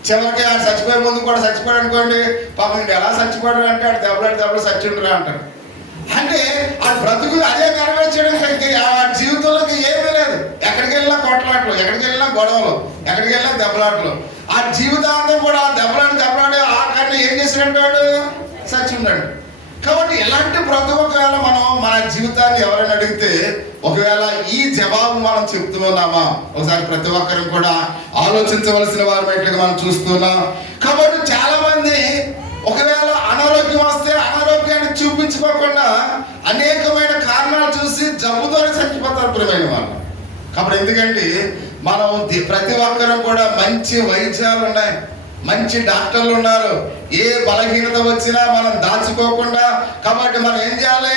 చివరికి ఆడు చచ్చిపోయే ముందు కూడా చచ్చిపోయాడు అనుకోండి, పాపం ఎలా చచ్చిపోయాడు అంటే ఆడు దెబ్బలు చచ్చిండ్రా అంటారు. అంటే ఆ బ్రతుకు అదే నెరవేర్చడానికి ఆ జీవితంలోకి ఏమీ లేదు. ఎక్కడికి వెళ్ళినా కొట్లాట్లు, ఎక్కడికి వెళ్ళినా గొడవలు, ఎక్కడికి వెళ్ళినా దెబ్బలాట్లు. ఆ జీవితాంతం కూడా దెబ్బలాడి ఆఖరిని ఏం చేసినట్టు చచ్చిండాడు. కాబట్టి ఎలాంటి బ్రతుకు ఒకవేళ మనం మన జీవితాన్ని ఎవరైనా అడిగితే ఒకవేళ ఈ జవాబు మనం చెప్తున్నామా? ఒకసారి ప్రతి ఒక్కరు కూడా ఆలోచించవలసిన వారి బయటకు మనం చూస్తున్నాం. కాబట్టి చాలా మంది ఒకవేళ అనారోగ్యం వస్తే అనారోగ్యాన్ని చూపించుకోకుండా అనేకమైన కారణాలు చూసి జబ్బుతోనే చచ్చిపోతారు ప్రియమైన వాళ్ళు. కాబట్టి ఎందుకంటే మనం ప్రతి ఒక్కరు కూడా మంచి వైద్యాలు ఉన్నాయి, మంచి డాక్టర్లు ఉన్నారు. ఏ బలహీనత వచ్చినా మనం దాచుకోకుండా కాబట్టి మనం ఏం చేయాలి?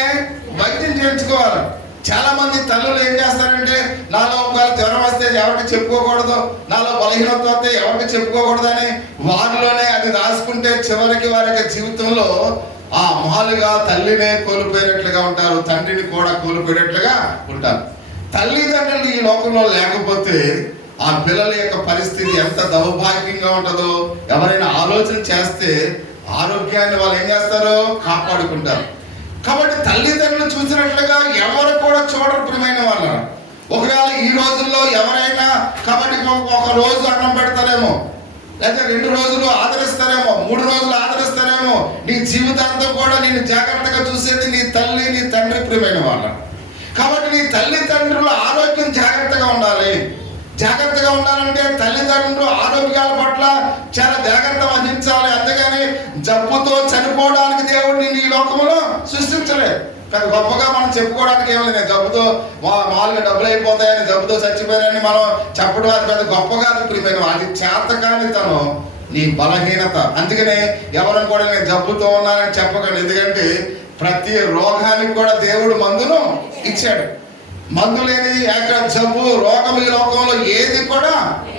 వైద్యం చేయించుకోవాలి. చాలా మంది తల్లులు ఏం చేస్తారంటే నాలో ఒకవేళ జ్వరం వస్తే ఎవరికి చెప్పుకోకూడదు, నాలో బలహీనత వస్తే ఎవరికి చెప్పుకోకూడదని వారిలోనే అది రాసుకుంటే చివరికి వారి యొక్క జీవితంలో ఆ మాలుగా తల్లినే కోల్పోయినట్లుగా ఉంటారు, తండ్రిని కూడా కోల్పోయినట్లుగా ఉంటారు. తల్లిదండ్రులు ఈ లోకంలో లేకపోతే ఆ పిల్లల యొక్క పరిస్థితి ఎంత దౌర్భాగ్యంగా ఉంటుందో ఎవరైనా ఆలోచన చేస్తే ఆరోగ్యాన్ని వాళ్ళు ఏం చేస్తారో కాపాడుకుంటారు. కాబట్టి తల్లిదండ్రులు చూసినట్లుగా ఎవరు కూడా చూడరు ప్రియమైన వాళ్ళు. ఒకవేళ ఈ రోజుల్లో ఎవరైనా కాబట్టి ఒక రోజు అన్నం పెడతారేమో, లేదా 2 రోజులు ఆదరిస్తారేమో, 3 రోజులు ఆదరిస్తారేమో, నీ జీవితాంతం కూడా నేను జాగ్రత్తగా చూసేది నీ తల్లి నీ తండ్రి ప్రియమైన వాళ్ళు. కాబట్టి నీ తల్లిదండ్రుల ఆరోగ్యం జాగ్రత్తగా ఉండాలి. జాగ్రత్తగా ఉండాలంటే తల్లిదండ్రులు ఆరోగ్యాల పట్ల చాలా జాగ్రత్త వహించాలి. అంతేగాని జబ్బుతో చనిపోవడానికి దేవుడిని ఈ లోకంలో సృష్టించలేదు. కానీ గొప్పగా మనం చెప్పుకోవడానికి ఏమి లేదు. జబ్బుతో మామూలుగా డబ్బులు అయిపోతాయని, జబ్బుతో చచ్చిపోయారని మనం చెప్పడం అది పెద్ద గొప్పగా ప్రియమైన అది చేతకానితనం, నీ బలహీనత. అందుకనే ఎవరిని కూడా నేను జబ్బుతో ఉన్నానని చెప్పకండి. ఎందుకంటే ప్రతి రోగానికి కూడా దేవుడు మందును ఇచ్చాడు. మందు లేని జబ్బు రోగం ఈ లోకంలో ఏది కూడా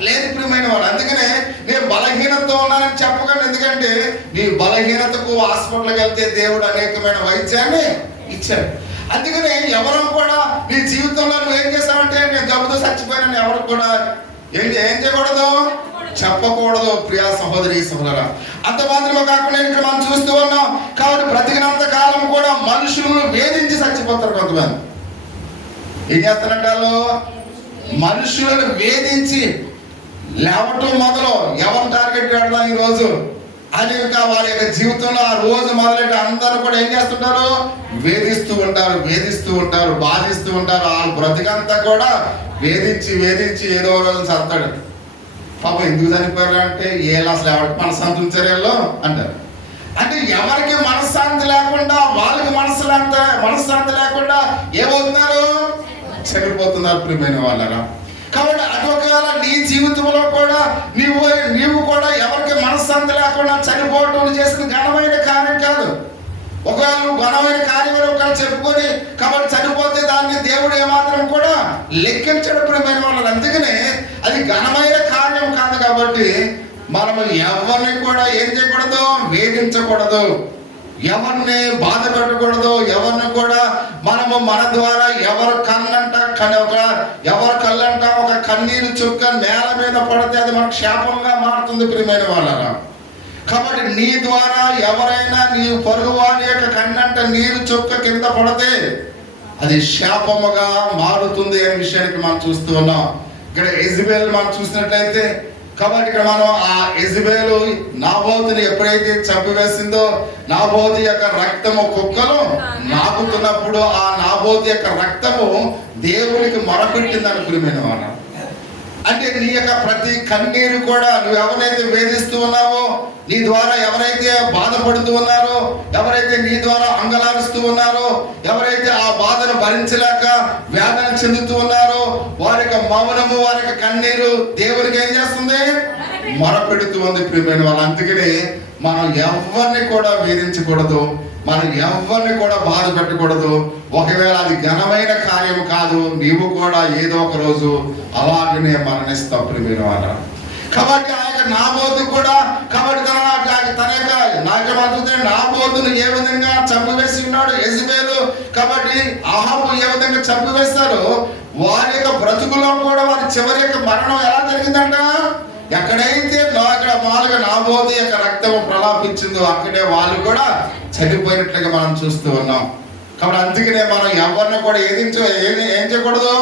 లేదు ప్రియమైన వాళ్ళు. అందుకనే నేను బలహీనతతో ఉన్నానని చెప్పకండి. ఎందుకంటే నీ బలహీనతకు హాస్పిటల్కి వెళ్తే దేవుడు అనేకమైన వైద్యాన్ని ఇచ్చాడు. అందుకనే ఎవరు కూడా నీ జీవితంలో నువ్వు ఏం చేస్తావంటే నేను జబ్బుతో చచ్చిపోయానని ఎవరు కూడా ఏం చేయకూడదు, చెప్పకూడదు ప్రియా సహోదరి సహోదరా. అంత మాత్రమే కాకుండా ఇక్కడ మనం చూస్తూ ఉన్నాం. కాబట్టి బ్రతికినంత కాలం కూడా మనుషులను వేధించి చచ్చిపోతారు. కొంతమంది ఏం చేస్తారంటే వాళ్ళు మనుషులను వేధించి లేవటం మొదలు ఎవరు టార్గెట్ పెడదాం ఈరోజు అని ఇంకా వారి యొక్క జీవితంలో ఆ రోజు మొదలెట్టి అందరూ కూడా ఏం చేస్తుంటారు? వేధిస్తూ ఉంటారు, బాధిస్తూ ఉంటారు. ఆ బ్రతికంతా కూడా వేధించి ఏదో రోజు చస్తాడు. పాపం ఎందుకు చనిపోయారు అంటే అసలు ఎవరికి మనశ్శాంతి ఉంచారు వీళ్ళు అంటారు. అంటే ఎవరికి మనశ్శాంతి లేకుండా, వాళ్ళకి మనశ్శాంతి లేకుండా ఏమవుతున్నారు? చనిపోతున్నారు ప్రియమైన వాళ్ళరా. కాబట్టి ఒకవేళ నీ జీవితంలో కూడా నీవు కూడా ఎవరికి మనశ్శాంతి లేకుండా చనిపోవటం చేసిన ఘనమైన కార్యం కాదు. ఒకవేళ నువ్వు ఘనమైన కార్యం ఒకవేళ చెప్పుకొని కాబట్టి చనిపోతే దాన్ని దేవుడు ఏమాత్రం కూడా లెక్కించడం ప్రియమైన వాళ్ళు. అందుకనే అది ఘనమైన కార్యం కాదు. కాబట్టి మనము ఎవరిని కూడా ఏం చేయకూడదు? వేధించకూడదు, ఎవరిని బాధ పెట్టకూడదు, ఎవరిని కూడా మనము మన ద్వారా ఎవరి కళ్ళంట ఒక కన్నీరు చుక్క నేల మీద పడితే అది మనకు శాపంగా మారుతుంది ప్రియమైన వాళ్ళరా. కాబట్టి నీ ద్వారా ఎవరైనా నీ పొరుగు వారి యొక్క కన్నంట నీరు చుక్క కింద పడితే అది శాపముగా మారుతుంది అనే విషయానికి మనం చూస్తూ ఉన్నాం. ఇక్కడ యెజబెల్ మనం చూసినట్లయితే, కాబట్టి ఇక్కడ మనం ఆ యెజబెలు నాబోతుని ఎప్పుడైతే చంపివేసిందో, నాబోతు యొక్క రక్తము కుక్కలు నాకుతున్నప్పుడు ఆ నాబోతు యొక్క రక్తము దేవునికి మొరపెట్టిందని ప్రియమైన వాళ్ళ. అంటే నీ యొక్క ప్రతి కన్నీరు కూడా నువ్వు ఎవరైతే వేధిస్తూ ఉన్నావో, నీ ద్వారా ఎవరైతే బాధపడుతూ ఉన్నారో, ఎవరైతే నీ ద్వారా అంగలారుస్తూ ఉన్నారో, ఎవరైతే ఆ బాధను భరించలేక వేదన చెందుతూ ఉన్నారో, వారి యొక్క మౌనము, వారి యొక్క కన్నీరు దేవునికి ఏం చేస్తుంది? మొరపెడుతూ ఉంది ప్రియమైన వాళ్ళు. అందుకని మనం ఎవరిని కూడా వేధించకూడదు, మనం ఎవరిని కూడా బాధ పెట్టకూడదు. ఒకవేళ అది ఘనమైన కార్యం కాదు, నీవు కూడా ఏదో ఒక రోజు అలాగనే మరణిస్తావు ప్రియమైన వాళ్ళ. కాబట్టి ఆ యొక్క నాబోతు కూడా కాబట్టి తన యొక్క నాబోతును ఏ విధంగా చంపివేసి ఉన్నాడు యెజబెలు, కాబట్టి అహాబు ఏ విధంగా చంపివేస్తారో వారి యొక్క బ్రతుకులో కూడా వారి చివరి యొక్క మరణం ఎలా జరిగిందంట? ఎక్కడైతే మాలుగా నాబోతు యొక్క రక్తము ప్రలాపించిందో అక్కడే వాళ్ళు కూడా చనిపోయినట్లుగా మనం చూస్తూ ఉన్నాం. కాబట్టి అందుకనే మనం ఎవరిని కూడా ఏం చేయకూడదు?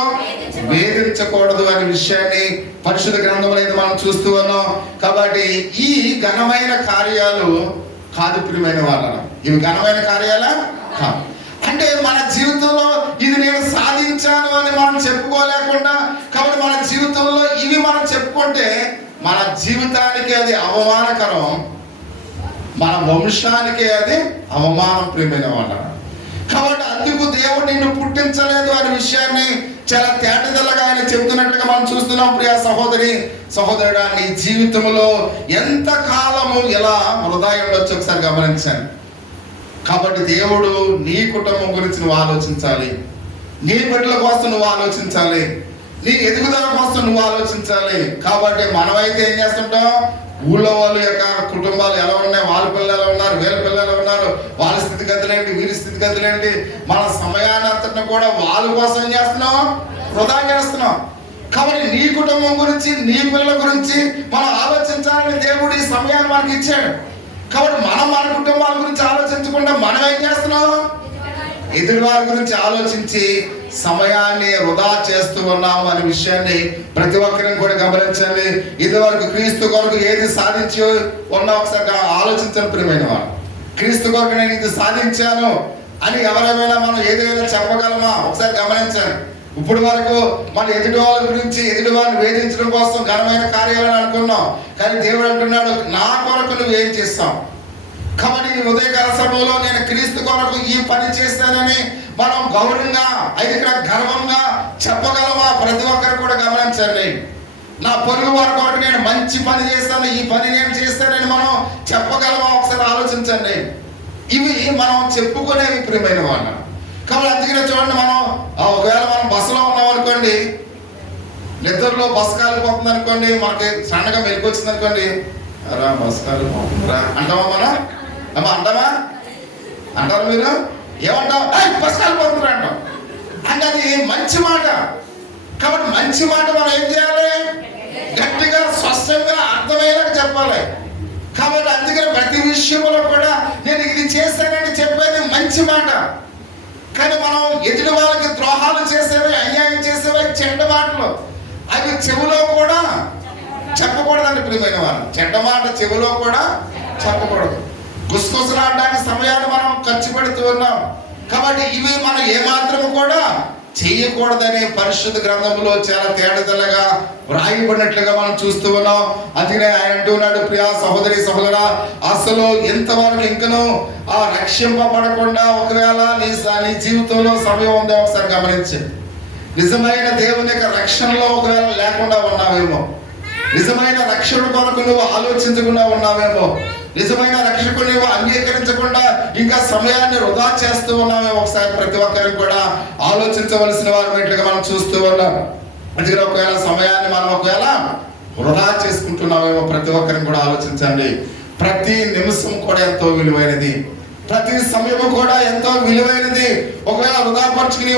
వేధించకూడదు అనే విషయాన్ని పరిశుద్ధ గ్రంథంలో అయితే మనం చూస్తూ ఉన్నాం. కాబట్టి ఈ ఘనమైన కార్యాలు కాదు ప్రియమైన వాళ్ళ, ఇవి ఘనమైన కార్యాలా కాదు. అంటే మన జీవితంలో ఇది నేను సాధించాను అని మనం చెప్పుకోలేకుండా, కాబట్టి మన జీవితంలో ఇవి మనం చెప్పుకుంటే మన జీవితానికి అది అవమానకరం, మన వంశానికి అది అవమానం ప్రియమైన వాళ్ళ. కాబట్టి అందుకు దేవుడు నిన్ను పుట్టించలేదు అనే విషయాన్ని చాలా తేటతెల్లగా ఆయన చెబుతున్నట్టుగా మనం చూస్తున్నాం. ప్రియ సహోదరుడా, నీ జీవితంలో ఎంత కాలము ఇలా వృధా ఉండొచ్చు ఒకసారి గమనించండి. కాబట్టి దేవుడు నీ కుటుంబం గురించి నువ్వు ఆలోచించాలి, నీ బిడ్డల కోసం నువ్వు ఆలోచించాలి, నీ ఎదుగుదల కోసం నువ్వు ఆలోచించాలి. కాబట్టి మనమైతే ఏం చేస్తుంటాం? ఊళ్ళో వాళ్ళ యొక్క కుటుంబాలు ఎలా ఉన్నాయి, వాళ్ళ పిల్లలు ఎలా ఉన్నారు, వీళ్ళ పిల్లలు ఎలా ఉన్నారు, వాళ్ళ స్థితిగతులేంటి, వీరి స్థితిగతులేంటి, మన సమయాన్ని అంతటిని కూడా వాళ్ళ కోసం ఏం చేస్తున్నాం? వృధా చేస్తున్నాం. కాబట్టి నీ కుటుంబం గురించి, నీ పిల్లల గురించి మనం ఆలోచించాలని దేవుడు ఈ సమయాన్ని మనకి ఇచ్చాడు. కాబట్టి మన కుటుంబాల గురించి ఆలోచించకుండా మనం ఏం చేస్తున్నాం? ఎదుటి వారి గురించి ఆలోచించి సమయాన్ని వృధా చేస్తూ ఉన్నాము అనే విషయాన్ని ప్రతి ఒక్కరిని కూడా గమనించండి. ఇదివరకు క్రీస్తు కొరకు ఏది సాధించి ఉన్నా ఒకసారి ఆలోచించండి ప్రియమైన వారు. క్రీస్తు కొరకు నేను ఇది సాధించాను అని ఎవరైనా మనం ఏదైనా చెప్పగలమా ఒకసారి గమనించండి. ఇప్పుడు వరకు మన ఎదుటి వాళ్ళ గురించి, ఎదుటి వారిని వేధించడం కోసం ఘనమైన కార్యాలను అనుకున్నాం. కానీ దేవుడు అంటున్నాడు, నా కొరకు నువ్వు ఏం చేస్తావు? కాబట్టి ఈ ఉదయకాల సమయంలో నేను క్రీస్తు కొరకు ఈ పని చేస్తానని మనం గౌరవంగా, అయితే ఇక్కడ గర్వంగా చెప్పగలమా? ప్రతి ఒక్కరు కూడా గమనించండి. నా పొరుగు వారి కొరకు నేను మంచి పని చేస్తాను, ఈ పని నేను చేస్తానని మనం చెప్పగలమా? ఒకసారి ఆలోచించండి. ఇవి మనం చెప్పుకునేవి ప్రియమైన వాళ్ళు. కాబట్టి అందుకనే చూడండి, మనం ఒకవేళ మనం బస్సులో ఉన్నాం అనుకోండి, నిద్రలో బస్సు కాలిపోతుంది అనుకోండి, మనకి సన్నగా మెలికొచ్చింది అనుకోండి, రా బస్సు కాలిపోతుందిరా అంటామా? మనం అంటామా? అంటారు మీరు? ఏమంటాం? బస్సు కాలిపోతుందిరా అంటాం. అంటే అది మంచి మాట. కాబట్టి మంచి మాట మనం ఏం చేయాలి? గట్టిగా, స్పష్టంగా, అర్థమయ్యేలాగా చెప్పాలి. కాబట్టి అందుకని ప్రతి విషయంలో కూడా నేను ఇది చేస్తానని చెప్పేది మంచి మాట. కానీ మనం ఎదుటి వాళ్ళకి ద్రోహాలు చేసేవి, అన్యాయం చేసేవి చెడ్డ మాటలు, అవి చెవులో కూడా చెప్పకూడదండి ప్రియమైన వాళ్ళు. చెడ్డ మాట చెవులో కూడా చెప్పకూడదు. గుసగుసలాడడానికి సమయాన్ని మనం ఖర్చు పెడుతూ ఉన్నాం. కాబట్టి ఇవి మనం ఏమాత్రము కూడా చేయకూడదని పరిశుద్ధ గ్రంథంలో చాలా తేటతెల్లగా వ్రాయబడినట్లుగా మనం చూస్తూ ఉన్నాం. అందుకనే ఆయన అంటూ ఉన్నాడు, ప్రియా సహోదరి సహోదరా, అసలు ఎంతవరకు ఇంకనూ రక్షింపబడకుండా ఒకవేళ నీ జీవితంలో సమయం ఉందో ఒకసారి గమనించు. నిజమైన దేవుని యొక్క రక్షణలో ఒకవేళ లేకుండా ఉన్నావేమో, నిజమైన రక్షణ కొరకు నువ్వు ఆలోచించకుండా ఉన్నావేమో, నిజమైన రక్షకుని నువ్వు అంగీకరించకుండా ఇంకా సమయాన్ని వృధా చేస్తూ ఉన్నామేమో, ఒకసారి ప్రతి ఒక్కరికి కూడా ఆలోచించవలసిన వారు మనం చూస్తూ ఉన్నాం. అందుకని ఒకవేళ సమయాన్ని మనం ఒకవేళ వృధా చేసుకుంటున్నామేమో ప్రతి ఒక్కరిని కూడా ఆలోచించండి. ప్రతి నిమిషం కూడా ఎంతో విలువైనది, ప్రతి సమయము కూడా ఎంతో విలువైనది. ఒకవేళ వృధాపరుచుకుని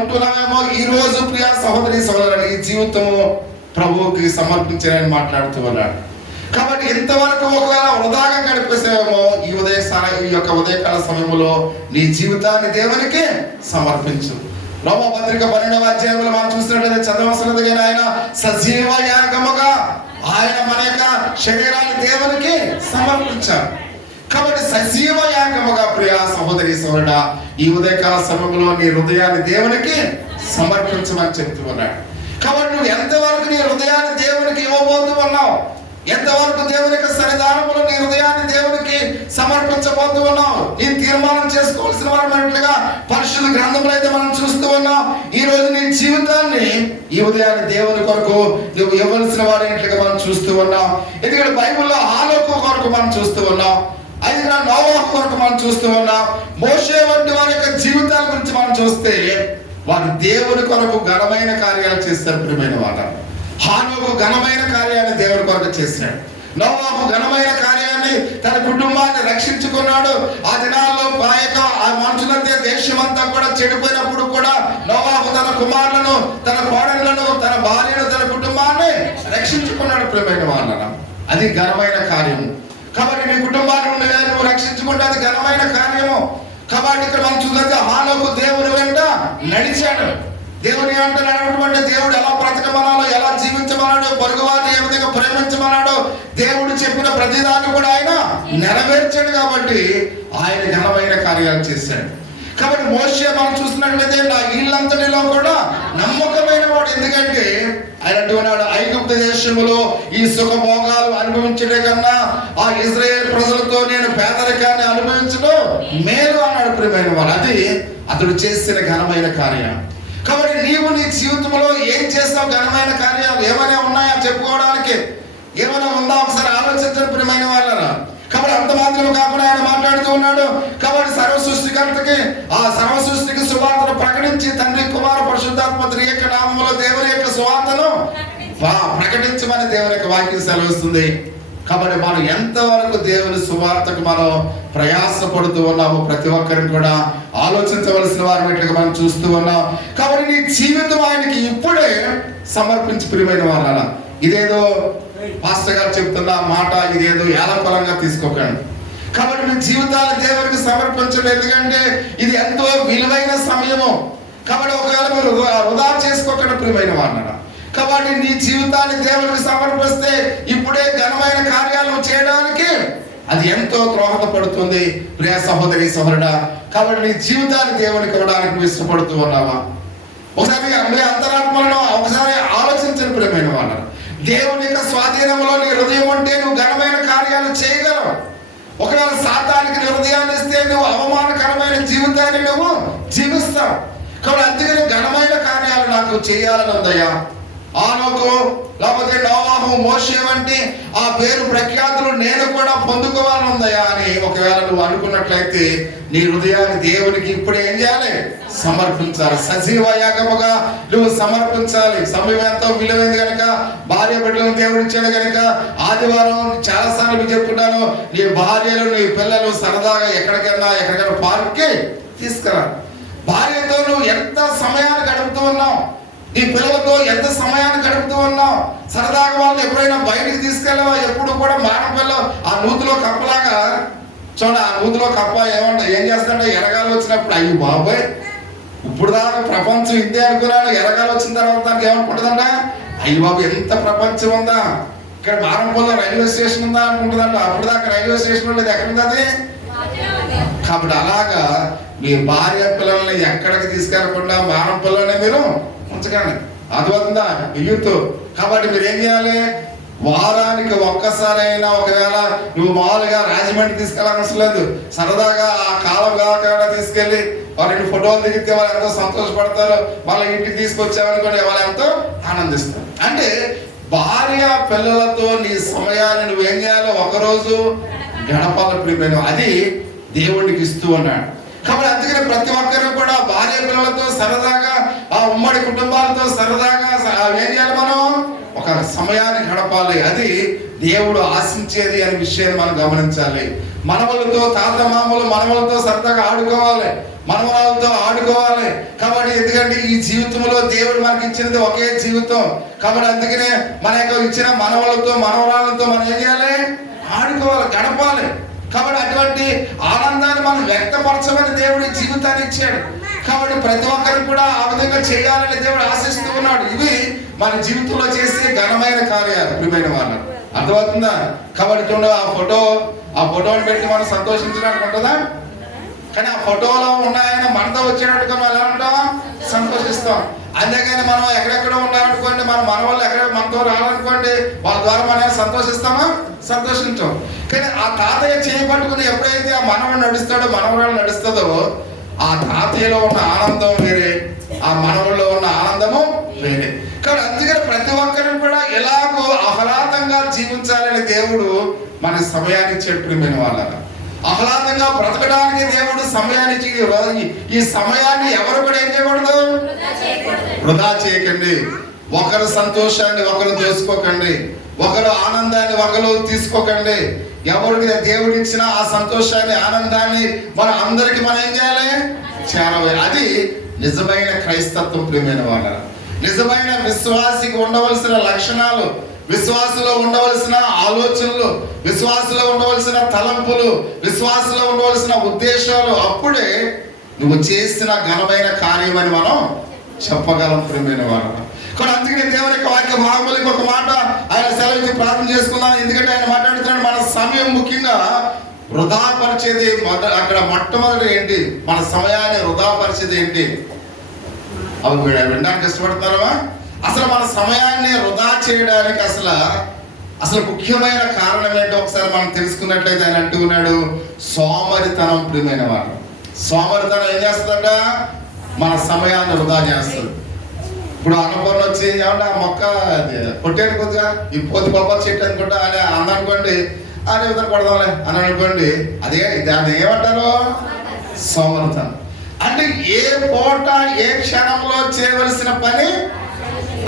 ఉంటున్నామేమో, ఈ రోజు ప్రియా సహోదరి సహోదరుని ఈ జీవితము ప్రభువుకి సమర్పించాలని మాట్లాడుతూ ఉన్నాడు. కాబట్టి ఇంతవరకు ఒకవేళ వృధాగా గడిపేసేమో, ఈ యొక్క ఉదయకాల సమయంలో నీ జీవితాన్ని దేవునికి సమర్పించు. రోమపత్రిక 12వ అధ్యాయంలో మనం చూసినట్లయితే చదవవలసినది, ఆయన సజీవ యాగముగా ఆయన మన యొక్క శరీరాన్ని దేవునికి సమర్పించారు. కాబట్టి సజీవ యాగముగా ప్రియా సహోదరి సహోదరుడా, ఈ ఉదయకాల సమయంలో నీ హృదయాన్ని దేవునికి సమర్పించమని చెప్తూ ఉన్నాడు. కాబట్టి నువ్వు ఎంతవరకు నీ హృదయాన్ని దేవునికి ఇవ్వబోతూ ఉన్నావు, ఎంతవరకు దేవుని యొక్క సన్నిధానంలో నీ హృదయాన్ని దేవునికి సమర్పించబోతూ ఉన్నావు, నీ తీర్మానం చేసుకోవాల్సిన వారమైనట్లుగా పరిశుద్ధ గ్రంథంలో అయితే మనం చూస్తూ ఉన్నాం. ఈ రోజు నీ జీవితాన్ని ఈ ఉదయాన్ని దేవుని కొరకు నువ్వు ఇవ్వవలసిన వారైనట్లుగా మనం చూస్తూ ఉన్నాం. ఎందుకంటే బైబిల్లో హానోకు కొరకు మనం చూస్తూ ఉన్నాం, అయితే నోవాహు కొరకు మనం చూస్తూ ఉన్నాం. మోషే వంటి వారి యొక్క జీవితాల గురించి మనం చూస్తే వారు దేవుని కొరకు ఘనమైన కార్యాలు చేస్తారు. ప్రియమైన వాళ్ళ, హానోకు ఘనమైన కార్యాన్ని దేవుని కొరకు చేశాడు. నోవాహు ఘనమైన కార్యాన్ని, తన కుటుంబాన్ని రక్షించుకున్నాడు. ఆ దినాల్లో ఆ మనుషులంతా దేశమంతా కూడా చెడిపోయినప్పుడు కూడా నోవాహు తన కుమారులను, తన కోడళ్లను, తన భార్యను, తన కుటుంబాన్ని రక్షించుకున్నాడు. ప్రియమైన వాళ్ళ, అది ఘనమైన కార్యము. కాబట్టి నీ కుటుంబాన్ని నువ్వు రక్షించుకుంటే అది ఘనమైన కార్యము. కాబట్టి ఇక్కడ మనం చూస్తే హానోకు దేవుని వెంట నడిచాడు. దేవుని వెంట నడవడం దేవుడు ఎలా బ్రతకమన్నాడో, ఎలా జీవించమన్నాడో, పొరుగువారిని ఏ విధంగా ప్రేమించమన్నాడో దేవుడు చెప్పిన ప్రతిదాన్ని కూడా ఆయన నెరవేర్చాడు. కాబట్టి ఆయన ఘనమైన కార్యాలు చేశాడు. కాబట్టి మోషే మనం చూసినట్లయితే నా ఇల్లంతటిలో కూడా నమ్మకమైన వాడు. ఎందుకంటే ఆయన అంటున్నాడు, ఐగుప్తు దేశంలో ఈ సుఖభోగాలు అనుభవించడే కన్నా ఆ ఇజ్రాయేల్ ప్రజలతో నేను పేదరికాన్ని అనుభవించడం మేలు అన్నాడు. ప్రియమైన వాడు, అది అతడు చేసిన ఘనమైన కార్యం. కాబట్టి నీవు నీ జీవితంలో ఏం చేస్తావు? ఘనమైన కార్యాలు ఏమైనా ఉన్నాయా చెప్పుకోవడానికి? ఏమైనా ఉందా? ఒకసారి ఆలోచించండి ప్రియమైన వాళ్ళరా. కాబట్టి అంత మాత్రమే కాకుండా ఆయన మాట్లాడుతూ ఉన్నాడు. కాబట్టి సర్వ సృష్టికి సువార్తను ప్రకటించి తండ్రి కుమార పరిశుద్ధాత్మ త్రి యొక్క నామములో దేవుని యొక్క సువార్తను ప్రకటించమని దేవుని యొక్క వాక్యం సెలవిస్తుంది. కాబట్టి మనం ఎంతవరకు దేవుని సువార్తకు మనం ప్రయాసపడుతూ ఉన్నాము ప్రతి ఒక్కరిని కూడా ఆలోచించవలసిన వారిగా మనం చూస్తూ ఉన్నాం. కాబట్టి నీ జీవితం ఆయనకి ఇప్పుడే సమర్పించి ప్రియమైన వాళ్ళ, ఇదేదో పాస్టర్ గారు చెప్తున్న మాట ఇదేదో ఏలకొలంగా తీసుకోకండి. కాబట్టి మీ జీవితాన్ని దేవునికి సమర్పించండి. ఎందుకంటే ఇది ఎంతో విలువైన సమయము. కాబట్టి ఒకవేళ మీరు వృధా చేసుకోకండి ప్రియమైన వాళ్ళ. కాబట్టి నీ జీవితాన్ని దేవునికి సమర్పిస్తే ఇప్పుడే ఘనమైన కార్యాలను చేయడానికి అది ఎంతో దోహదపడుతుంది ప్రియ సహోదరి సహోదరుడా. కాబట్టి నీ జీవితాన్ని దేవునికి ఇవ్వడానికి నువ్వు ఇష్టపడుతూ ఉన్నావా? ఒకసారి మీ అంతరాత్మలను ఒకసారి ఆలోచించండి ప్రియమైన వాళ్ళ. దేవుని యొక్క స్వాధీనంలో నీ హృదయం ఉంటే నువ్వు ఘనమైన కార్యాలు చేయగలవు. ఒకవేళ సాతానికి నీ హృదయాన్ని ఇస్తే నువ్వు అవమానకరమైన జీవితాన్ని నువ్వు జీవిస్తావు. కాబట్టి అందుకని ఘనమైన కార్యాలు నాకు చేయాలని ఉందయ్యా. హానోకు లేకపోతే నోవాహు, మోషే వంటి ఆ పేరు ప్రఖ్యాతులు నేను కూడా పొందుకోవాలని ఉందయ్యా అని ఒకవేళ నువ్వు అనుకున్నట్లయితే నీ హృదయాన్ని దేవునికి ఇప్పుడే ఏం చేయాలి? సమర్పించాలి. సజీవ యాగముగా నువ్వు సమర్పించాలి. సమయం ఎంతో విలువైంది కనుక, భార్య బిడ్డలను దేవుడు ఇచ్చాడు కనుక ఆదివారం చాలాసార్లు మీకు చెప్పుకుంటాను, నీ భార్యలు నీ పిల్లలు సరదాగా ఎక్కడికైనా పార్క్కి తీసుకురా. భార్యతో నువ్వు ఎంత సమయాన్ని గడుపుతూ ఉన్నావు, నీ పిల్లలతో ఎంత సమయాన్ని గడుపుతూ ఉన్నావు. సరదాగా వాళ్ళు ఎప్పుడైనా బయటికి తీసుకెళ్ళావా? ఎప్పుడు కూడా మానపిల్ల ఆ నూతిలో కప్పలాగా చూడ, ఆ నూతిలో కప్ప ఏం చేస్తాడో ఎరగాలు వచ్చినప్పుడు, అయ్యి బాబోయ్ ఇప్పుడు దాకా ప్రపంచం ఇంతే అనుకున్నాను, ఎరగాలు వచ్చిన తర్వాత నాకు ఏమనుకుంటుందంట, అయ్యి బాబు ఎంత ప్రపంచం ఉందా, ఇక్కడ మారంపల్లిలో రైల్వే స్టేషన్ ఉందా అనుకుంటుందంట. అప్పుడు దాకా రైల్వే స్టేషన్ లేదు, ఎక్కడ ఉంది అది? కాబట్టి అలాగా మీ భార్య పిల్లల్ని ఎక్కడికి తీసుకెళ్లకుండా మారంపల్లిలోనే మీరు ఉంచకండి. అర్థమవుతుందా యూత్? కాబట్టి మీరు ఏం చేయాలి? వారానికి ఒక్కసారైనా, ఒకవేళ నువ్వు మామూలుగా రాజమండ్రి తీసుకెళ్ళవలసిన లేదు, సరదాగా ఆ కాలం కాకుండా తీసుకెళ్ళి వాళ్ళకి ఫోటోలు దిగితే వాళ్ళు ఎంతో సంతోషపడతారు. వాళ్ళ ఇంటికి తీసుకొచ్చామనుకోండి, వాళ్ళు ఎంతో ఆనందిస్తారు. అంటే భార్య పిల్లలతో నీ సమయాన్ని నువ్వేం చేయాలి? ఒకరోజు గడపాలి ప్రియమైన. అది దేవుడికి ఇస్తూ ఉన్నాడు. కాబట్టి అందుకని ప్రతి ఒక్కరు కూడా భార్య పిల్లలతో సరదాగా, ఆ ఉమ్మడి కుటుంబాలతో సరదాగా ఏం చేయాలి? మనం ఒక సమయాన్ని గడపాలి. అది దేవుడు ఆశించేది అనే విషయాన్ని మనం గమనించాలి. మనవలతో, తాత మామలు మనవలతో సరదాగా ఆడుకోవాలి, మనవరాలతో ఆడుకోవాలి. కాబట్టి ఎందుకంటే ఈ జీవితంలో దేవుడు మనకి ఇచ్చినది ఒకే జీవితం. కాబట్టి అందుకనే మన యొక్క ఇచ్చిన మనవలతో మనవరాలతో మనం ఏం చేయాలి? ఆడుకోవాలి, గడపాలి. కాబట్టి అటువంటి ఆనందాన్ని మనం వ్యక్తపరచమని దేవుడు జీవితాన్ని ఇచ్చాడు. కాబట్టి ప్రతి ఒక్కరికి కూడా ఆ విధంగా చేయాలని దేవుడు ఆశిస్తూ ఉన్నాడు. ఇవి మన జీవితంలో చేసే ఘనమైన కార్యాలు ప్రియమైన వాళ్ళు. అర్థమవుతుందా? కాబట్టి చూడండి, ఆ ఫోటోని పెట్టి మనం సంతోషించడానికి ఉంటుందా? కానీ ఆ ఫోటోలో ఉన్నాయని మనతో వచ్చేటట్టుగా మనం ఎలా ఉంటాం? సంతోషిస్తాం. అంతేగాని మనం ఎక్కడెక్కడో ఉన్నామనుకోండి, మన వాళ్ళు ఎక్కడ మనతో రావాలనుకోండి, వాళ్ళ ద్వారా మనం సంతోషిస్తామా? సంతోషించాం. కానీ ఆ తాతయ్య చేయబట్టుకుని ఎప్పుడైతే ఆ మనవడు నడుస్తాడో, మనవరాలు నడుస్తుందో, ఆ తాతయ్యలో ఉన్న ఆనందం వేరే, ఆ మనవుల్లో ఉన్న ఆనందము వేరే. కానీ అందుకని ప్రతి ఒక్కరిని కూడా ఎలాగో ఆహ్లాదంగా జీవించాలని దేవుడు మనకి సమయాన్ని ఇచ్చాడు ప్రియమైన వాళ్ళగా. ఆహ్లాదంగా బ్రతకడానికి దేవుడు సమయాన్ని ఇచ్చి, ఈ సమయాన్ని ఎవరు కూడా ఏం చేయకూడదు? వృధా చేయకండి. ఒకరు సంతోషాన్ని ఒకరు దోసుకోకండి, ఒకరు ఆనందాన్ని ఒకరు తీసుకోకండి. ఎవరికి దేవుడు ఇచ్చిన ఆ సంతోషాన్ని, ఆనందాన్ని మనం అందరికి మనం ఏం చేయాలి? చేరవేయాలి. అది నిజమైన క్రైస్తత్వం ప్రియమైన వాళ్ళ. నిజమైన విశ్వాసికి ఉండవలసిన లక్షణాలు, విశ్వాసంలో ఉండవలసిన ఆలోచనలు, విశ్వాసంలో ఉండవలసిన తలంపులు, విశ్వాసంలో ఉండవలసిన ఉద్దేశాలు. అప్పుడే నువ్వు చేసిన ఘనమైన కార్యం అని మనం చెప్పగలం ప్రియమైన వాళ్ళ. కానీ అందుకని దేవుని యొక్క వాక్య భాగంలో ఒక మాట ఆయన సెలవు ప్రార్థన చేసుకున్నాను. ఎందుకంటే ఆయన మాట్లాడుతున్నాడు, మన సమయం ముఖ్యంగా వృధాపరిచేది అక్కడ మొట్టమొదటి ఏంటి? మన సమయాన్ని వృధాపరిచేది ఏంటి? అవి వినడానికి ఇష్టపడతారా? అసలు మన సమయాన్ని వృధా చేయడానికి అసలు ముఖ్యమైన కారణం ఏంటో ఒకసారి మనం తెలుసుకున్నట్లయితే ఆయన అంటున్నాడు, సోమరితనం ప్రియమైన వాడు. సోమరితనం ఏం చేస్తుందట? మన సమయాన్ని వృధా చేస్తుంది. ఇప్పుడు అన్నపూర్ణ వచ్చి ఏమంటే ఆ మొక్క కొట్టేది కొద్దిగా ఈ పోతి బొబ్బర్ చెట్టు అనుకుంటా అని అందనుకోండి, అనే విధంగా కొడదాంలే అని అనుకోండి, దాన్ని ఏమంటారు? సోమరితనం. అంటే ఏ పూట ఏ క్షణంలో చేయవలసిన పని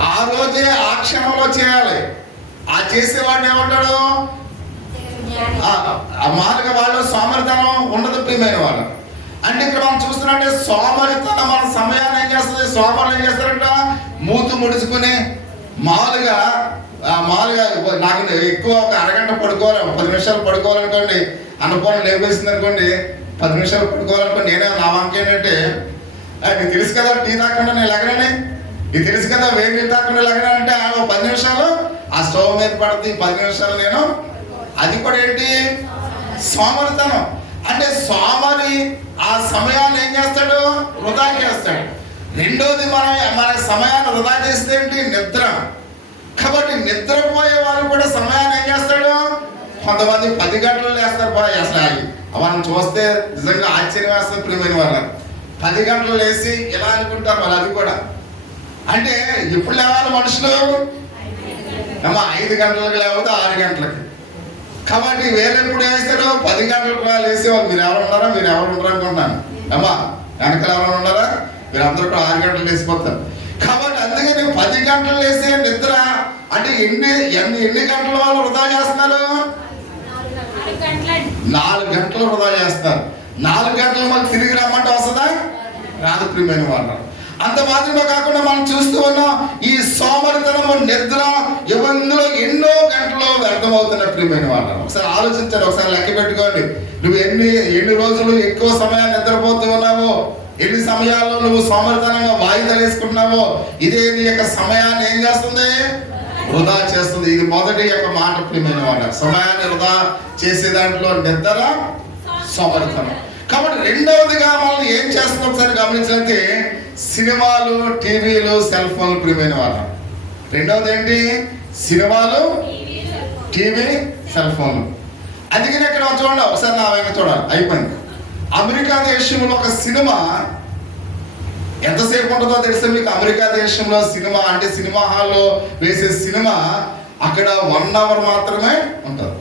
ఆ రోజే ఆ క్షణంలో చేయాలి. ఆ చేసేవాడిని ఏమంటాడు? మామూలుగా వాళ్ళు సోమరితనం ఉండదు ప్రియమైన వాళ్ళు. అంటే ఇక్కడ మనం చూస్తున్నట్టే సోమరితనం మన సమయాన్ని ఏం చేస్తుంది? సోమరులు ఏం చేస్తారంట? మూతు ముడుచుకుని మామూలుగా నాకు ఎక్కువ ఒక అరగంట పడుకోవాలి, 10 నిమిషాలు పడుకోవాలనుకోండి, అన్నపూర్ణ లేపేసింది అనుకోండి, 10 నిమిషాలు పడుకోవాలనుకోండి. నేనే నా వంక ఏంటంటే, నీకు తెలుసు కదా టీ తాకుండా నేను లెగనని, నీకు తెలుసు కదా వేడి నీళ్ళు తాకుండా లెగనంటే 10 నిమిషాలు ఆ స్టవ్ మీద పడుతుంది, 10 నిమిషాలు నేను. అది కూడా ఏంటి? సోమరితనం. అంటే సోమరి ఆ సమయాన్ని ఏం చేస్తాడు? వృధా చేస్తాడు. రెండోది మన సమయాన్ని వృధా చేస్తే ఏంటి? నిద్ర. కాబట్టి నిద్రపోయే వాళ్ళు కూడా సమయాన్ని ఏం చేస్తాడు? కొంతమంది 10 గంటలు లేస్తారు. అసలు వాళ్ళని చూస్తే నిజంగా ఆశ్చర్యం వేస్తుంది ప్రియమైన వాళ్ళ. 10 గంటలు లేచి ఎలా అనుకుంటారు వాళ్ళు. అది కూడా అంటే ఎప్పుడు లేవాలి మనుషులు? 5 గంటలకు లేకపోతే 6 గంటలకి. కాబట్టి వేరే ఎప్పుడు వేస్తాడు? 10 గంటలకు లేసి వాళ్ళు మీరు ఎవరు ఉన్నారా, మీరు ఎవరు ఉండరు అనుకుంటున్నాను. వెనకాల ఎవరు ఉన్నారా? మీరు అందరూ కూడా 6 గంటలు లేసిపోతారు. కాబట్టి అందుకని 10 గంటలు లేసే నిద్ర అంటే ఎన్ని గంటల వాళ్ళు వృధా చేస్తున్నారు? 4 గంటలు వృధా చేస్తారు. 4 గంటలు మళ్ళీ తిరిగి రమ్మంటే వస్తుందా? రాదు ప్రియమైన వాళ్ళు. అంత మాత్రమే కాకుండా మనం చూస్తూ ఉన్నాం ఈ సోమరితనము, నిద్ర ఇవన్నీలో ఎన్నో గంటలు వ్యర్థమవుతున్న ప్రియమైన వాళ్ళు. ఒకసారి ఆలోచించండి, ఒకసారి లెక్క పెట్టుకోండి. నువ్వు ఎన్ని రోజులు ఎక్కువ సమయాన్ని నిద్రపోతూ ఉన్నావో, ఎన్ని సమయాల్లో నువ్వు సోమరితనంగా వాయిదాలు వేసుకుంటున్నావో, ఇదే నీ యొక్క సమయాన్ని ఏం చేస్తుంది? వృధా చేస్తుంది. ఇది మొదటి యొక్క మాట ప్రియమైన వాళ్ళ. సమయాన్ని వృధా చేసే దాంట్లో నిద్ర, సోమరితనం. కాబట్టి రెండవదిగా మనం ఏం చేస్తున్నాం ఒకసారి గమనించినట్లయితే సినిమాలు, టీవీలు, సెల్ ఫోన్లు ప్రియమైన వాళ్ళ. రెండవది ఏంటి? సినిమాలు, టీవీ, సెల్ ఫోన్లు. అందుకని ఇక్కడ చూడండి, ఒకసారి నా వైపు చూడాలి. అయిపోయింది. అమెరికా దేశంలో ఒక సినిమా ఎంతసేపు ఉంటుందో తెలుసా మీకు? అమెరికా దేశంలో సినిమా అంటే సినిమా హాల్లో వేసే సినిమా అక్కడ 1 hour మాత్రమే ఉంటుంది.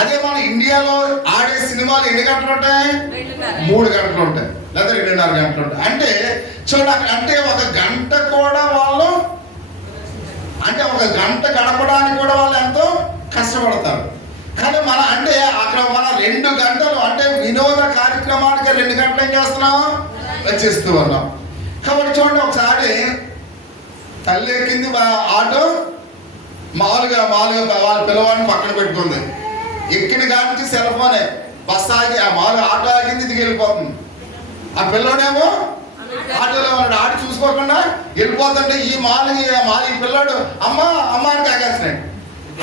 అదే మన ఇండియాలో ఆడే సినిమాలు ఎన్ని గంటలు ఉంటాయి? 3 గంటలు ఉంటాయి, లేదా 2.5 గంటలు ఉంటాయి. అంటే చూడండి, అంటే 1 గంట కూడా వాళ్ళు, అంటే 1 గంట గడపడానికి కూడా వాళ్ళు ఎంతో కష్టపడతారు. కానీ మన అంటే అక్కడ మన 2 గంటలు అంటే వినోద కార్యక్రమానికి 2 గంటలు ఏం చేస్తున్నాం? వచ్చేస్తూ ఉన్నాం. కాబట్టి చూడండి, ఒకసారి తల్లి ఎక్కింది ఆటో, మామూలుగా వాళ్ళ పిల్లవాడిని పక్కన పెట్టుకుంది. ఎక్కిన కాడికి సెల్ ఫోనే. బస్సు ఆగి ఆ మామూలుగా ఆటో ఆగింది, దిగి వెళ్ళిపోతుంది. ఆ పిల్లోడేమో ఆటోలో ఉన్నాడు, ఆడి చూసుకోకుండా వెళ్ళిపోతుంటే ఈ పిల్లోడు అమ్మ అమ్మ అని కాగేస్తున్నాడు.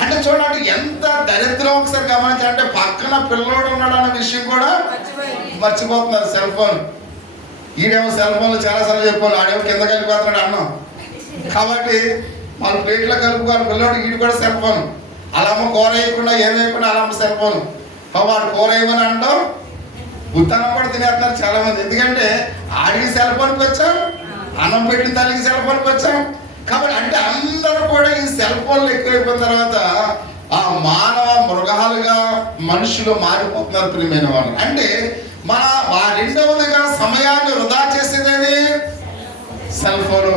అంటే చూడండి ఎంత దరిద్రం. ఒకసారి గమనించాలంటే పక్కన పిల్లోడు ఉన్నాడు అన్న విషయం కూడా మర్చిపోతున్నారు సెల్ ఫోన్. ఈడేమో సెల్ ఫోన్లో చాలాసార్లు చెప్పాను, ఆడేమో కింద కలిపిపోతున్నాడు అన్నం. కాబట్టి వాళ్ళ ప్లేట్లో కలుపుకోవాలి పిల్లోడు, ఈడు కూడా సెల్ ఫోన్. అలా అమ్మ కూర వేయకుండా ఏం వేయకుండా అలా అమ్మ సెల్ ఫోన్. వాడు కూర వేయమని అంటాం, ఉత్తనం కూడా తినేస్తున్నారు చాలా మంది. ఎందుకంటే ఆడికి సెల్ ఫోన్కి వచ్చాం, అన్నం పెట్టిన తల్లికి సెల్ ఫోన్కి వచ్చాం. కాబట్టి అంటే అందరూ కూడా ఈ సెల్ ఫోన్లు ఎక్కువైపోయిన తర్వాత ఆ మానవ మృగాలుగా మనుషులు మారిపోతున్నారు ప్రియమైన వాళ్ళు. అంటే మన రెండవదిగా సమయాన్ని వృధా చేసేదేది సెల్ ఫోను.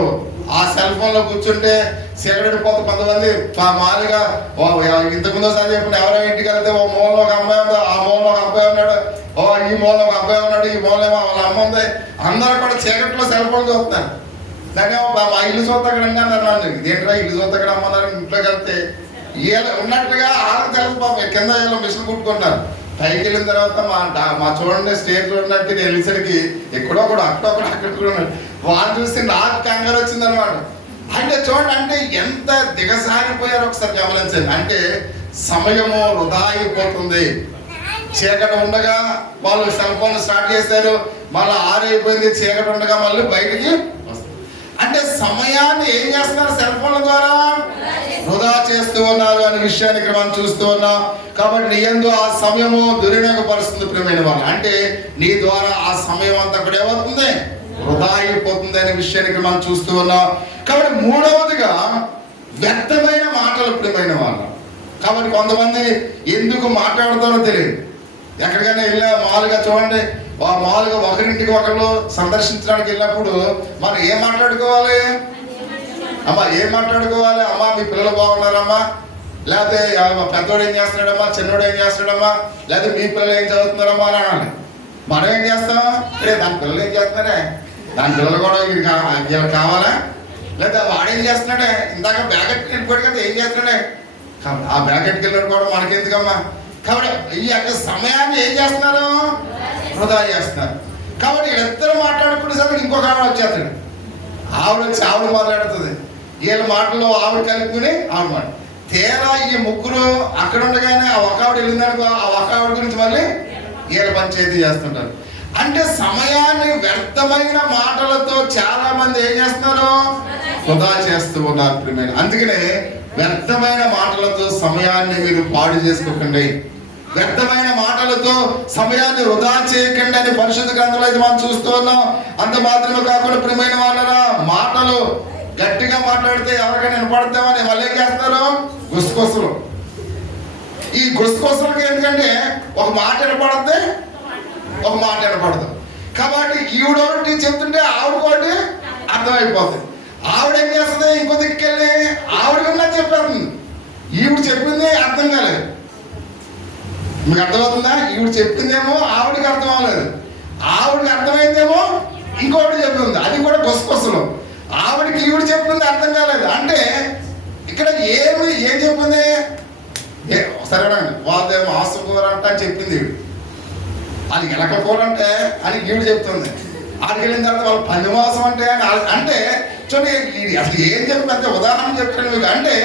ఆ సెల్ ఫోన్ లో కూర్చుంటే సిగరెట్ పోతే కొంతమంది మామూలుగా ఇంతకుముందు ఒకసారి చెప్పండి, ఎవరో ఇంటికి వెళ్తే ఓ మూలలో ఒక అమ్మాయి ఉంది, ఆ మూలలో ఒక అబ్బాయి ఉన్నాడు, ఈ మూలలో ఒక అబ్బాయి ఉన్నాడు, ఈ మూలలో వాళ్ళ అమ్మ ఉంది. అందరూ కూడా చీకట్లో సెల్ ఫోన్ చూస్తున్నారు. దాన్ని మా ఇల్లు చూస్తాకడ అన్నాను, ఇదేంట్రా ఇల్లు చూస్తాకడ అమ్మన్నారు. ఇంట్లోకి వెళ్తే ఉన్నట్టుగా ఆడకు తెలుసు పాపం, కింద మిషన్ కుట్టుకుంటారు. పైకి వెళ్ళిన తర్వాత మా చూడండి స్టేజ్ ఉన్నట్టు నేను వెళ్ళేసరికి ఎక్కడో కూడా అక్కడ ఉన్నాడు. వాళ్ళు చూస్తే నాకు కంగారు వచ్చింది అనమాట. అంటే చూడండి, అంటే ఎంత దిగసారిపోయారో ఒకసారి గమనించండి. అంటే సమయము వృధా అయిపోతుంది. చీకటి ఉండగా వాళ్ళు సెల్ ఫోన్ స్టార్ట్ చేశారు, మళ్ళీ 6 అయిపోయింది, చీకటి ఉండగా మళ్ళీ బయటికి వస్తారు. అంటే సమయాన్ని ఏం చేస్తున్నారు? సెల్ ఫోన్ల ద్వారా వృధా చేస్తూ ఉన్నారు అనే విషయాన్ని ఇక్కడ మనం చూస్తూ ఉన్నాం. కాబట్టి నీ యందు ఆ సమయము దుర్వినియోగపరుస్తుంది ప్రియమైన వాళ్ళు. అంటే నీ ద్వారా ఆ సమయం అంతా కూడా ఏమవుతుంది? వృధా అయిపోతుంది అనే విషయాన్ని ఇక్కడ మనం చూస్తూ ఉన్నాం. కాబట్టి మూడవదిగా వ్యర్థమైన మాటలు ప్రియమైన వాళ్ళు. కాబట్టి కొంతమంది ఎందుకు మాట్లాడుతారో తెలియదు. ఎక్కడికైనా వెళ్ళా మామూలుగా చూడండి, మామూలుగా ఒకరింటికి ఒకళ్ళు సందర్శించడానికి వెళ్ళినప్పుడు మనం ఏం మాట్లాడుకోవాలి? అమ్మా ఏం మాట్లాడుకోవాలి? అమ్మా మీ పిల్లలు బాగున్నారమ్మా, లేకపోతే పెద్దోడు ఏం చేస్తున్నాడమ్మా, చిన్నోడు ఏం చేస్తున్నాడమ్మా, లేకపోతే మీ పిల్లలు ఏం చదువుతున్నారమ్మా అని అనాలి. మనం ఏం చేస్తాం? దాని పిల్లలు ఏం చేస్తున్నారే, దాని పిల్లలు కూడా వీళ్ళకి కావాలా, లేదా వాడేం చేస్తున్నాడే, ఇందాక బ్యాగెట్కి వెళ్ళిపోయాడు కదా ఏం చేస్తున్నాడే, ఆ బ్యాగెట్కి వెళ్ళినట్టు కూడా మనకెందుకమ్మా. కాబట్టి ఈ యొక్క సమయాన్ని ఏం చేస్తున్నారు? వృధా చేస్తున్నారు. కాబట్టి ఇద్దరు మాట్లాడుకునేసరికి ఇంకొక ఆవిడ వచ్చేస్తాడు. ఆవిడ మాట్లాడుతుంది, వీళ్ళ మాటల్లో ఆవిడ కలుపుకుని ఆవిడ మాట. తేరా ఈ ముగ్గురు అక్కడ ఉండగానే ఆ ఒక ఆవిడ వెళ్ళిందనుకో, ఆ ఒక ఆవిడ గురించి మళ్ళీ వీళ్ళ పంచాయతీ చేస్తుంటారు. అంటే సమయాన్ని వ్యర్థమైన మాటలతో చాలా మంది ఏం చేస్తున్నారు? వృధా చేస్తూ ఉన్నారు ప్రియమైన. అందుకనే వ్యర్థమైన మాటలతో సమయాన్ని మీరు పాడు చేసుకోకండి, వ్యర్థమైన మాటలతో సమయాన్ని వృధా చేయకండి అని పరిశుద్ధ గ్రంథంలో అయితే మనం చూస్తూ ఉన్నాం. అంత మాత్రమే కాకుండా ప్రియమైన వాళ్ళరా, మాటలు గట్టిగా మాట్లాడితే ఎవరికైనా వినపడతామని వాళ్ళు ఏం చేస్తారు? గుసగుసలు. ఈ గుసగుసలకి ఎందుకంటే ఒక మాట వినపడద్ది, ఒక మాట వినపడదు. కాబట్టి ఈవిడొకటి చెప్తుంటే ఆవిడకోటి అర్థమైపోతుంది. ఆవిడ ఏం చేస్తుంది? ఇంకో దిక్కెళ్ళి ఆవిడ విన్నా చెప్పేస్తుంది, ఈవిడ చెప్పింది అర్థం కాలేదు. మీకు అర్థమవుతుందా? ఈవిడ చెప్పిందేమో ఆవిడకి అర్థం అవ్వలేదు, ఆవిడకి అర్థమైందేమో ఇంకోటి చెప్పింది, అది కూడా గుసగుసలు. ఆవిడకి ఈవిడ చెప్పింది అర్థం కాలేదు. అంటే ఇక్కడ ఏం చెప్పింది? సరేనా, వాళ్ళేమో ఆసు కూర అంట అని చెప్పింది ఈవిడ, అది ఎలక కూర అంటే అని ఈవిడ చెప్తుంది. ఆడికి వెళ్ళిన తర్వాత వాళ్ళు పందిమాసం అంటే చూడండి అసలు ఏం చెప్పినంత ఉదాహరణ చెప్తాను మీకు. అంటే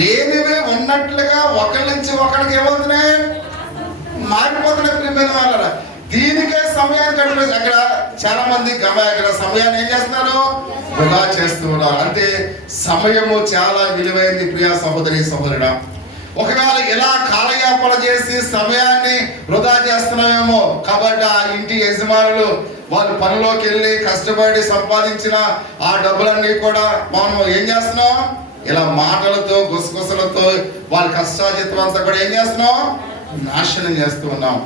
లేనివి ఉన్నట్లుగా ఒకరి నుంచి ఒకరికి ఏమవుతున్నాయి, మారిపోతున్నాయి ప్రియమైన వాళ్ళ. దీనికే సమయాన్ని గడిపేసి అక్కడ చాలా మంది అక్కడ సమయాన్ని ఏం చేస్తున్నారు, వృధా చేస్తూ ఉన్నారు. అంటే సమయము చాలా విలువైంది ప్రియా సహోదరి సహోదరుడా. ఒకవేళ ఇలా కాలయాపన చేసి సమయాన్ని వృధా చేస్తున్నామేమో కాబట్టి ఆ ఇంటి యజమానులు వాళ్ళు పనిలోకి వెళ్ళి కష్టపడి సంపాదించిన ఆ డబ్బులన్నీ కూడా మనం ఏం చేస్తున్నాం, ఇలా మాటలతో గుసగుసలతో వాళ్ళ కష్టాజితం అంతా కూడా ఏం చేస్తున్నాం, నాశనం చేస్తూ ఉన్నాం.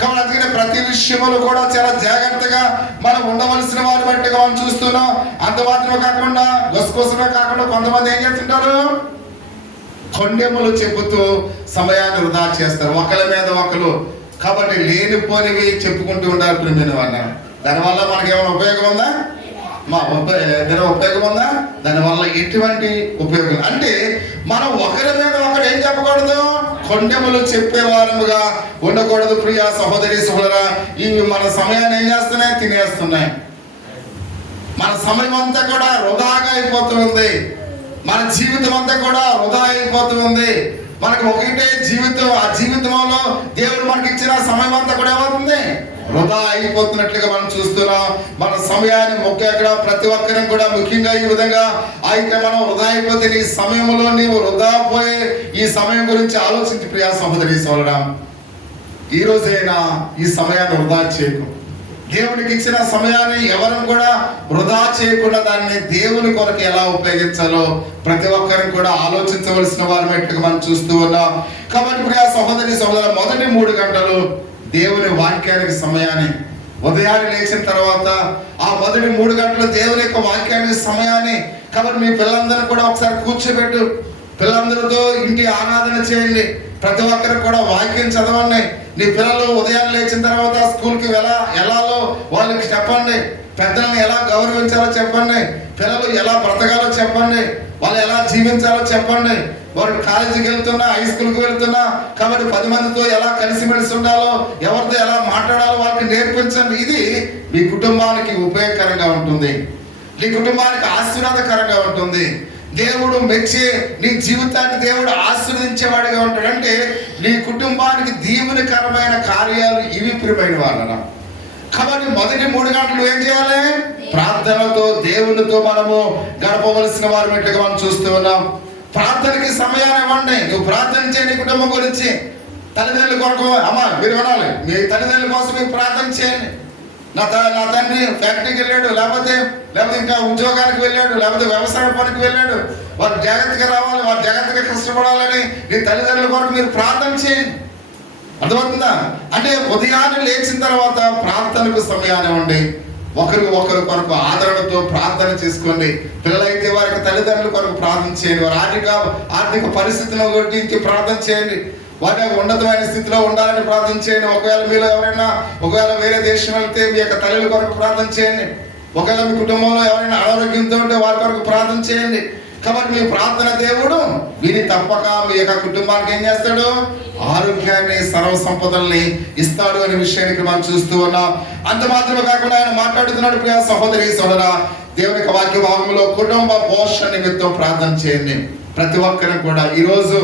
కాబట్టి అందుకనే ప్రతి విషయంలో కూడా చాలా జాగ్రత్తగా మనం ఉండవలసిన వారి బట్టిగా మనం చూస్తున్నాం. అంత మాత్రమే కాకుండా గుసగుసమే కాకుండా కొంతమంది ఏం చేస్తుంటారు, కొండెములు చెబుతూ సమయాన్ని వృధా చేస్తారు ఒకరి మీద ఒకరు. కాబట్టి లేనిపోనివి చెప్పుకుంటూ ఉంటారు ప్రియమైన వాళ్ళ. దానివల్ల మనకి ఏమైనా ఉపయోగం ఉందా, ఏదైనా ఉపయోగం ఉందా? దానివల్ల ఎటువంటి ఉపయోగం అంటే మనం ఒకరి మీద ఒకరు ఏం చెప్పకూడదు, కొండెములు చెప్పేవారముగా ఉండకూడదు ప్రియా సహోదరి సహోదరా. ఇవి మన సమయాన్ని ఏం చేస్తున్నాయి, తినేస్తున్నాయి. మన సమయం అంతా కూడా వృధాగా అయిపోతుంది. మన జీవితం అంతా కూడా వృధా అయిపోతుంది. మనకు ఒకటే జీవితం, ఆ జీవితంలో దేవుడు మనకి ఇచ్చిన సమయం అంతా కూడా ఏమవుతుంది, వృధా అయిపోతున్నట్లుగా మనం చూస్తున్నాం. మన సమయాన్ని ముఖ్యంగా ప్రతి ఒక్కరిని కూడా ముఖ్యంగా ఈ విధంగా అయితే మనం వృధా అయిపోతే నీ సమయంలో నీవు వృధా పోయే ఈ సమయం గురించి ఆలోచించి ప్రియా సహోదరి సోదరుడా. ఈ రోజైనా ఈ సమయాన్ని వృధా చేయకు. దేవునికి ఇచ్చిన సమయాన్ని ఎవరిని కూడా వృధా చేయకుండా దాన్ని దేవుని కొరకు ఎలా ఉపయోగించాలో ప్రతి ఒక్కరిని కూడా ఆలోచించవలసిన వారిగా మనం చూస్తూ ఉన్నాం. కాబట్టి ప్రియా సహోదరి సహోదరు, మొదటి 3 గంటలు దేవుని వాక్యానికి సమయాన్ని, ఉదయాన్నే లేచిన తర్వాత ఆ మొదటి 3 గంటలు దేవుని యొక్క వాక్యానికి సమయాన్ని. కాబట్టి మీ పిల్లలందరూ కూడా ఒకసారి కూర్చోబెట్టు, పిల్లలందరితో ఇంటి ఆరాధన చేయండి. ప్రతి ఒక్కరికి కూడా వాక్యం చదవండి. నీ పిల్లలు ఉదయాన్నే లేచిన తర్వాత స్కూల్కి ఎలాలో వాళ్ళకి చెప్పండి. పెద్దలను ఎలా గౌరవించాలో చెప్పండి. పిల్లలు ఎలా బ్రతకాలో చెప్పండి. వాళ్ళు ఎలా జీవించాలో చెప్పండి. వాడు కాలేజీకి వెళ్తున్నా, హై స్కూల్కి వెళ్తున్నా కాబట్టి 10 మందితో ఎలా కలిసిమెలిసి ఉండాలో, ఎవరితో ఎలా మాట్లాడాలో వాళ్ళకి నేర్పించండి. ఇది మీ కుటుంబానికి ఉపయోగకరంగా ఉంటుంది, నీ కుటుంబానికి ఆశీర్వాదకరంగా ఉంటుంది. దేవుడు మెచ్చే నీ జీవితాన్ని దేవుడు ఆశీర్వదించేవాడిగా ఉంటాడు. అంటే నీ కుటుంబానికి దీవెనకరమైన కార్యాలు ఇవి ప్రియమైన వాళ్ళ. కాబట్టి మొదటి 3 గంటలు ఏం చేయాలి, ప్రార్థనతో దేవునితో మనము గడపవలసిన వారి మెట్టుగా మనం చూస్తూ ఉన్నాం. ప్రార్థనకి సమయాన్ని ఇవ్వండి. నువ్వు ప్రార్థన చేయి నీ కుటుంబం గురించి. తల్లిదండ్రుల కొరకు అమ్మ మీరు వినాలి, మీ తల్లిదండ్రుల కోసం మీరు ప్రార్థన చేయండి. నా తండ్రి ఫ్యాక్టరీకి వెళ్ళాడు, లేకపోతే ఇంకా ఉద్యోగానికి వెళ్ళాడు, లేకపోతే వ్యవసాయ పనికి వెళ్ళాడు, వారు జాగ్రత్తగా రావాలి, వారు జాగ్రత్తగా కష్టపడాలని నీ తల్లిదండ్రుల కొరకు మీరు ప్రార్థన చేయండి. అర్థమవుతుందా? అంటే ఉదయాన్నే లేచిన తర్వాత ప్రార్థనకు సమయాన్ని ఇవ్వండి. ఒకరు కొరకు ఆదరణతో ప్రార్థన చేసుకోండి. పిల్లలైతే వారికి తల్లిదండ్రుల కొరకు ప్రార్థన చేయండి. వారి ఆర్థిక పరిస్థితులను గురించి ప్రార్థన చేయండి. వారి ఉన్నతమైన స్థితిలో ఉండాలని ప్రార్థన చేయండి. ఒకవేళ మీలో ఎవరైనా వేరే దేశం వెళ్తే మీ యొక్క తల్లుల కొరకు ప్రార్థన చేయండి. ఒకవేళ మీ కుటుంబంలో ఎవరైనా అనారోగ్యంతో ఉంటే వారి కొరకు ప్రార్థన చేయండి. కాబట్టి మీ ప్రార్థన దేవుడు విని తప్పక మీ యొక్క కుటుంబానికి ఏం చేస్తాడు, ఆరోగ్యాన్ని, సర్వ సంపదల్ని ఇస్తాడు అనే విషయానికి మనం చూస్తూ ఉన్నాం. అంత మాత్రమే కాకుండా ఆయన మాట్లాడుతున్నాడు ప్రియ సహోదరి సోదరా, దేవుని యొక్క వాక్య భాగంలో కుటుంబ పోషణ నిమిత్తం ప్రార్థన చేయండి. ప్రతి ఒక్కరికి కూడా ఈరోజు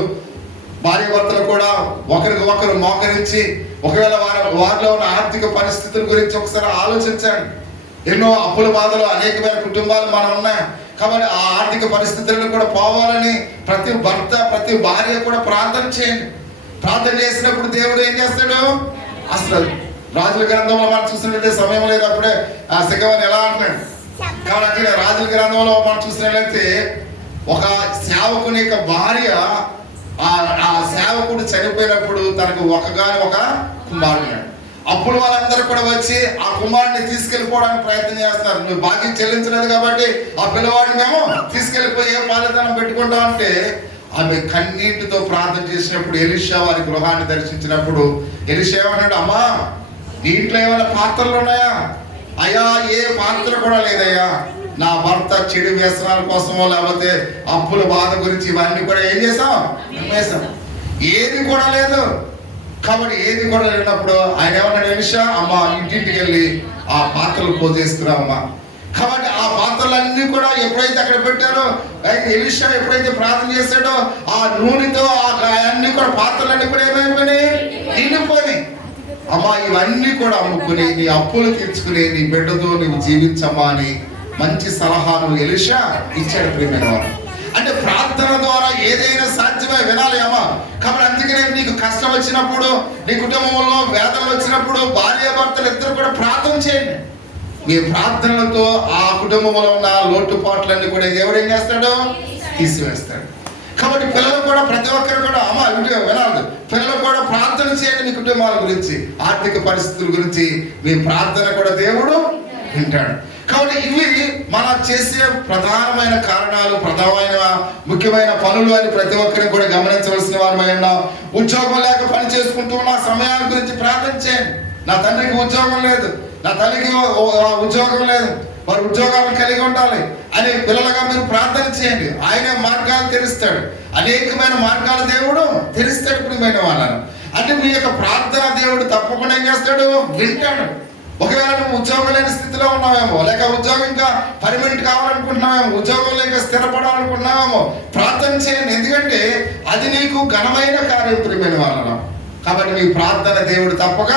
భార్య భర్తలు కూడా ఒకరికి ఒకరు మోకరించి ఒకవేళ వారిలో ఉన్న ఆర్థిక పరిస్థితుల గురించి ఒకసారి ఆలోచించండి. ఎన్నో అప్పుల బాధలు అనేకమైన కుటుంబాలు మనం ఉన్నాయి. కాబట్టి ఆ ఆర్థిక పరిస్థితులను కూడా పోవాలని ప్రతి భర్త ప్రతి భార్య కూడా ప్రార్థన చేయండి. ప్రార్థన చేసినప్పుడు దేవుడు ఏం చేస్తాడు, అసలు రాజుల గ్రంథంలో మనం చూసినట్లయితే సమయం లేదు అప్పుడే ఆ శిఖవని ఎలా అంటున్నాడు. కాబట్టి రాజుల గ్రంథంలో మనం చూసినట్లయితే ఒక సేవకుని యొక్క భార్య ఆ సేవకుడు చనిపోయినప్పుడు తనకు ఒక కుమారుడు. అప్పుడు వాళ్ళందరూ కూడా వచ్చి ఆ కుమారుడిని తీసుకెళ్ళిపోవడానికి ప్రయత్నం చేస్తున్నారు. నువ్వు బాకీ చెల్లించలేదు కాబట్టి ఆ పిల్లవాడిని మేము తీసుకెళ్ళిపోయి ఏ పాలితనం పెట్టుకుంటాం అంటే ఆమె కన్నీటితో ప్రార్థన చేసినప్పుడు ఎలీషా వారి గృహాన్ని దర్శించినప్పుడు ఎలీషా ఏమన్నాడు, అమ్మా నీ ఇంట్లో ఏమైనా పాత్రలు ఉన్నాయా? అయ్యా ఏ పాత్ర కూడా లేదయ్యా. నా భర్త చెడు వ్యసనాల కోసమో లేకపోతే అప్పుల బాధ గురించి ఇవన్నీ కూడా ఏం చేసాం, ఏది కూడా లేదు. కాబట్టి ఏది కూడా లేనప్పుడు ఆయన ఏమన్నాడు, ఎలీషా అమ్మ ఇంటింటికి వెళ్ళి ఆ పాత్రలు పోజేస్తున్నామమ్మా. కాబట్టి ఆ పాత్ర పాత్రలన్నీ కూడా ఎప్పుడైతే అక్కడ పెట్టారో, ఎలీషా ఎప్పుడైతే ప్రార్థన చేశాడో ఆ నూనెతో అన్ని కూడా పాత్రలన్నీ కూడా ఏమైపోయినాయి, నిండిపోయినాయి. అమ్మా ఇవన్నీ కూడా అమ్ముకుని నీ అప్పులు తీర్చుకుని నీ బిడ్డతో నువ్వు జీవించమ్మా అని మంచి సలహాను ఎలీషా ఇచ్చాడు ప్రియమైన వారు. అంటే ప్రార్థన ద్వారా ఏదైనా సాధ్యమే, వినాలి అమ్మా. కాబట్టి అందుకనే నీకు కష్టం వచ్చినప్పుడు, నీ కుటుంబంలో వేదనలు వచ్చినప్పుడు భార్యాభర్తలు ఇద్దరు కూడా ప్రార్థన చేయండి. మీ ప్రార్థనలతో ఆ కుటుంబంలో ఉన్న లోటుపాట్లన్నీ కూడా దేవుడు ఏం చేస్తాడు, తీసివేస్తాడు. కాబట్టి పిల్లలు కూడా ప్రతి ఒక్కరు కూడా అమ్మ వినాలి, పిల్లలు కూడా ప్రార్థన చేయండి మీ కుటుంబాల గురించి, ఆర్థిక పరిస్థితుల గురించి. మీ ప్రార్థన కూడా దేవుడు వింటాడు. కాబట్టి ఇవి మనం చేసే ప్రధానమైన కారణాలు, ప్రధానమైన ముఖ్యమైన పనులు అని ప్రతి ఒక్కరిని కూడా గమనించవలసిన వారమై ఉన్నాం. ఉద్యోగం లేక పని చేసుకుంటూ ఉన్న సమయాల గురించి ప్రార్థన చేయండి. నా తండ్రికి ఉద్యోగం లేదు, నా తల్లికి ఉద్యోగం లేదు, వారు ఉద్యోగాలను కలిగి ఉండాలి అని పిల్లలుగా మీరు ప్రార్థన చేయండి. ఆయనే మార్గాలు తెరుస్తాడు, అనేకమైన మార్గాలు దేవుడు తెరుస్తాడు ప్రియమైన వాళ్ళను. అంటే మీ యొక్క ప్రార్థన దేవుడు తప్పకుండా ఏం చేస్తాడు, వింటాడు. ఒకవేళ నువ్వు ఉద్యోగం లేని స్థితిలో ఉన్నావేమో, లేక ఉద్యోగం ఇంకా పర్మనెంట్ కావాలనుకుంటున్నావేమో, ఉద్యోగం లేక స్థిరపడాలనుకుంటున్నావేమో, ప్రార్థన చేయండి. ఎందుకంటే అది నీకు ఘనమైన కార్యం ప్రియమైన వాళ్ళను. కాబట్టి మీ ప్రార్థన దేవుడు తప్పక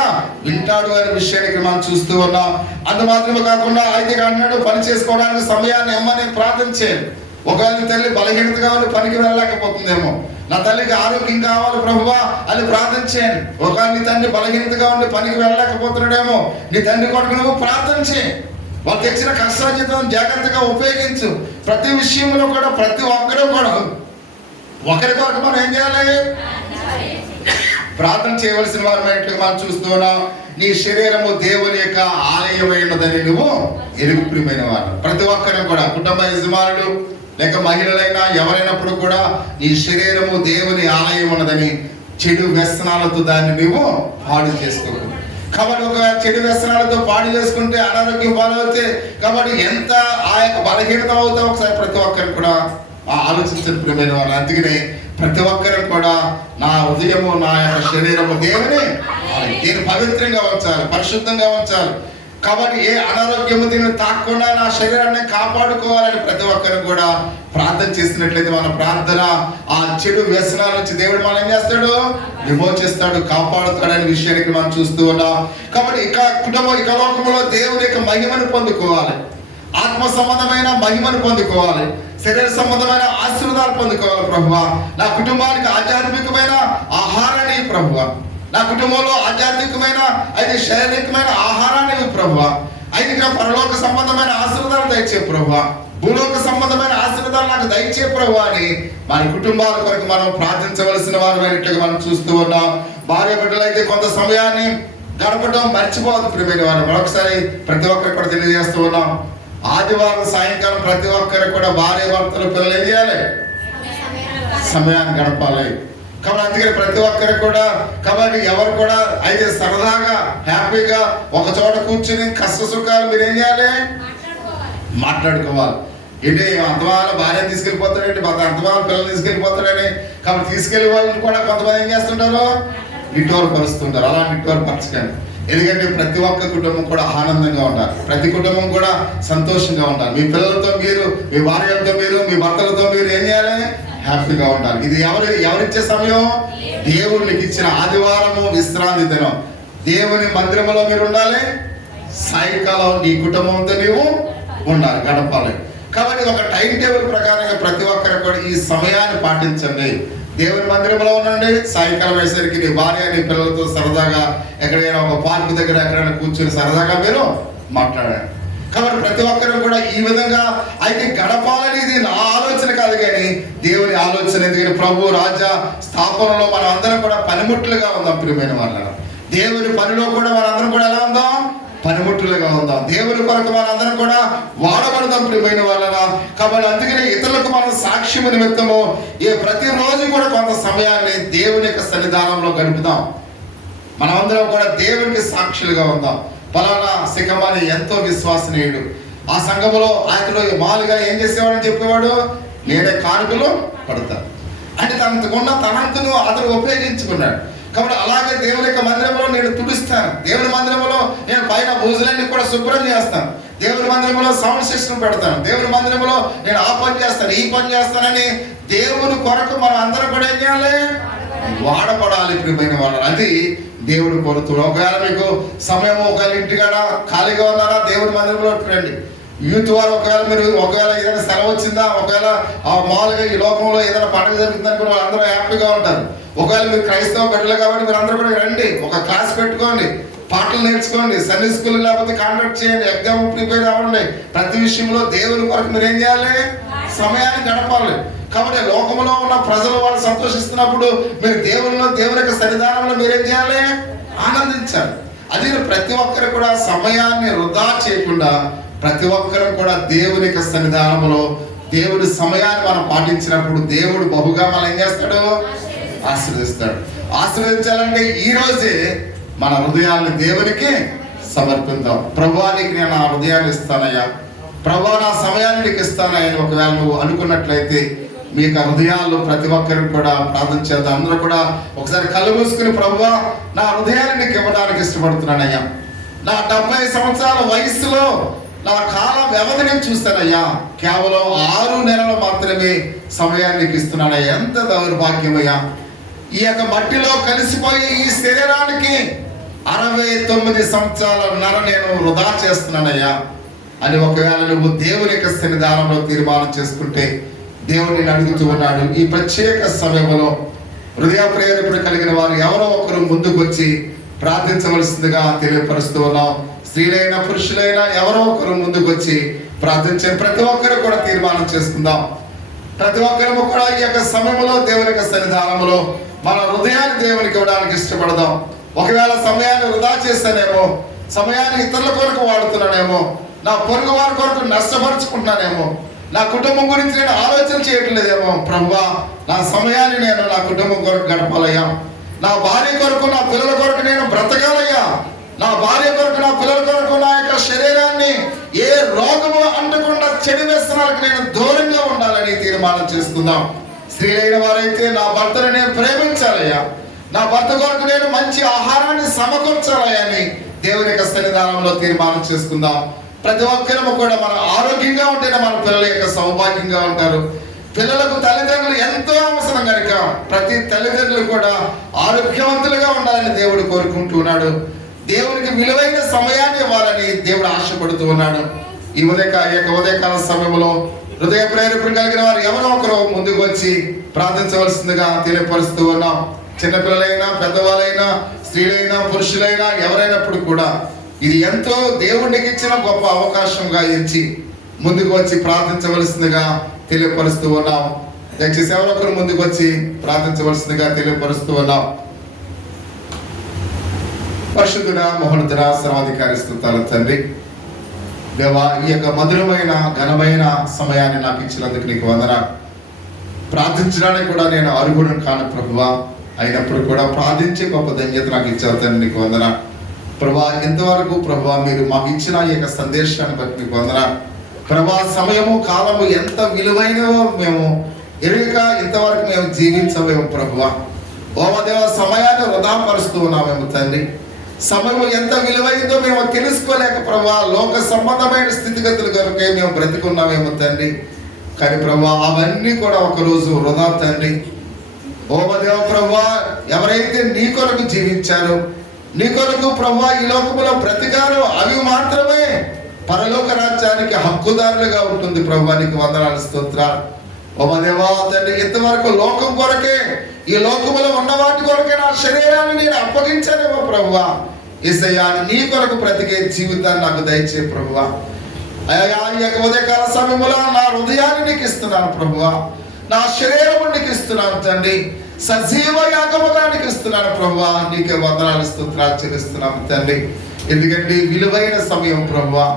వింటాడు అనే విషయానికి మనం చూస్తూ ఉన్నాం. అంత మాత్రమే కాకుండా అయితే అన్నాడు పని చేసుకోవడానికి సమయాన్ని ఇమ్మని ప్రార్థన చేయండి. ఒకవేళ తల్లి బలహీనతగా ఉండి పనికి వెళ్ళలేకపోతుందేమో, నా తల్లికి ఆరోగ్యం కావాలి ప్రభువా అని ప్రార్థన చేయండి. ఒకవేళ నీ తండ్రి బలహీనతగా ఉండి పనికి వెళ్ళలేకపోతున్నాడేమో, నీ తండ్రి కొరకు నువ్వు ప్రార్థన చేయి. వాళ్ళు తెచ్చిన కష్టార్జితం జాగ్రత్తగా ఉపయోగించు. ప్రతి విషయంలో కూడా ప్రతి ఒక్కరూ కూడా ఒకరి కొరకు మనం ఏం చేయాలి, ప్రార్థన చేయవలసిన వారు మనం చూస్తూ ఉన్నాం. నీ శరీరము దేవుని యొక్క ఆలయమైనదని నువ్వు ఎరుగు ప్రియమైన వారు. ప్రతి ఒక్కరు కూడా కుటుంబ యజమానులు లేక మహిళలైనా ఎవరైనప్పుడు కూడా నీ శరీరము దేవుని ఆలయం ఉన్నదని చెడు వ్యసనాలతో దాన్ని నువ్వు పాడు చేసుకోవు. కాబట్టి ఒక చెడు వ్యసనాలతో పాడు చేసుకుంటే అనారోగ్యం పాలవుతే కాబట్టి ఎంత ఆ యొక్క బలహీనత అవుతావు ఒకసారి ప్రతి ఒక్కరు కూడా ఆలోచించిన ప్రియమైన వాళ్ళు. అందుకనే ప్రతి ఒక్కరు కూడా నా హృదయము నా యొక్క శరీరము దేవుని దీన్ని పవిత్రంగా ఉంచాలి, పరిశుద్ధంగా ఉంచాలి. కాబట్టి ఏ అనారోగ్యము దీన్ని తాకుండా నా శరీరాన్ని కాపాడుకోవాలని ప్రతి ఒక్కరు కూడా ప్రార్థన చేసినట్లయితే మన ప్రార్థన ఆ చెడు వ్యసనాల నుంచి దేవుడు మనం ఏం చేస్తాడు, విమోచిస్తాడు, కాపాడుతాడనే విషయానికి మనం చూస్తూ ఉన్నాం. కాబట్టి ఇక కుటుంబం ఇక లోకంలో దేవుని యొక్క మహిమను పొందుకోవాలి, ఆత్మ సంబంధమైన మహిమను పొందుకోవాలి, శరీర సంబంధమైన ఆశీర్వాదాలు పొందుకోవాలి. ప్రభువా నా కుటుంబానికి ఆధ్యాత్మికమైన ఆహారాన్ని ప్రభువా, నా కుటుంబంలో ఆధ్యాత్మికమైన అయితే శారీరకమైన ఆహారాన్ని ప్రభువా, అయితే పరలోక సంబంధమైన ఆశీర్వాదాలు దయచే ప్రభువా, భూలోక సంబంధమైన ఆశీర్వాదాలు నాకు దయచే ప్రభువా అని మన కుటుంబాల కొరకు మనం ప్రార్థించవలసిన వారు మనం చూస్తూ ఉన్నాం. భార్య బిడ్డలు అయితే కొంత సమయాన్ని గడపడం మర్చిపోవద్దు ప్రియమైన వారు. మరొకసారి ప్రతి ఒక్కరు కూడా తెలియజేస్తూ ఉన్నాం. ఆదివారం సాయంకాలం ప్రతి ఒక్కరు కూడా భార్య భర్తలు పిల్లలు ఏం చేయాలి, సమయాన్ని గడపాలి. కాబట్టి అందుకని ప్రతి ఒక్కరు కూడా కాబట్టి ఎవరు కూడా అయితే సరదాగా హ్యాపీగా ఒక చోట కూర్చుని కష్ట సుఖాలు మీరు ఏం చేయాలి, మాట్లాడుకోవాలి. ఏంటి అంతవాళ్ళ భార్యను తీసుకెళ్ళిపోతాడండి, అంతవాళ్ళ పిల్లలు తీసుకెళ్ళిపోతాడని. కాబట్టి తీసుకెళ్లే వాళ్ళని కూడా కొంతమంది ఏం చేస్తుంటారు, నిట్టూరపరుస్తుంటారు. అలా నిట్టూరపరచకండి. ఎందుకంటే ప్రతి ఒక్క కుటుంబం కూడా ఆనందంగా ఉండాలి, ప్రతి కుటుంబం కూడా సంతోషంగా ఉండాలి. మీ పిల్లలతో మీరు, మీ భార్యలతో మీరు, మీ భర్తలతో మీరు ఏం చేయాలి, హ్యాపీగా ఉండాలి. ఇది ఎవరిచ్చే సమయం, దేవునికి ఇచ్చిన ఆదివారము విశ్రాంతి దినం. దేవుని మందిరంలో మీరు ఉండాలి, సాయంకాలం నీ కుటుంబంతో నీవు ఉండాలి, గడపాలి. కాబట్టి ఒక టైం టేబుల్ ప్రకారంగా ప్రతి ఒక్కరు కూడా ఈ సమయాన్ని పాటించండి. దేవుని మందిరంలో ఉండండి, సాయంకాలం అయ్యేసరికి నీ భార్య నీ పిల్లలతో సరదాగా ఎక్కడైనా ఒక పార్క్ దగ్గర ఎక్కడైనా కూర్చొని సరదాగా మీరు మాట్లాడండి. కాబట్టి ప్రతి ఒక్కరు కూడా ఈ విధంగా అయితే గడపాలని ఇది నా ఆలోచన కాదు కానీ దేవుని ఆలోచన. ఎందుకంటే ప్రభు రాజ్య స్థాపనలో మనం అందరం కూడా పనిముట్లుగా ఉందాం ప్రియమైన వాళ్ళ. దేవుని పనిలో కూడా మనందరం కూడా ఎలా ఉందాం, పనిముట్లుగా ఉందాం. దేవుని కొరకు మనందరం కూడా వాడబడదాం ప్రియమైన వాళ్ళరా. కాబట్టి అందుకనే ఇతరులకు మనం సాక్ష్యము నిమిత్తము ప్రతిరోజు కూడా కొంత సమయాన్ని దేవుని యొక్క సన్నిధానంలో గడుపుదాం. మనమందరం కూడా దేవునికి సాక్షులుగా ఉందాం. ఫలానా సికమాని ఎంతో విశ్వాసనీయుడు, ఆ సంఘములో ఆయనలో మాలుగా ఏం చేసేవాడని చెప్పేవాడు, నేనే కానుకలు పడతాను అంటే తనకున్న తనంతను అతను ఉపయోగించుకున్నాడు. కాబట్టి అలాగే దేవుని యొక్క మందిరంలో నేను తుడుస్తాను, దేవుని మందిరంలో నేను పైన భూజులన్నీ కూడా శుభ్రం చేస్తాను, దేవుని మందిరంలో సౌండ్ సిస్టమ్ పెడతాను, దేవుని మందిరంలో నేను ఆ పని చేస్తాను ఈ పని చేస్తానని దేవుని కొరకు మనం అందరం కూడా ఏం చేయాలి? వాడబడాలి ప్రియమైన వాళ్ళు. అది దేవుడు కోరుతున్నాడు. ఒకవేళ మీకు సమయం, ఒకవేళ ఇంటికాడ ఖాళీగా ఉన్నారా, దేవుని మందిరంలో రండి. యూత్ వారు ఒకవేళ ఏదైనా సెలవు వచ్చిందా, ఒకవేళ మామూలుగా ఈ లోకంలో ఏదైనా పండుగ జరుగుతుందని కూడా వాళ్ళందరూ హ్యాపీగా ఉంటారు. ఒకవేళ మీరు క్రైస్తవ బిడ్డలు కాబట్టి మీరు అందరూ కూడా రండి, ఒక క్లాస్ పెట్టుకోండి, పాటలు నేర్చుకోండి, సండే స్కూల్ లేకపోతే కాంటాక్ట్ చేయండి, ఎగ్జామ్ ప్రిపేర్ అవ్వండి. ప్రతి విషయంలో దేవుని కొరకు మీరు ఏం చేయాలి? సమయాన్ని గడపాలి. కాబట్టి లోకంలో ఉన్న ప్రజలు వాళ్ళు సంతోషిస్తున్నప్పుడు మీరు దేవుని యొక్క సన్నిధానంలో మీరేం చేయాలి? ఆనందించాలి. అది ప్రతి ఒక్కరు కూడా సమయాన్ని వృధా చేయకుండా ప్రతి ఒక్కరు కూడా దేవుని యొక్క సన్నిధానంలో దేవుడి సమయాన్ని మనం పాటించినప్పుడు దేవుడు బహుగా మనం ఏం చేస్తాడు? ఆశీర్వదిస్తాడు. ఆశీర్వదించాలంటే ఈ రోజే మన హృదయాన్ని దేవునికి సమర్పిద్దాం. ప్రభువా నీకు నేను నా హృదయాన్ని ఇస్తానయ్యా, ప్రభువా నా సమయాన్ని నీకు ఇస్తానయ్యా అని ఒకవేళ నువ్వు అనుకున్నట్లయితే మీ యొక్క హృదయాల్లో ప్రతి ఒక్కరికి కూడా ప్రార్థన చేద్దాం. అందరూ కూడా ఒకసారి కళ్ళు మూసుకుని, ప్రభువా నా హృదయాన్ని నీకు ఇవ్వడానికి ఇష్టపడుతున్నానయ్యా, నా 70 సంవత్సరాల వయసులో నా కాల వ్యవధిని చూస్తానయ్యా, కేవలం 6 నెలలు మాత్రమే సమయాన్ని నీకు ఇస్తున్నానయ్యా. ఎంత దౌర్భాగ్యమయ్యా, ఈ యొక్క మట్టిలో కలిసిపోయి ఈ శరీరానికి 69 సంవత్సరాల నేను వృధా చేస్తున్నానయ్యా అని ఒకవేళ నువ్వు దేవుని యొక్క సన్నిధానంలో తీర్మానం చేసుకుంటే దేవుడిని అడుగుతూ ఉన్నాడు. ఈ ప్రత్యేక సమయంలో హృదయ ప్రేరేపణ కలిగిన వారు ఎవరో ఒకరు ముందుకు వచ్చి ప్రార్థించవలసిందిగా తెలియపరుస్తూ ఉన్నాం. స్త్రీలైనా పురుషులైనా ఎవరో ఒకరు ముందుకు వచ్చి ప్రార్థించే ప్రతి ఒక్కరు కూడా తీర్మానం చేసుకుందాం. ప్రతి ఒక్కరు కూడా ఈ యొక్క సమయంలో దేవుని యొక్క సన్నిధానంలో మన హృదయాన్ని దేవునికి ఇవ్వడానికి ఇష్టపడదాం. ఒకవేళ సమయాన్ని వృధా చేస్తానేమో, సమయాన్ని ఇతరుల కొరకు వాడుతున్నానేమో, నా పొరుగు వారి కొరకు నష్టపరుచుకుంటున్నానేమో, నా కుటుంబం గురించి నేను ఆలోచన చేయట్లేదేమో, ప్రభువా నా సమయాన్ని నేను నా కుటుంబం కొరకు గడపాలయ్యా, నా భార్య కొరకు నా పిల్లల కొరకు నేను బ్రతకాలయ్యా, నా భార్య కొరకు నా పిల్లల కొరకు నా యొక్క శరీరాన్ని ఏ రోగము అంటకుండా చెడు వ్యసనాలకు నేను దూరంగా ఉండాలని తీర్మానం చేసుకుందాం. స్త్రీలైన వారైతే నా భర్తను నేను ప్రేమించాలయ్యా, నా భర్త కొరకు నేను మంచి ఆహారాన్ని సమకూర్చాలయ్యా అని దేవుని యొక్క సన్నిధానంలో తీర్మానం చేసుకుందాం. ప్రతి ఒక్కరూ కూడా మనం ఆరోగ్యంగా ఉంటేనే మన పిల్లల యొక్క సౌభాగ్యంగా ఉంటారు. పిల్లలకు తల్లిదండ్రులు ఎంతో అవసరం కనుక ప్రతి తల్లిదండ్రులు కూడా ఆరోగ్యవంతులుగా ఉండాలని దేవుడు కోరుకుంటున్నాడు. దేవునికి విలువైన సమయాన్ని ఇవ్వాలని దేవుడు ఆశపడుతూ ఉన్నాడు. ఈ ఉదయకాల సమయంలో హృదయ ప్రేరేపణ కలిగిన వారు ఎవరో ఒకరు ముందుకు వచ్చి ప్రార్థించవలసిందిగా తెలియపరుస్తూ ఉన్నాం. చిన్నపిల్లలైనా, పెద్దవాళ్ళైనా, స్త్రీలైనా, పురుషులైనా ఎవరైనప్పుడు కూడా ఇది ఎంతో దేవుడికి ఇచ్చిన గొప్ప అవకాశంగా ఎంచి ముందుకు వచ్చి ప్రార్థించవలసిందిగా తెలియపరుస్తూ ఉన్నాం. దయచేసి ఎవరొకరు ముందుకు వచ్చి ప్రార్థించవలసిందిగా తెలియపరుస్తూ ఉన్నాం. పరిశుద్ధుడా, మహోన్నతుడా, సర్వాధికారి స్తుతులు తండ్రి, దేవా ఈ యొక్క మధురమైన ఘనమైన సమయాన్ని నాకు ఇచ్చినందుకు నీకు వందనాలు. ప్రార్థించడానికి కూడా నేను అర్హుడను కాను ప్రభువా, అయినప్పుడు కూడా ప్రార్థించే గొప్ప ధన్యత నాకు ఇచ్చావు తండ్రి, నీకు వందనాలు ప్రభువా. ఇంతవరకు ప్రభువా మీరు మాకు ఇచ్చిన ఈ యొక్క సందేశాన్ని బట్టి నీకు వందనాలు ప్రభువా. సమయము కాలము ఎంత విలువైనవో మేము ఎరుక ఇంతవరకు మేము జీవించలేము ప్రభువా. ఓ దేవ సమయాన్ని వృధా పరుస్తూ ఉన్నామేమో తండ్రి. సమయం ఎంత విలువైందో మేము తెలుసుకోలేక ప్రభువా లోక సంబంధమైన స్థితిగతులు కనుకే మేము బ్రతికున్నామేమో తండ్రి. కానీ ప్రభువా అవన్నీ కూడా ఒకరోజు వృధా తండ్రి. ఓ దేవ ప్రభువా, ఎవరైతే నీ కొరకు జీవించారో, నీ కొరకు ప్రభువా ఈ లోకములో బ్రతికారో అవి మాత్రమే పరలోక రాజ్యానికి హక్కుదారులుగా ఉంటుంది ప్రభువా. నీకు వందనాలు స్తోత్రాలు. ఓ దేవా తండ్రి, ఇంతవరకు లోకం కొరకే, ఈ లోకములో ఉన్న వాటి కొరకే నా శరీరాన్ని నేను అప్పగించానేమో ప్రభువా. యేసయ్యా నీ కొరకు బ్రతికే జీవితాన్ని నాకు దయచే ప్రభువా. అయ్యా ఈ యొక్క ఉదయకాల సమయంలో నా హృదయాన్ని నీకు ఇస్తున్నాను ప్రభువా, నా శరీరము నీకు ఇస్తున్నాను తండ్రి, సజీవ యాగముగా నీకు ఇస్తున్నాను ప్రభువా. నీకే వందనాలు స్తోత్రాలు చెల్లిస్తున్నాము తండ్రి. ఎందుకంటే విలువైన సమయం ప్రభువా,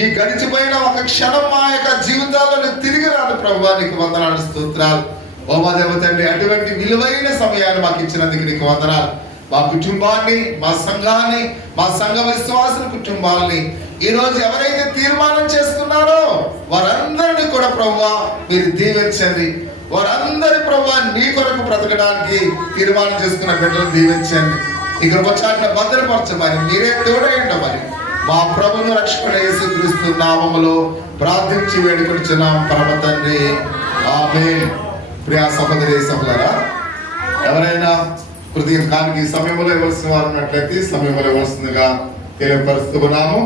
ఈ గడిచిపోయిన ఒక క్షణం మా యొక్క జీవితాల్లో తిరిగి రాదు ప్రభువా. నీకు వందనాలు స్తోత్రాలు. ఓ మా దేవ తండ్రి, అటువంటి విలువైన సమయాన్ని మాకు ఇచ్చినందుకు నీకు వందనాలు. మా కుటుంబాన్ని, మా సంఘాన్ని, మా సంఘ విశ్వాసుల కుటుంబాలని ఈరోజు ఎవరైతే తీర్మానం చేసుకున్నారో వారందరినీ కూడా ప్రభువా మీరు దీవించండి. వారందరి ప్రభువా నీ కొరకు బ్రతకడానికి తీర్మానం చేసుకున్న బిడ్డలు దీవించండి. ఈ కృప చాటున భద్రపరచమని మీరే తోడై ఉండమని మా ప్రభువును రక్షకుడు యేసుక్రీస్తు నామములో ప్రార్థించి వేడుకొనిచున్నాం పరమ తండ్రి, ఆమేన్. ప్రియా సహోదరి సహోదరా, ఎవరైనా హృదయం కానికి సమయంలో ఇవ్వాల్సిన వారు ఉన్నట్లయితే సమయంలో ఇవ్వాల్సిందిగా తెలియపరుస్తున్నాము.